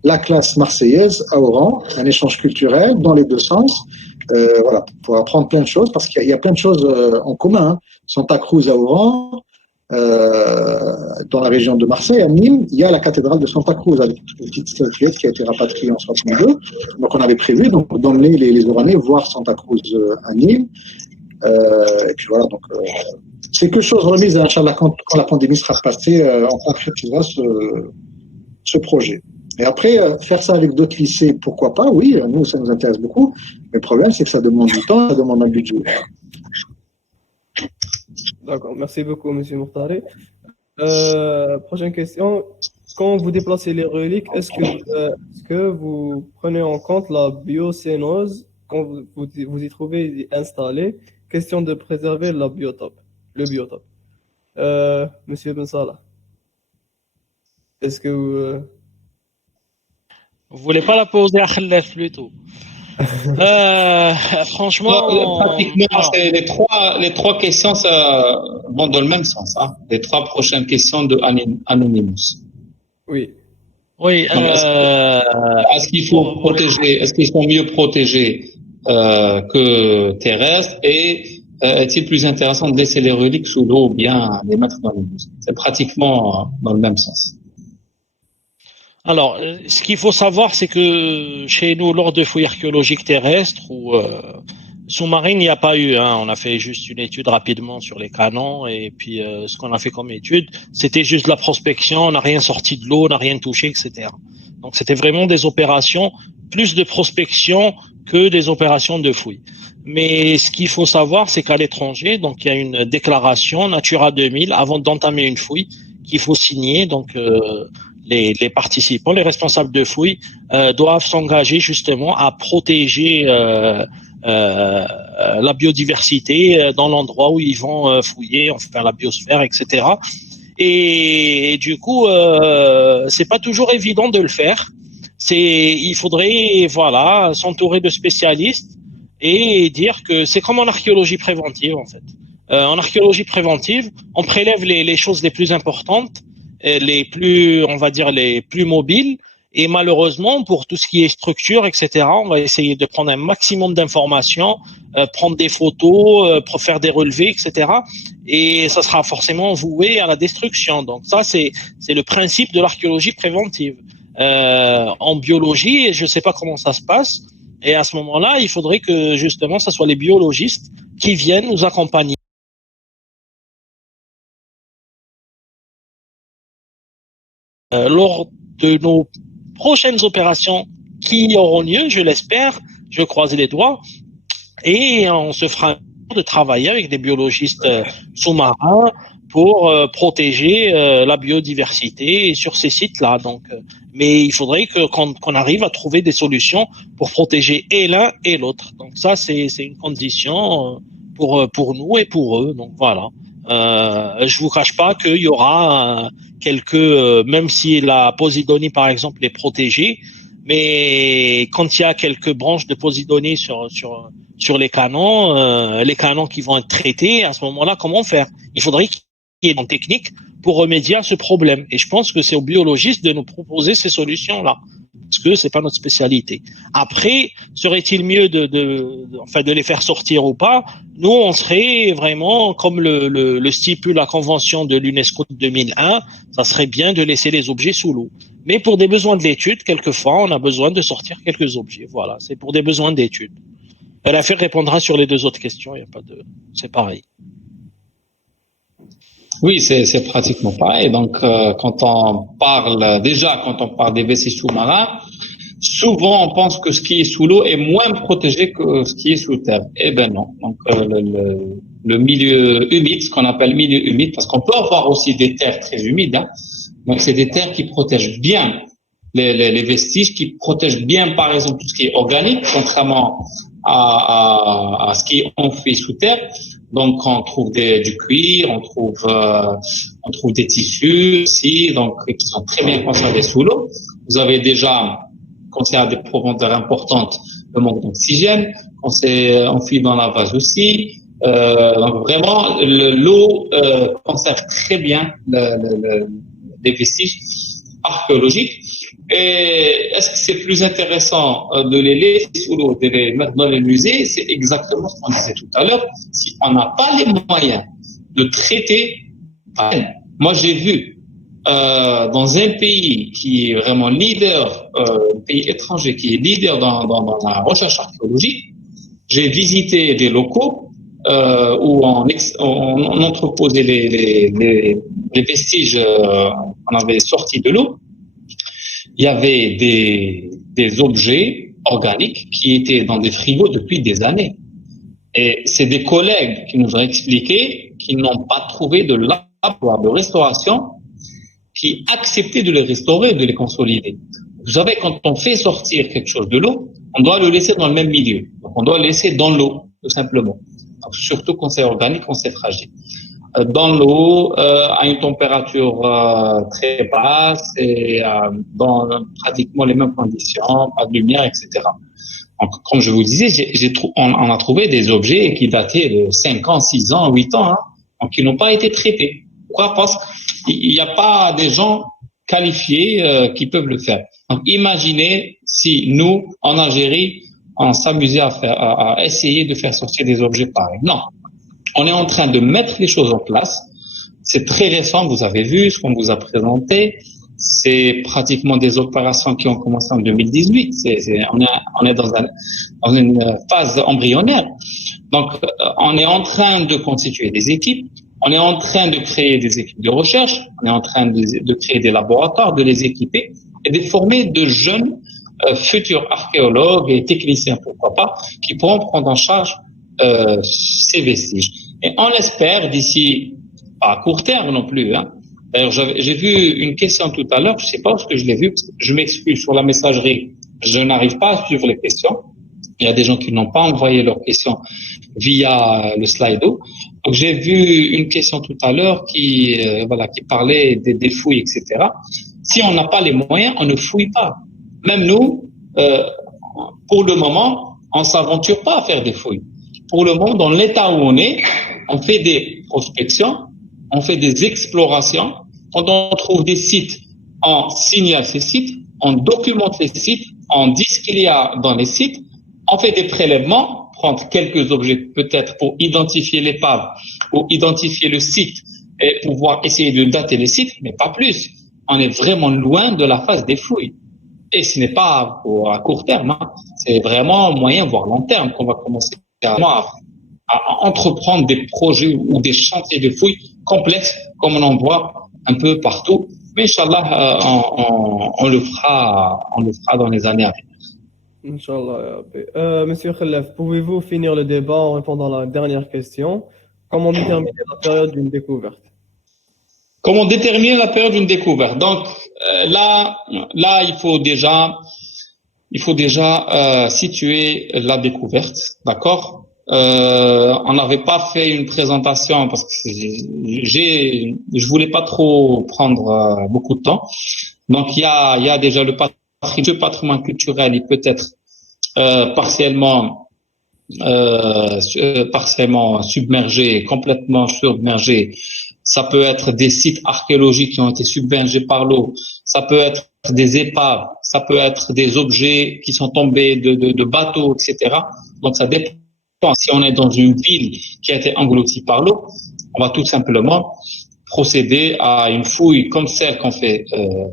la classe marseillaise à Oran, un échange culturel dans les deux sens, voilà, pour apprendre plein de choses, parce qu'il y a plein de choses en commun. Hein. Santa Cruz à Oran, dans la région de Marseille, à Nîmes, il y a la cathédrale de Santa Cruz, avec une petite statuette qui a été rapatriée en 62. Donc on avait prévu d'emmener les Oranais voir Santa Cruz à Nîmes. Et puis voilà, donc c'est que chose remise, Inch'Allah, quand la pandémie sera passée, on concrétisera ce projet. Et après, faire ça avec d'autres lycées, pourquoi pas? Oui, nous, ça nous intéresse beaucoup. Mais le problème, c'est que ça demande du temps, ça demande un budget. D'accord, merci beaucoup, Monsieur Mourtari. Prochaine question. Quand vous déplacez les reliques, est-ce que vous prenez en compte la biocénose quand vous y trouvez installé? Question de préserver le biotope. Monsieur Ben Salah, est-ce que Vous voulez pas la poser à Khalef plutôt? Franchement, non, pratiquement, c'est les trois questions ça, vont dans le même sens. Hein. Les trois prochaines questions de Anonymous. oui. Oui. Est-ce qu'il faut protéger? Est-ce qu'ils sont mieux protégés que terrestres? Et est-il plus intéressant de laisser les reliques sous l'eau ou bien les mettre dans les musées? C'est pratiquement dans le même sens. Alors, ce qu'il faut savoir, c'est que chez nous, lors de fouilles archéologiques terrestres ou sous-marines, il n'y a pas eu. Hein, on a fait juste une étude rapidement sur les canons et puis ce qu'on a fait comme étude, c'était juste de la prospection. On n'a rien sorti de l'eau, on n'a rien touché, etc. Donc, c'était vraiment des opérations, plus de prospection que des opérations de fouilles. Mais ce qu'il faut savoir, c'est qu'à l'étranger, donc il y a une déclaration Natura 2000 avant d'entamer une fouille qu'il faut signer. Donc les participants, les responsables de fouilles doivent s'engager justement à protéger la biodiversité dans l'endroit où ils vont fouiller, enfin la biosphère, etc. Et du coup, c'est pas toujours évident de le faire. Il faudrait voilà s'entourer de spécialistes et dire que c'est comme en archéologie préventive en fait. En archéologie préventive, on prélève les choses les plus importantes, les plus, on va dire, les plus mobiles. Et malheureusement, pour tout ce qui est structure, etc., on va essayer de prendre un maximum d'informations, prendre des photos, faire des relevés, etc. Et ça sera forcément voué à la destruction. Donc ça, c'est le principe de l'archéologie préventive. En biologie, je ne sais pas comment ça se passe. Et à ce moment-là, il faudrait que justement, ce soit les biologistes qui viennent nous accompagner. Lors de nos prochaines opérations qui auront lieu, je l'espère, je croise les doigts, et on se fera de travailler avec des biologistes sous-marins pour protéger la biodiversité sur ces sites-là. Donc, mais il faudrait qu'on arrive à trouver des solutions pour protéger et l'un et l'autre. Donc ça, c'est une condition pour nous et pour eux. Donc voilà. Je vous cache pas qu'il y aura même si la Posidonie par exemple est protégée, mais quand il y a quelques branches de Posidonie sur les canons qui vont être traités, à ce moment-là, comment faire? Il faudrait qu'il y ait une technique pour remédier à ce problème. Et je pense que c'est aux biologistes de nous proposer ces solutions-là, parce que c'est pas notre spécialité. Après, serait-il mieux de les faire sortir ou pas? Nous, on serait vraiment, comme le stipule la convention de l'UNESCO de 2001, ça serait bien de laisser les objets sous l'eau. Mais pour des besoins de l'étude, quelquefois, on a besoin de sortir quelques objets. Voilà, c'est pour des besoins d'étude. L'affaire répondra sur les deux autres questions. Il y a pas de, c'est pareil. Oui, c'est pratiquement pareil. Donc, quand on parle des vestiges sous-marins, souvent on pense que ce qui est sous l'eau est moins protégé que ce qui est sous terre. Eh ben non. Donc, le milieu humide, ce qu'on appelle milieu humide, parce qu'on peut avoir aussi des terres très humides. Hein. Donc, c'est des terres qui protègent bien les vestiges, qui protègent bien, par exemple, tout ce qui est organique, contrairement à ce qui est enfoui sous terre. Donc, on trouve du cuir, on trouve des tissus aussi, donc qui sont très bien conservés sous l'eau. Vous avez déjà, quand c'est à des profondeurs importantes, le manque d'oxygène, quand c'est enfoui dans la vase aussi. Donc vraiment, l'eau conserve très bien les vestiges archéologiques. Et est-ce que c'est plus intéressant de les laisser sous l'eau, de les mettre dans les musées? C'est exactement ce qu'on disait tout à l'heure. Si on n'a pas les moyens de traiter, moi j'ai vu dans un pays qui est vraiment leader, un pays étranger qui est leader dans la recherche archéologique, j'ai visité des locaux où on entreposait les vestiges qu'on avait sortis de l'eau. Il y avait des objets organiques qui étaient dans des frigos depuis des années. Et c'est des collègues qui nous ont expliqué qu'ils n'ont pas trouvé de laboratoire de restauration qui acceptait de les restaurer, de les consolider. Vous savez, quand on fait sortir quelque chose de l'eau, on doit le laisser dans le même milieu. Donc, on doit le laisser dans l'eau, tout simplement. Donc, surtout quand c'est organique, quand c'est fragile. Dans l'eau, à une température très basse et dans pratiquement les mêmes conditions, pas de lumière, etc. Donc, comme je vous disais, on a trouvé des objets qui dataient de 5 ans, 6 ans, 8 ans, donc qui n'ont pas été traités. Pourquoi? Parce qu'il n'y a pas des gens qualifiés qui peuvent le faire. Donc, imaginez si nous, en Algérie, on s'amusait à essayer de faire sortir des objets pareils. Non. On est en train de mettre les choses en place. C'est très récent, vous avez vu ce qu'on vous a présenté. C'est pratiquement des opérations qui ont commencé en 2018. On est dans une phase embryonnaire. Donc, on est en train de constituer des équipes. On est en train de créer des équipes de recherche. On est en train de créer des laboratoires, de les équiper et de former de jeunes futurs archéologues et techniciens, pourquoi pas, qui pourront prendre en charge ces vestiges. Et on l'espère d'ici, pas à court terme non plus. D'ailleurs, j'ai vu une question tout à l'heure, je ne sais pas où je l'ai vu, je m'excuse sur la messagerie, je n'arrive pas à suivre les questions. Il y a des gens qui n'ont pas envoyé leurs questions via le Slido. Donc j'ai vu une question tout à l'heure qui parlait des fouilles, etc. Si on n'a pas les moyens, on ne fouille pas. Même nous, pour le moment, on s'aventure pas à faire des fouilles. Pour le moment, dans l'état où on est, on fait des prospections, on fait des explorations. Quand on trouve des sites, on signale ces sites, on documente les sites, on dit ce qu'il y a dans les sites, on fait des prélèvements, prendre quelques objets peut-être pour identifier l'épave ou identifier le site et pouvoir essayer de dater les sites, mais pas plus. On est vraiment loin de la phase des fouilles. Et ce n'est pas à court terme, c'est vraiment moyen, voire long terme qu'on va commencer à entreprendre des projets ou des chantiers de fouilles complexes comme on en voit un peu partout. Mais Inch'Allah, on le fera dans les années à venir. Inch'Allah. Monsieur Khalaf, pouvez-vous finir le débat en répondant à la dernière question? Comment déterminer la période d'une découverte? Comment déterminer la période d'une découverte? Donc là, il faut déjà situer la découverte, d'accord? On n'avait pas fait une présentation parce que je voulais pas trop prendre beaucoup de temps. Donc il y a déjà le patrimoine culturel, il peut être partiellement submergé, complètement submergé. Ça peut être des sites archéologiques qui ont été submergés par l'eau. Ça peut être des épaves. Ça peut être des objets qui sont tombés de bateaux, etc. Donc, ça dépend. Si on est dans une ville qui a été engloutie par l'eau, on va tout simplement procéder à une fouille comme celle qu'on fait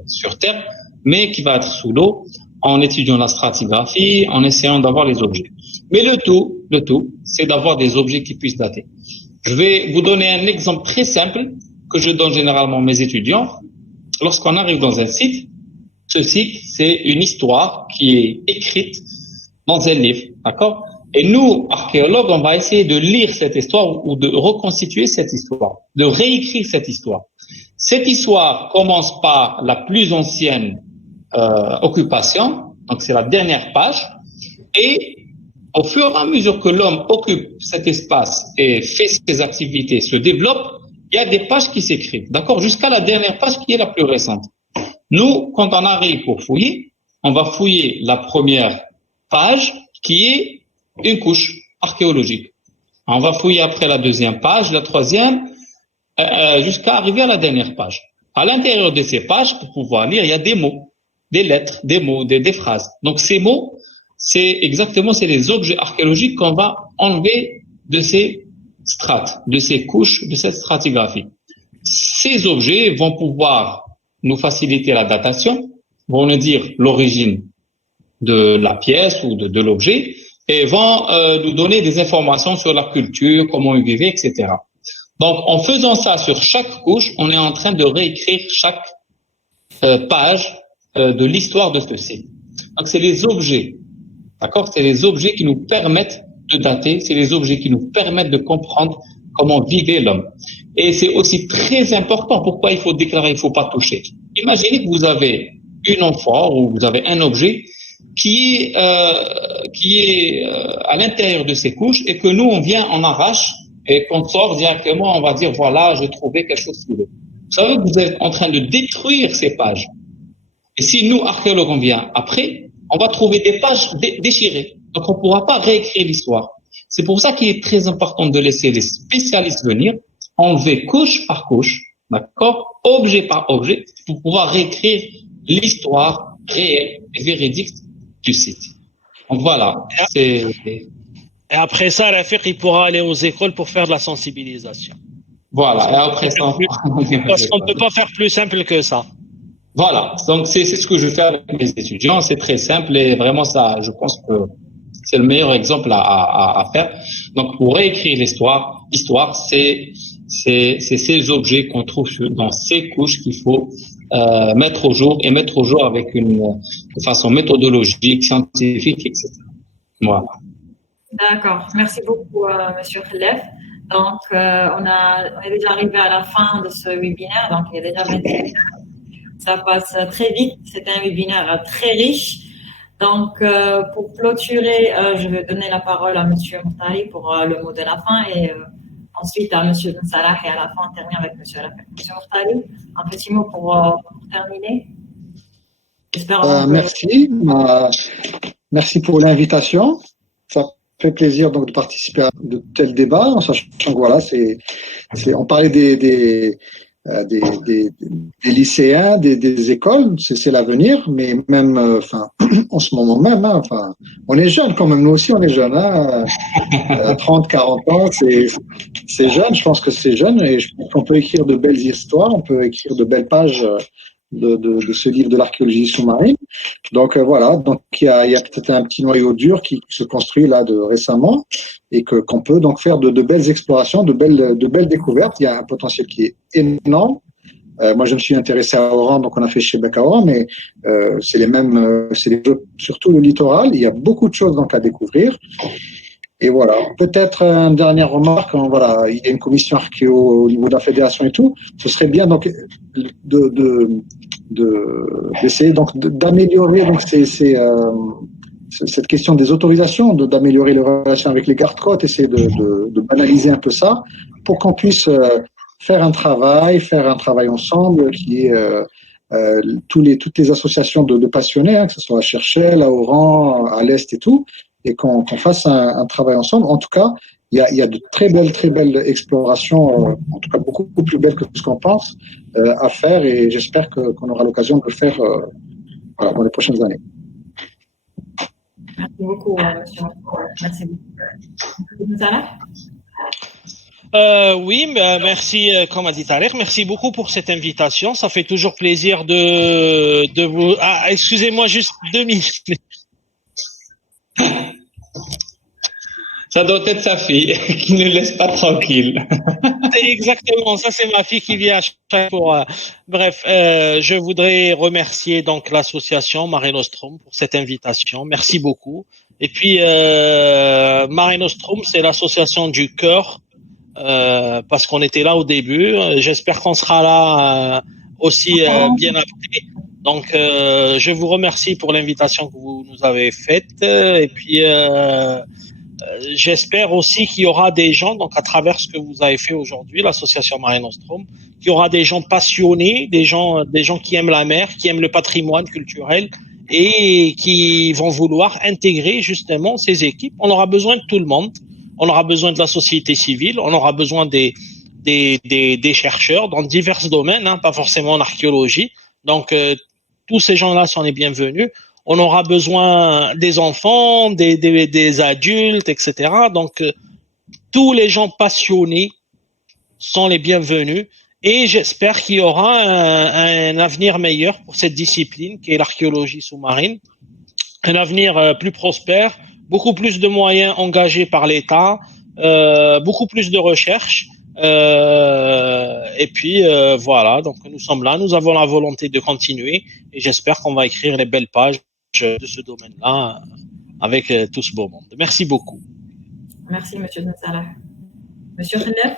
sur Terre, mais qui va être sous l'eau, en étudiant la stratigraphie, en essayant d'avoir les objets. Mais le tout, c'est d'avoir des objets qui puissent dater. Je vais vous donner un exemple très simple que je donne généralement à mes étudiants. Lorsqu'on arrive dans un site, ce site, c'est une histoire qui est écrite dans un livre, d'accord? Et nous, archéologues, on va essayer de lire cette histoire ou de reconstituer cette histoire, de réécrire cette histoire. Cette histoire commence par la plus ancienne occupation, donc c'est la dernière page, et au fur et à mesure que l'homme occupe cet espace et fait ses activités, se développe, il y a des pages qui s'écrivent, d'accord, jusqu'à la dernière page qui est la plus récente. Nous, quand on arrive pour fouiller, on va fouiller la première page qui est une couche archéologique. On va fouiller après la deuxième page, la troisième, jusqu'à arriver à la dernière page. À l'intérieur de ces pages, pour pouvoir lire, il y a des mots, des lettres, des mots, des phrases. Donc ces mots, c'est les objets archéologiques qu'on va enlever de ces strates, de ces couches, de cette stratigraphie. Ces objets vont pouvoir nous faciliter la datation, vont nous dire l'origine de la pièce ou de l'objet, et vont nous donner des informations sur la culture, comment ils vivaient, etc. Donc, en faisant ça sur chaque couche, on est en train de réécrire chaque page de l'histoire de ceci. Donc, c'est les objets, d'accord? C'est les objets qui nous permettent de dater, c'est les objets qui nous permettent de comprendre comment vivait l'homme. Et c'est aussi très important. Pourquoi il faut déclarer, il faut pas toucher? Imaginez que vous avez une amphore ou vous avez un objet qui est à l'intérieur de ces couches et que nous, on vient, on arrache et qu'on sort directement, on va dire, voilà, j'ai trouvé quelque chose sous l'eau. Vous savez que vous êtes en train de détruire ces pages. Et si nous, archéologues, on vient après, on va trouver des pages déchirées. Donc, on ne pourra pas réécrire l'histoire. C'est pour ça qu'il est très important de laisser les spécialistes venir, enlever couche par couche, d'accord, objet par objet, pour pouvoir réécrire l'histoire réelle et véridique du site. Donc voilà, c'est... Et après ça, Rafiq, il pourra aller aux écoles pour faire de la sensibilisation. Voilà, et après ça... Parce qu'on ne peut pas faire plus simple que ça. Voilà, donc c'est ce que je fais avec mes étudiants, c'est très simple et vraiment ça, je pense que c'est le meilleur exemple à faire. Donc pour réécrire l'histoire, c'est ces objets qu'on trouve dans ces couches qu'il faut mettre au jour et mettre au jour avec de façon méthodologique, scientifique, etc. Voilà. D'accord. Merci beaucoup, Monsieur Khalef. Donc, on est déjà arrivé à la fin de ce webinaire. Donc, il y a déjà 21 heures. Ça passe très vite. C'est un webinaire très riche. Donc, pour clôturer, je vais donner la parole à Monsieur Mohtari pour le mot de la fin et ensuite à Monsieur Ben Salah et à la fin, on termine avec Monsieur Rafiq. Monsieur Mohtari, un petit mot pour terminer. Merci. Merci pour l'invitation. Ça fait plaisir donc de participer à de tels débats, en sachant que voilà, on parlait des lycéens, des écoles, c'est l'avenir, mais même, en ce moment même, on est jeunes quand même, nous aussi on est jeunes, 30, 40 ans, c'est jeune, je pense que c'est jeune, et je pense qu'on peut écrire de belles histoires, on peut écrire de belles pages de ce livre de l'archéologie sous-marine. Donc voilà, donc il y a peut-être un petit noyau dur qui se construit là récemment et qu'on peut donc faire de belles explorations, de belles découvertes. Il y a un potentiel qui est énorme. Moi, je me suis intéressé à Oran, donc on a fait Chebek à Oran, mais c'est les mêmes, surtout le littoral. Il y a beaucoup de choses donc à découvrir. Et voilà, peut-être une dernière remarque, voilà, il y a une commission archéo au niveau de la fédération et tout. Ce serait bien donc d'essayer donc d'améliorer donc cette question des autorisations, d'améliorer les relations avec les gardes-côtes, essayer de banaliser un peu ça pour qu'on puisse faire un travail ensemble qui est toutes les associations de passionnés, que ce soit à Cherchell, à Oran, à l'Est et tout, et qu'on fasse un travail ensemble. En tout cas, il y a de très belles explorations, en tout cas beaucoup plus belles que ce qu'on pense, à faire, et j'espère qu'on aura l'occasion de le faire dans les prochaines années. Merci beaucoup, monsieur. Merci beaucoup. Oui, merci, comme a dit Tarek, merci beaucoup pour cette invitation. Ça fait toujours plaisir de vous... Ah, excusez-moi, juste 2 minutes. Ça doit être sa fille qui ne laisse pas tranquille. C'est exactement ça, c'est ma fille qui vient à chaque fois. Bref, je voudrais remercier donc l'association Mare Nostrum pour cette invitation. Merci beaucoup. Et puis Mare Nostrum, c'est l'association du cœur, parce qu'on était là au début. J'espère qu'on sera là aussi bien après. Donc, je vous remercie pour l'invitation que vous nous avez faite. Et puis j'espère aussi qu'il y aura des gens, donc à travers ce que vous avez fait aujourd'hui, l'association Mare Nostrum, qu'il y aura des gens passionnés, des gens qui aiment la mer, qui aiment le patrimoine culturel et qui vont vouloir intégrer justement ces équipes. On aura besoin de tout le monde. On aura besoin de la société civile. On aura besoin des chercheurs dans divers domaines, hein, pas forcément en archéologie. Donc, tous ces gens-là sont les bienvenus. On aura besoin des enfants, des adultes, etc. Donc, tous les gens passionnés sont les bienvenus et j'espère qu'il y aura un avenir meilleur pour cette discipline qui est l'archéologie sous-marine, un avenir plus prospère, beaucoup plus de moyens engagés par l'État, beaucoup plus de recherche. Et puis voilà, donc nous sommes là, nous avons la volonté de continuer et j'espère qu'on va écrire les belles pages de ce domaine-là avec tout ce beau monde. Merci beaucoup. Merci, Monsieur Salah. Monsieur Khalef?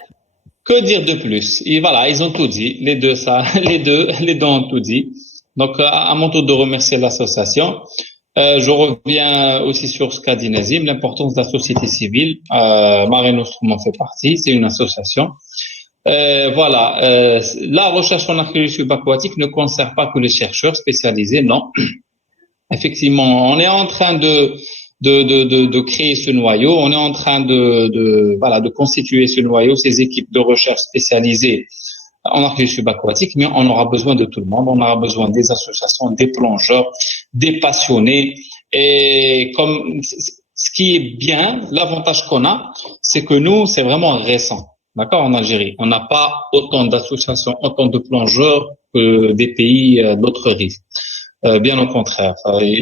Que dire de plus? Et voilà, ils ont tout dit. Les deux ont tout dit. Donc, à mon tour de remercier l'association. Je reviens aussi sur ce qu'a dit Nazim, l'importance de la société civile. Mare Nostrum en fait partie, c'est une association. Voilà, la recherche en archéologie subaquatique ne concerne pas que les chercheurs spécialisés, non. Effectivement, on est en train de créer ce noyau, on est en train de constituer ce noyau, ces équipes de recherche spécialisées en archéologie subaquatique, mais on aura besoin de tout le monde, on aura besoin des associations, des plongeurs, des passionnés, et comme ce qui est bien, l'avantage qu'on a, c'est que nous, c'est vraiment récent. D'accord, en Algérie. On n'a pas autant d'associations, autant de plongeurs que des pays d'autres rives. Bien au contraire.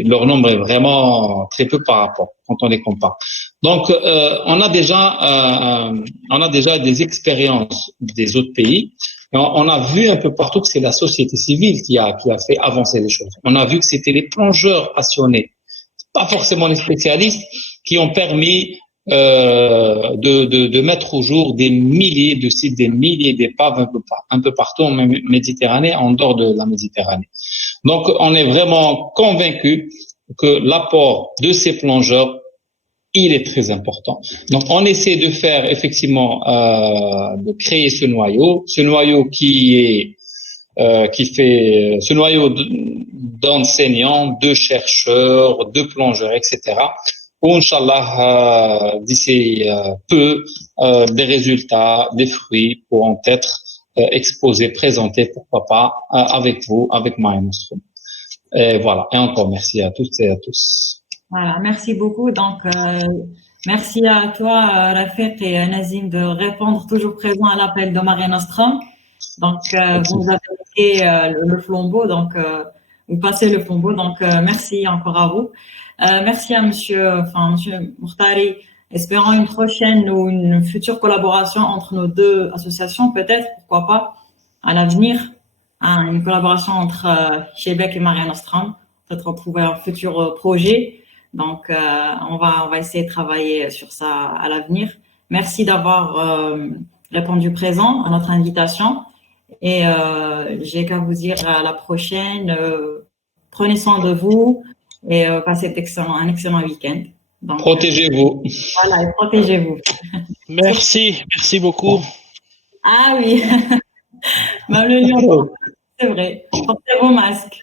Leur nombre est vraiment très peu par rapport quand on les compare. Donc, on a déjà des expériences des autres pays. Et on a vu un peu partout que c'est la société civile qui a fait avancer les choses. On a vu que c'était les plongeurs passionnés, pas forcément les spécialistes, qui ont permis de mettre au jour des milliers de sites, des milliers d'épaves un peu partout en Méditerranée, en dehors de la Méditerranée. Donc, on est vraiment convaincu que l'apport de ces plongeurs, il est très important. Donc, on essaie de faire effectivement, de créer ce noyau ce noyau d'enseignants, de chercheurs, de plongeurs, etc. Où, Inch'Allah, d'ici peu, des résultats, des fruits pourront être exposés, présentés, pourquoi pas, avec vous, avec Mare Nostrum. Et voilà. Et encore merci à toutes et à tous. Voilà, merci beaucoup. Donc, merci à toi, Rafik et Nazim, de répondre toujours présent à l'appel de Mare Nostrum. Donc, vous nous avez été le flambeau, donc vous passez le flambeau. Donc, merci encore à vous. Merci à Monsieur Mourtari. Espérons une prochaine ou une future collaboration entre nos deux associations, peut-être, pourquoi pas, à l'avenir, hein, une collaboration entre Chebec et Mare Nostrum. Peut-être trouver un futur projet. Donc, on va essayer de travailler sur ça à l'avenir. Merci d'avoir répondu présent à notre invitation. Et j'ai qu'à vous dire à la prochaine. Prenez soin de vous et passez un excellent week-end. Donc, protégez-vous. Voilà, et protégez-vous. Merci beaucoup. Ah oui, même le lion, c'est vrai. Portez vos masques.